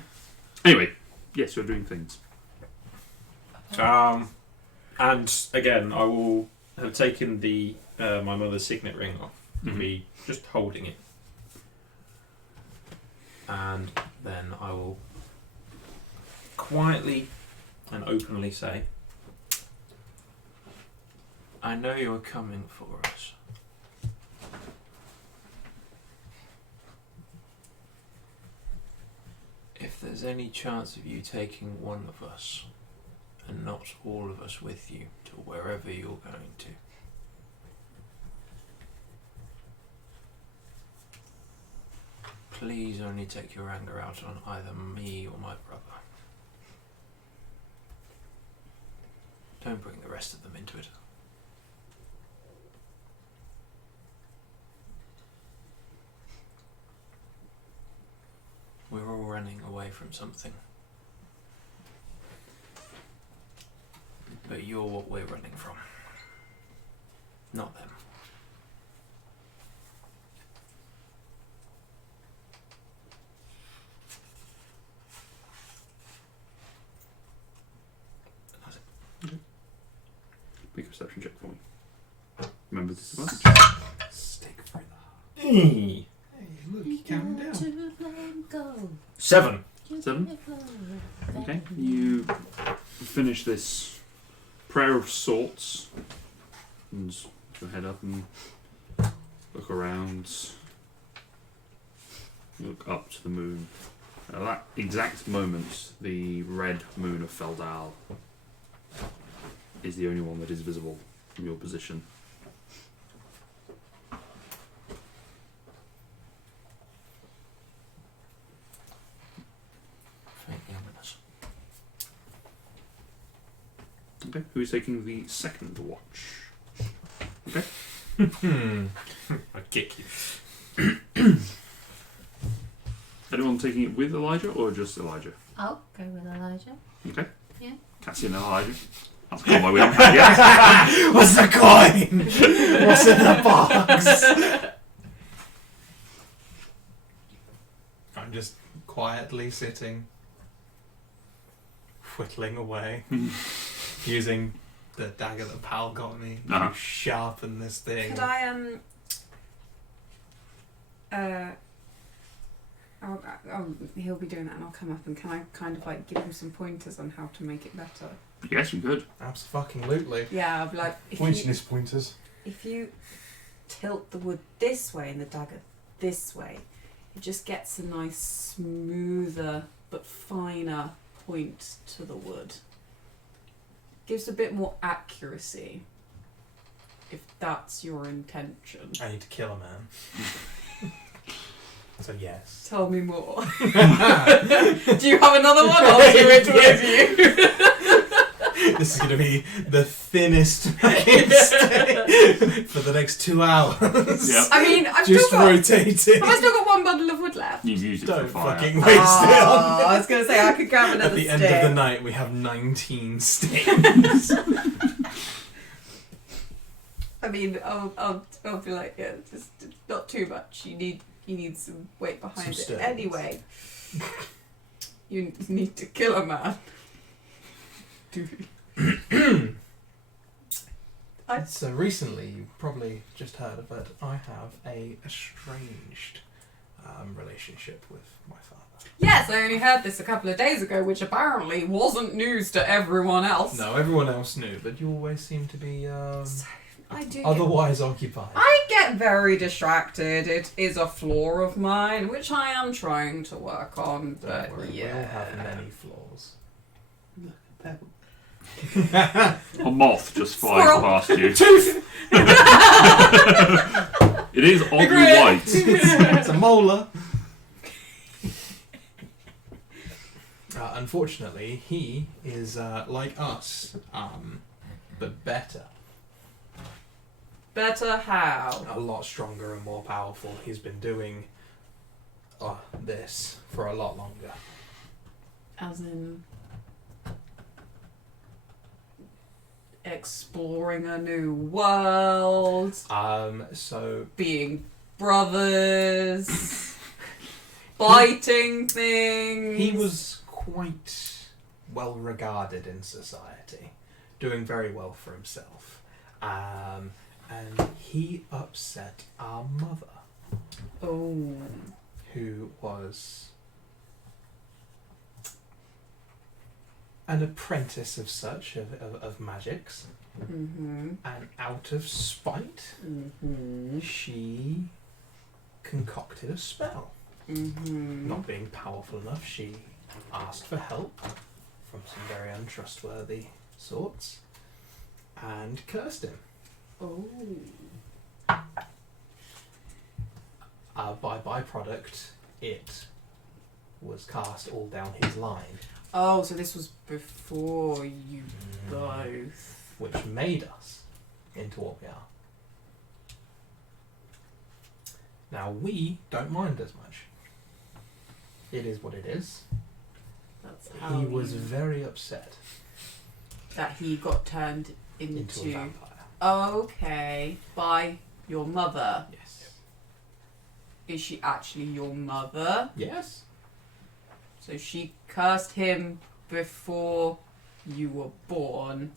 Anyway, yes, you're doing things. And again, I will have taken the my mother's signet ring off and be just holding it, and then I will quietly and openly say, "I know you're coming for us. If there's any chance of you taking one of us, and not all of us with you, to wherever you're going to, please only take your anger out on either me or my brother. Don't bring the rest of them into it." We're all running away from something. But you're what we're running from. Not them. perception check for me. Remember this advantage. Stick through the heart. Hey. Hey, look, you counting down. 7. 7. Okay, you finish this prayer of sorts and go head up and look around. Look up to the moon. At that exact moment, the red moon of Feldal is the only one that is visible from your position. Okay, who is taking the second watch? Okay. I kick you. Anyone taking it with Elijah or just Elijah? I'll go with Elijah. Okay. Yeah. Cassie and Elijah. That's a combo we haven't had yet. What's the coin? What's in the box? I'm just quietly sitting, whittling away, using the dagger that Pal got me Uh-huh. to sharpen this thing. Could I he'll be doing that, and I'll come up and can I kind of like give him some pointers on how to make it better? Yes, you could. Absolutely. Yeah, I'll be like, Pointiness pointers. if you tilt the wood this way and the dagger this way, it just gets a nice smoother but finer point to the wood. Gives a bit more accuracy, if that's your intention. I need to kill a man. So yes. Tell me more. Do you have another one? I'll do it with you. This is going to be the thinnest fucking steak for the next 2 hours. Yep. I mean, I've Just still got. rotating. Have I still got one bundle of wood left? You've used it Don't for fire. fucking waste it on. I was going to say I could grab another At the stick. end of the night, we have 19 sticks. I mean, I'll be like, yeah, just not too much. You need some weight behind Some it. stones. Anyway, you need to kill a man. So recently, you probably just heard of it, I have a estranged relationship with my father. Yes, I only heard this a couple of days ago, which apparently wasn't news to everyone else. No, everyone else knew, but you always seem to be I do. otherwise occupied. I get very distracted. It is a flaw of mine, which I am trying to work on. But Don't worry, yeah, we all have many flaws. Look, a pebble. A moth just flies Squirrel. past you. Tooth! It is oddly Agree. white. It's a molar. Unfortunately, he is like us, but better. better how? A lot stronger and more powerful. He's been doing this for a lot longer. As in exploring a new world, So being brothers, fighting things. he was quite well regarded in society, doing very well for himself. And he upset our mother, Oh. who was an apprentice of such, of magics, Mm-hmm. and out of spite, Mm-hmm. she concocted a spell. Mm-hmm. Not being powerful enough, she asked for help from some very untrustworthy sorts and cursed him. Oh. By byproduct, it was cast all down his line, Oh, so this was before you both. which made us into what we are. Now, we don't mind as much. It is what it is. That's how He was you- very upset that he got turned into a into. vampire. Okay, by your mother. Yes. Is she actually your mother? Yes. So she cursed him before you were born.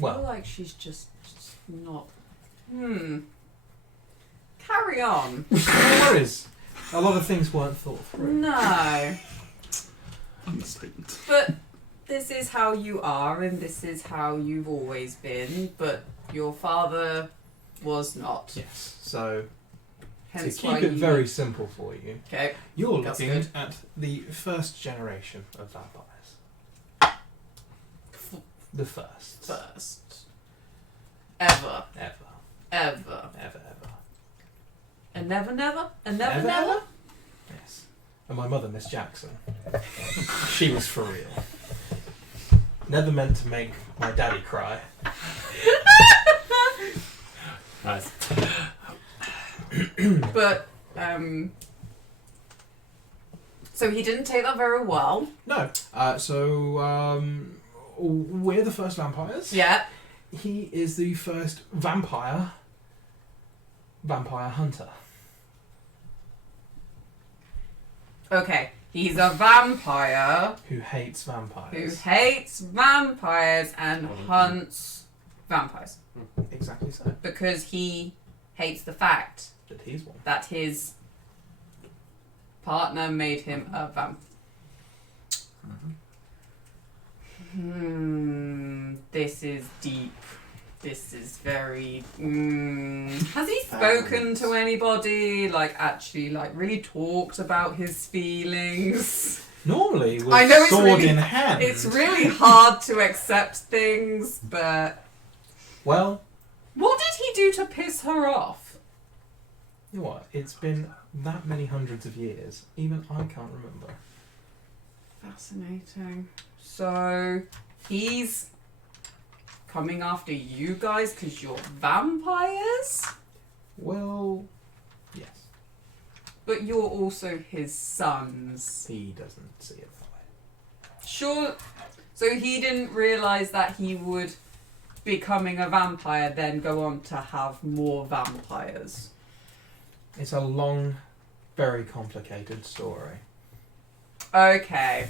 feel Well. like she's just not. Carry on. No worries. A lot of things weren't thought through. No. Understatement. But this is how you are, and this is how you've always been, but your father was not. Yes. So, Hence to why keep it you... very simple for you, Okay. you're That's looking good. at the first generation of vampires. The first. First. Ever. Ever. Ever. Ever, ever. And never, never? And never, Ever, never? ever? Yes. And my mother, Miss Jackson, she was for real. Never meant to make my daddy cry. Nice. But, so he didn't take that very well. No. We're the first vampires. Yeah. He is the first vampire hunter. Okay. He's a vampire Who hates vampires. who hates vampires and hunts vampires. Exactly so. Because he hates the fact That he's one. that his partner made him a vampire. This is deep. This is very. Has he spoken to anybody? Like, actually, like, really talked about his feelings? Normally, with I know it's sword really- in hand. It's really hard to accept things, but. Well, What did he do to piss her off? you know what? It's been that many hundreds of years. Even I can't remember. Fascinating. So, he's coming after you guys because you're vampires? Well, yes. But you're also his sons. He doesn't see it that way. Sure. So he didn't realise that he would, becoming a vampire, then go on to have more vampires. It's a long, very complicated story. Okay.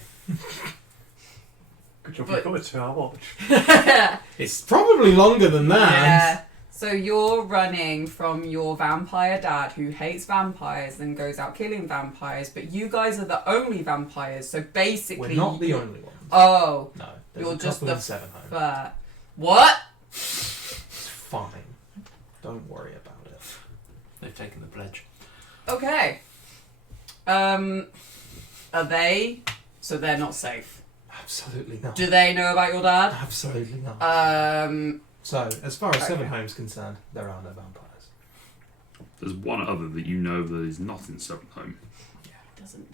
Good job But- you've got a 2-hour watch. It's probably longer than that. Yeah. So you're running from your vampire dad who hates vampires and goes out killing vampires, but you guys are the only vampires, so basically... We're not the only ones. Oh. No, there's You're a just couple the in Seven Home. What? It's fine. Don't worry about it. They've taken the pledge. Okay. Are they... So they're not safe. Absolutely not. Do they know about your dad? Absolutely not. So, as far as Seven okay. Home's concerned, there are no vampires. There's one other that you know that is not in Seven Home. doesn't...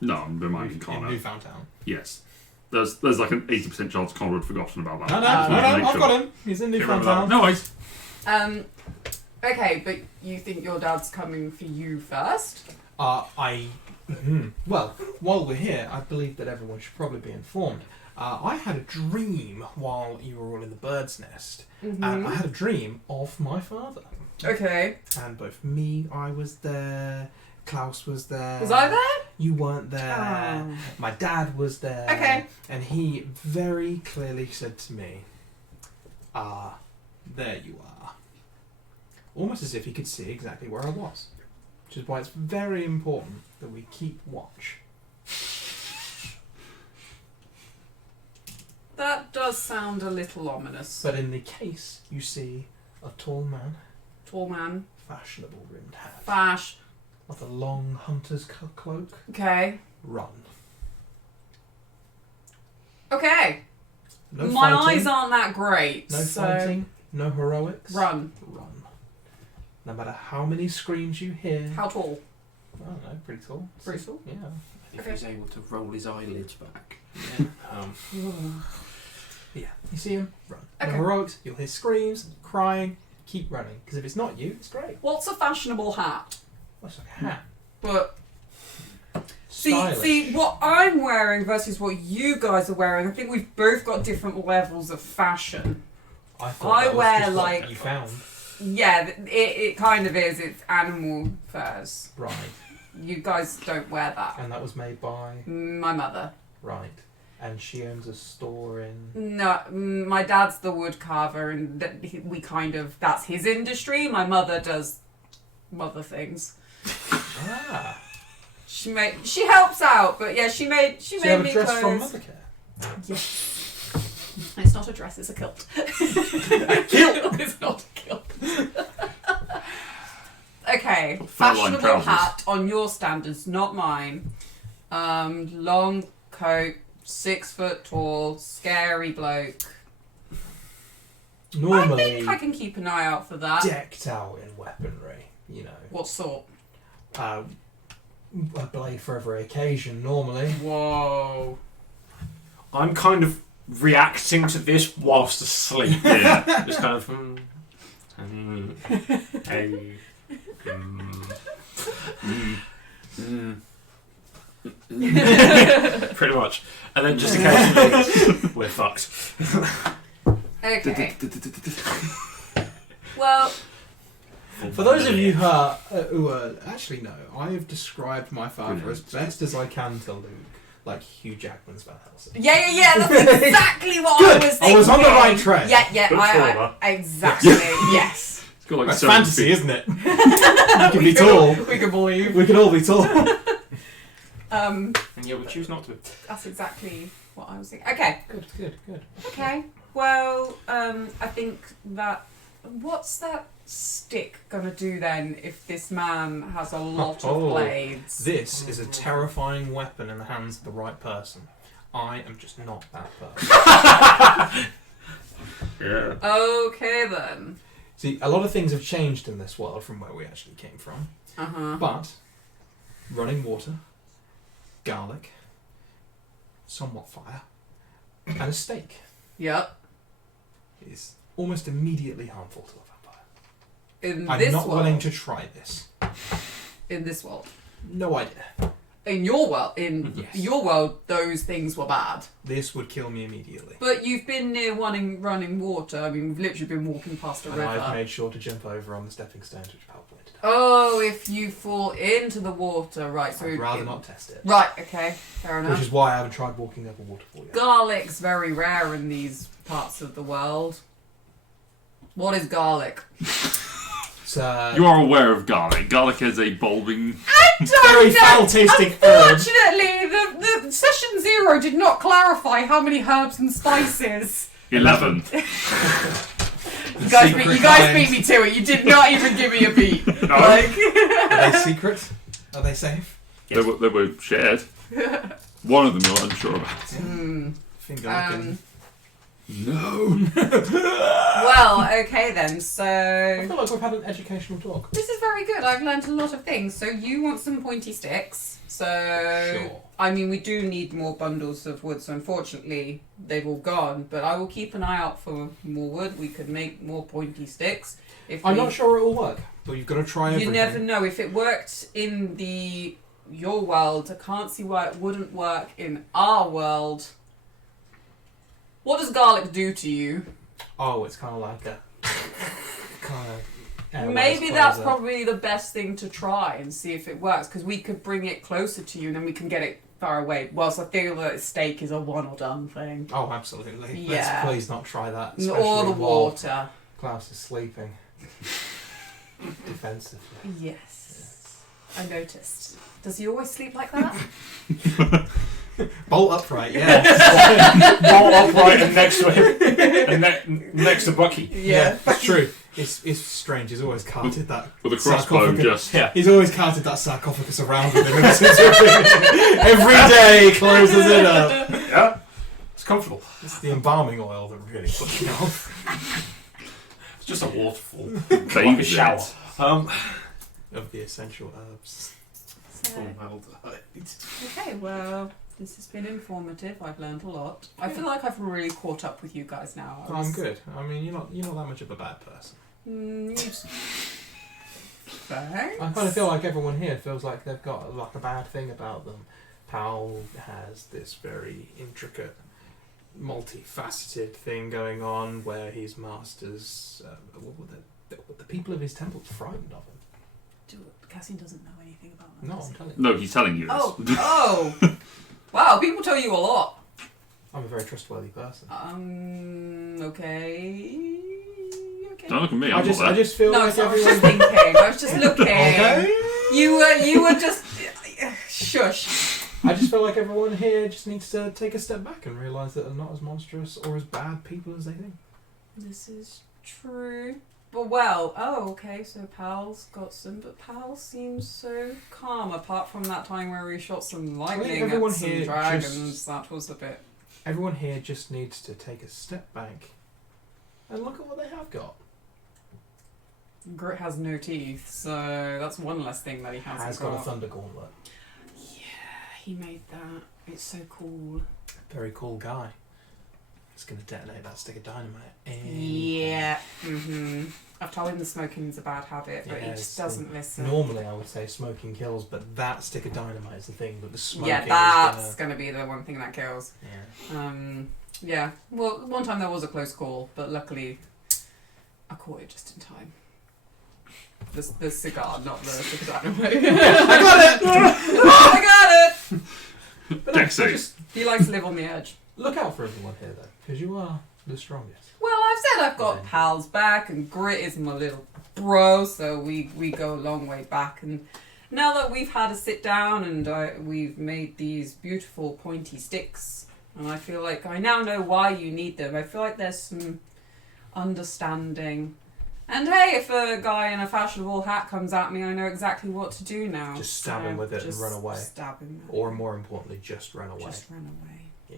No, I'm reminding In Connor. Newfoundtown. Yes. There's like an 80% chance Connor had forgotten about that. No, Just wanted to make I've sure. got him. He's in Can't remember that. Newfoundtown. No worries. Okay, but you think your dad's coming for you first? Well, while we're here, I believe that everyone should probably be informed. I had a dream while you were all in the bird's nest. And I had a dream of my father. Okay. And both I was there, Klaus was there. Was I there? You weren't there. Oh. My dad was there. Okay. And he very clearly said to me, there you are. Almost as if he could see exactly where I was. Which is why it's very important that we keep watch. That does sound a little ominous. But in the case you see a tall man, Tall man. fashionable rimmed hat, Fash. with a long hunter's cloak, Okay. run. Okay. No My fighting, eyes aren't that great. no so fighting, no heroics. Run. Run. No matter how many screams you hear. How tall? I don't know, pretty tall. Pretty tall? Yeah. If Okay. he's able to roll his eyelids back. Yeah, you see him, run. No Okay. heroics, you'll hear screams, crying, keep running. Because if it's not you, it's great. What's a fashionable hat? What's like a hat? But Stylish. see what I'm wearing versus what you guys are wearing. I think we've both got different levels of fashion. I thought I that was wear, just what like- you found. Yeah, it kind of is. It's animal furs. Right. You guys don't wear that. And that was made by. My mother. Right. And she owns a store in... No, my dad's the wood carver, and that's his industry. My mother does mother things. Ah. She helps out, but yeah, she made So you me have a dress clothes. from Mothercare? Yes. It's not a dress, it's a kilt. A kilt? It's not a kilt. Okay, fashionable trousers. hat on your standards, not mine. Long coat, 6 foot tall, scary bloke. Normally, I think I can keep an eye out for that. decked out in weaponry, you know. What sort? A blade for every occasion, normally. Whoa. I'm kind of reacting to this whilst asleep. Yeah. Just kind of. Hey. Pretty much. And then just occasionally, we're fucked. Okay. Well, For those of you who are actually no, I have described my father as best as I can to Luke, like Hugh Jackman's Van Helsing. yeah, that's exactly what Good. I was thinking. I was on the right track. Yeah, Good trauma. exactly, yes. It's got like That's 7 fantasy, feet. isn't it? You can be tall. We can believe. We can all be tall. And yeah, we choose not to. That's exactly what I was thinking. Okay. Good. Okay. Well, I think that. What's that stick gonna do then if this man has a lot of blades? This is a terrifying weapon in the hands of the right person. I am just not that person. Yeah. Okay then. See, a lot of things have changed in this world from where we actually came from. But running water, garlic, somewhat fire, and a steak Yep. is almost immediately harmful to a vampire. In I'm this not world. willing to try this. In this world. No idea. In your world. In Yes. your world, those things were bad. This would kill me immediately. But you've been near running water. I mean, we've literally been walking past a And river. I've made sure to jump over on the stepping stones which Pal pointed out. Oh, if you fall into the water, right? So I'd rather not test it. Right. Okay. Fair enough. Which is why I haven't tried walking over waterfall yet. Garlic's very rare in these parts of the world. What is garlic? So, You are aware of garlic. Garlic is a bulbing. very foul-tasting herb. Unfortunately, the session 0 did not clarify how many herbs and spices. 11. You guys beat me to it. You did not even give me a beat. No. Are they secret? Are they safe? They were shared. One of them you're unsure about. Finger licking. No. Well, okay then. I So feel like we've had an educational talk. this is very good. I've learned a lot of things. So you want some pointy sticks. So Sure. I mean, we do need more bundles of wood. So unfortunately, they've all gone. But I will keep an eye out for more wood. We could make more pointy sticks. I'm not sure it will work, but you've got to try You everything. never know. If it worked in your world, I can't see why it wouldn't work in our world. What does garlic do to you? Oh, it's kind of like a... Maybe that's probably the best thing to try and see if it works, because we could bring it closer to you and then we can get it far away. Whilst I feel that steak is a one or done thing. Oh, absolutely. Yeah. Let's please not try that. Or especially the while water. Klaus is sleeping. Defensively. Yes. I noticed. Does he always sleep like that? Bolt upright, yeah. Bolt upright and next to him. And next to Bucky. Yeah. It's true. It's strange. He's always carted that. With a crossbow, sarcophagus. just. Yeah. He's always carted that sarcophagus around with him ever since we've been here. Every day he closes it up. Yeah. It's comfortable. It's the embalming oil that really puts me off. It's just a waterfall. Bathe Like a it. shower. Of the essential herbs. Okay, well, this has been informative. I've learned a lot. I feel like I've really caught up with you guys now. I'm good. I mean, you're not that much of a bad person. Thanks. I kind of feel like everyone here feels like they've got like a bad thing about them. Powell has this very intricate, multifaceted thing going on where his masters, the people of his temple, are frightened of him. Cassian doesn't know anything about that. No, does I'm he? telling you. No, he's telling you this. Oh, wow, people tell you a lot. I'm a very trustworthy person. Okay. Don't look at me. I I'm just not there. feel No, like so I was everyone. just thinking. I was just looking. Okay. You were just shush. I just feel like everyone here just needs to take a step back and realise that they're not as monstrous or as bad people as they think. This is true. But well, okay, so Pal's got some, but Pal seems so calm, apart from that time where we shot some lightning everyone at some here dragons. just- That was a bit... Everyone here just needs to take a step back and look at what they have got. Grit has no teeth, so that's one less thing that he hasn't Has got a thunder gauntlet. He made that. It's so cool. Very cool guy. He's going to detonate that stick of dynamite. Yeah. I've told him the smoking's a bad habit, but he Yeah, just doesn't listen. Normally I would say smoking kills, but that stick of dynamite is the thing. But the smoking Yeah, is that's going to be the one thing that kills. Yeah. Yeah. Well, one time there was a close call, but luckily I caught it just in time. The cigar, not the stick of dynamite. I got it! I got it! But Dex I save. just He likes to live on the edge. look out for everyone here, though, because you are the strongest. Well, I've said I've got Yeah. Pal's back, and Grit is my little bro, so we go a long way back. And now that we've had a sit down and we've made these beautiful pointy sticks, and I feel like I now know why you need them. I feel like there's some understanding. And hey, if a guy in a fashionable hat comes at me, I know exactly what to do now. Just stab him with it and just run away. Stab him. Or more importantly, just run away. Just run away. Yeah.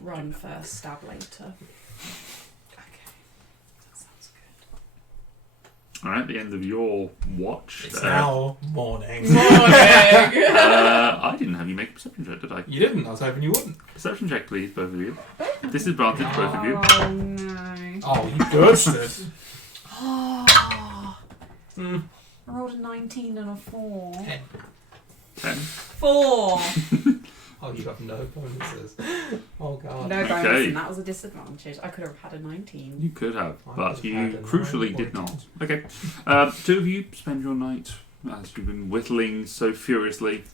Run first, stab later. Okay, that sounds good. Alright, the end of your watch. It's now morning. I didn't have you make a perception check, did I? You didn't. I was hoping you wouldn't. Perception check, please, both of you. Disadvantage, both of you. Oh no. Oh, you ghosted. Oh, Hmm. I rolled a 19 and a 4. 10. 4! Oh, you got no bonuses. Oh god. No bonus, Okay. and that was a disadvantage. I could have had a 19. You could have, I but could you have had a crucially 9 did point. not. Okay. Two of you spend your night, as you've been whittling so furiously.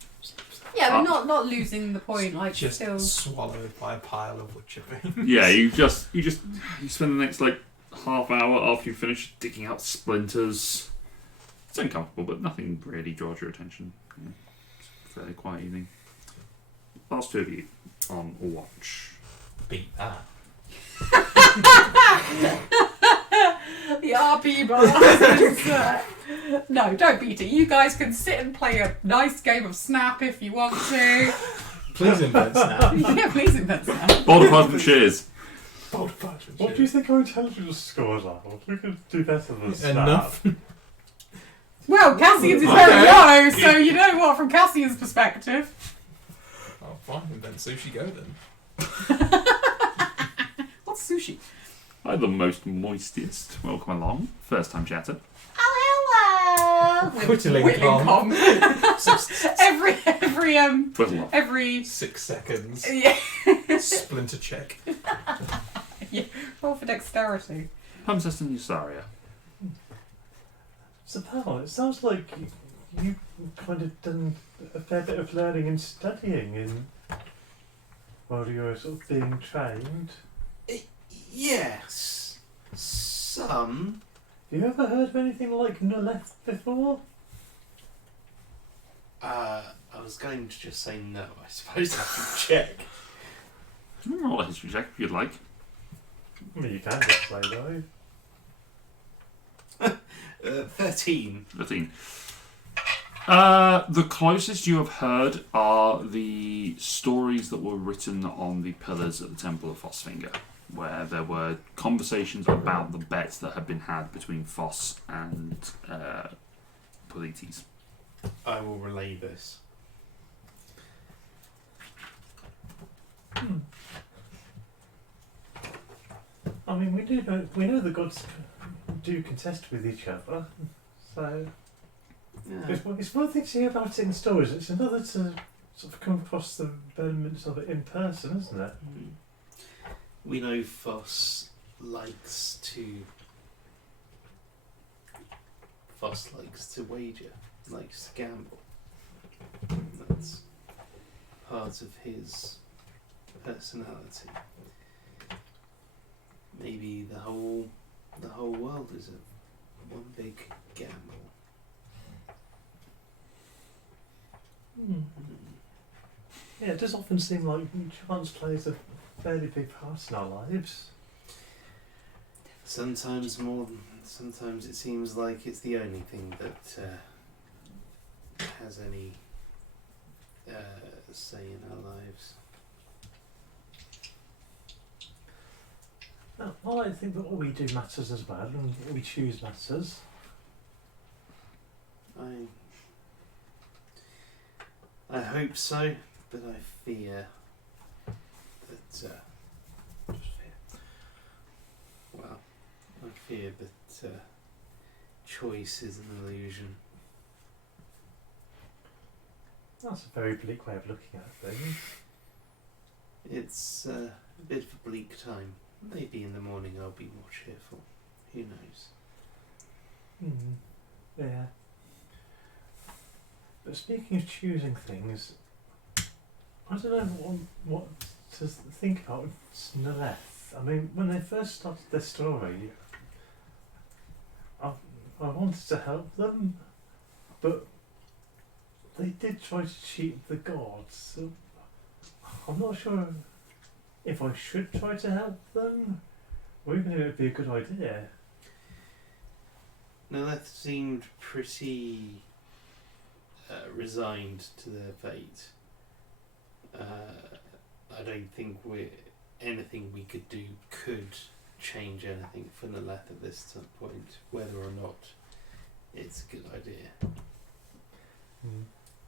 Yeah, but not losing the point. Like Just still. swallowed by a pile of wood chipping. Yeah, you spend the next half hour after you finish digging out splinters. It's uncomfortable, but nothing really draws your attention. Yeah, it's a fairly quiet evening. Last two of you on watch. Beat that. The RP bastards. No, don't beat it. You guys can sit and play a nice game of Snap if you want to. Please invent snap. Yeah, please invent Snap. Boulder Parchment Shears. What do you think our intelligence scores are? We could do better than Snap. Enough. Well, Cassian's is Okay. very low, so you know what, from Cassian's perspective. Oh, fine. Invent sushi go then. What's sushi? I'm the most moistest. Welcome along. First time chatter. Oh, hello! Whittling Whittling Whittle up. every 6 seconds. yeah. Splinter check. Roll for dexterity. Palimpsest and Usaria. So, Pal, it sounds like you've kind of done a fair bit of learning and studying while you were sort of being trained. Yes. Some. Have you ever heard of anything like Noleth before? I was going to just say no. I suppose I should check. You can roll a history check if you'd like. I mean, you can just say no. 13. 13. The closest you have heard are the stories that were written on the pillars at the Temple of Fossfinger, where there were conversations about the bets that had been had between Foss and Polites. I will relay this. I mean, we know the gods do contest with each other, so it's one thing to hear about it in stories. It's another to sort of come across the elements of it in person, isn't it? We know Foss likes to wager, likes to gamble. That's part of his personality. Maybe the whole world is one big gamble. Yeah, it does often seem like chance plays a fairly big part in our lives. Sometimes more than sometimes it seems like it's the only thing that has any say in our lives. Well, I think that what we do matters as well, and what we choose matters. I hope so, but I fear that I fear that choice is an illusion. That's a very bleak way of looking at things. It's a bit of a bleak time. Maybe in the morning I'll be more cheerful. Who knows? Yeah. But speaking of choosing things, I don't know what to think about Snelleth. I mean, when they first started their story, I wanted to help them, but they did try to cheat the gods. So I'm not sure if I should try to help them, or even if it would be a good idea. Now that seemed pretty resigned to their fate. I don't think anything we could do could change anything for Naleth at this point, whether or not it's a good idea.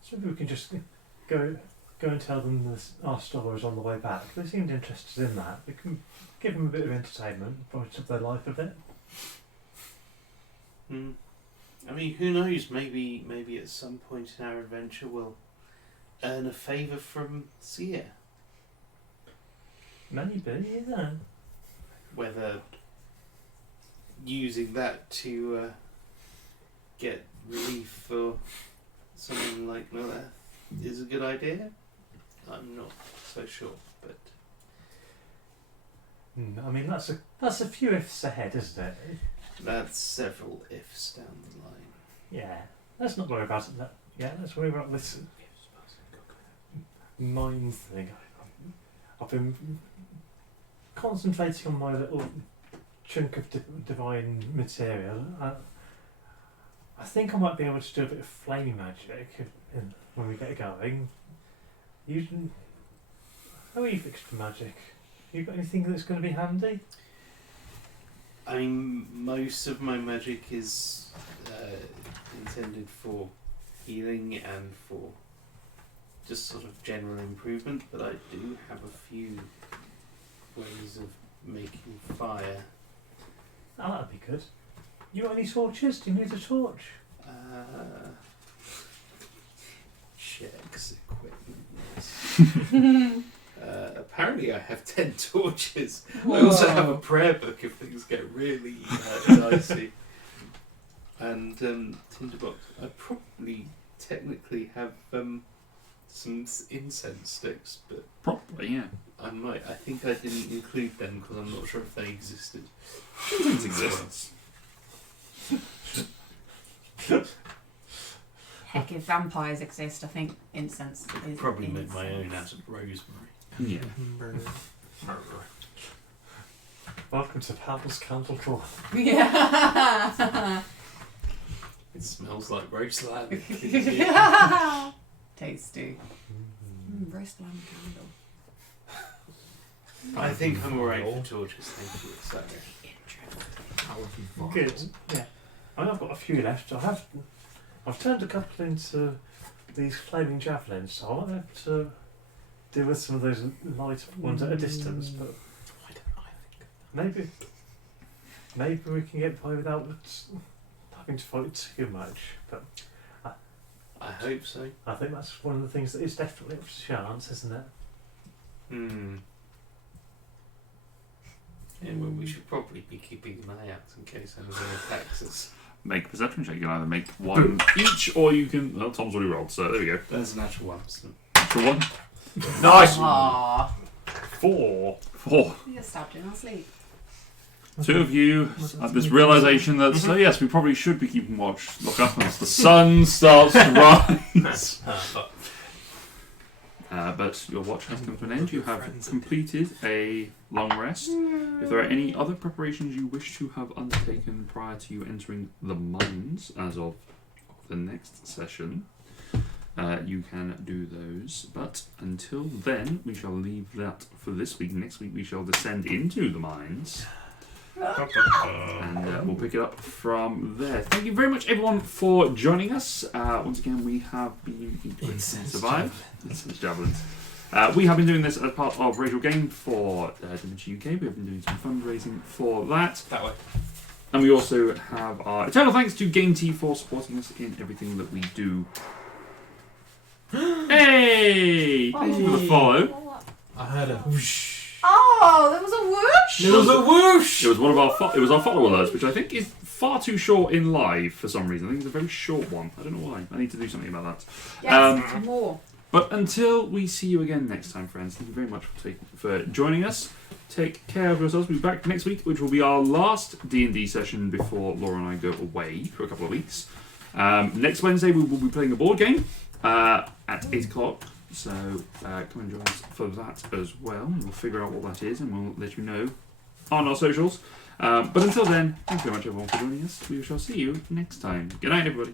So maybe we can just go and tell them our story is on the way back. They seemed interested in that. We can give them a bit of entertainment, brighten up their life a bit. I mean, who knows? Maybe at some point in our adventure we'll earn a favour from Sia. Maybe, yeah. Whether using that to get relief for someone like Naleth is a good idea, I'm not so sure, but I mean, that's a few ifs ahead, isn't it? that's several ifs down the line. Yeah. Let's not worry about it. Let's worry about this mind thing. I've been concentrating on my little chunk of divine material. I think I might be able to do a bit of flame magic when we get going. How are you fixed for magic? You got anything that's going to be handy? I mean, most of my magic is intended for healing and for just sort of general improvement, but I do have a few ways of making fire. Oh, that'd be good. You got any torches? Do you need a torch? Checks equipment. Apparently I have 10 torches. I also have a prayer book if things get really dicey. And tinderbox. I probably technically have some incense sticks, but Probably, yeah. I might. I think I didn't include them because I'm not sure if they existed. Incense exists. Heck, if vampires exist, I think incense is Probably made my own out of rosemary. Yeah. Welcome to Pavel's Candle Club. Yeah. It smells like roast lamb. Tasty. Roast lamb candle. I think I'm alright for torches, thank you. So. Good. Yeah. I've got a few left. I've turned a couple into these flaming javelins, so I might have to deal with some of those light ones at a distance, but maybe we can get by without having to fight too much. But I hope so. I think that's one of the things that is definitely up to chance, isn't it? Yeah, well, we should probably be keeping an eye out in case anything attacks us. Make a perception check. You can either make one each, or you can. Well, Tom's already rolled, so there we go. There's a natural one. So. Natural one. Nice! Aww. 4. 4. We get stabbed in our sleep. 2 of you have this realization that, so yes, we probably should be keeping watch. Look up as the sun starts to rise. But your watch has come to an end. You have completed a long rest. If there are any other preparations you wish to have undertaken prior to you entering the mines as of the next session, you can do those. But until then, we shall leave that for this week. Next week we shall descend into the mines. And we'll pick it up from there. Thank you very much, everyone, for joining us. Once again, we have been survived. Incense javelins. We have been doing this as part of Rachel Game for Dimension UK. We have been doing some fundraising for that. That way. And we also have our eternal thanks to Game T for supporting us in everything that we do. Hey! Thank you for the follow. I heard a whoosh. Oh, there was a whoosh! There was a whoosh! It was one of our follow alerts, which I think is far too short in live for some reason. I think it's a very short one. I don't know why. I need to do something about that. Yes, more. But until we see you again next time, friends, thank you very much for joining us. Take care of yourselves. We'll be back next week, which will be our last D&D session before Laura and I go away for a couple of weeks. Next Wednesday, we will be playing a board game at 8 o'clock. So come and join us for that as well. We'll figure out what that is and we'll let you know on our socials. But until then, thank you very much everyone for joining us. We shall see you next time. Good night, everybody.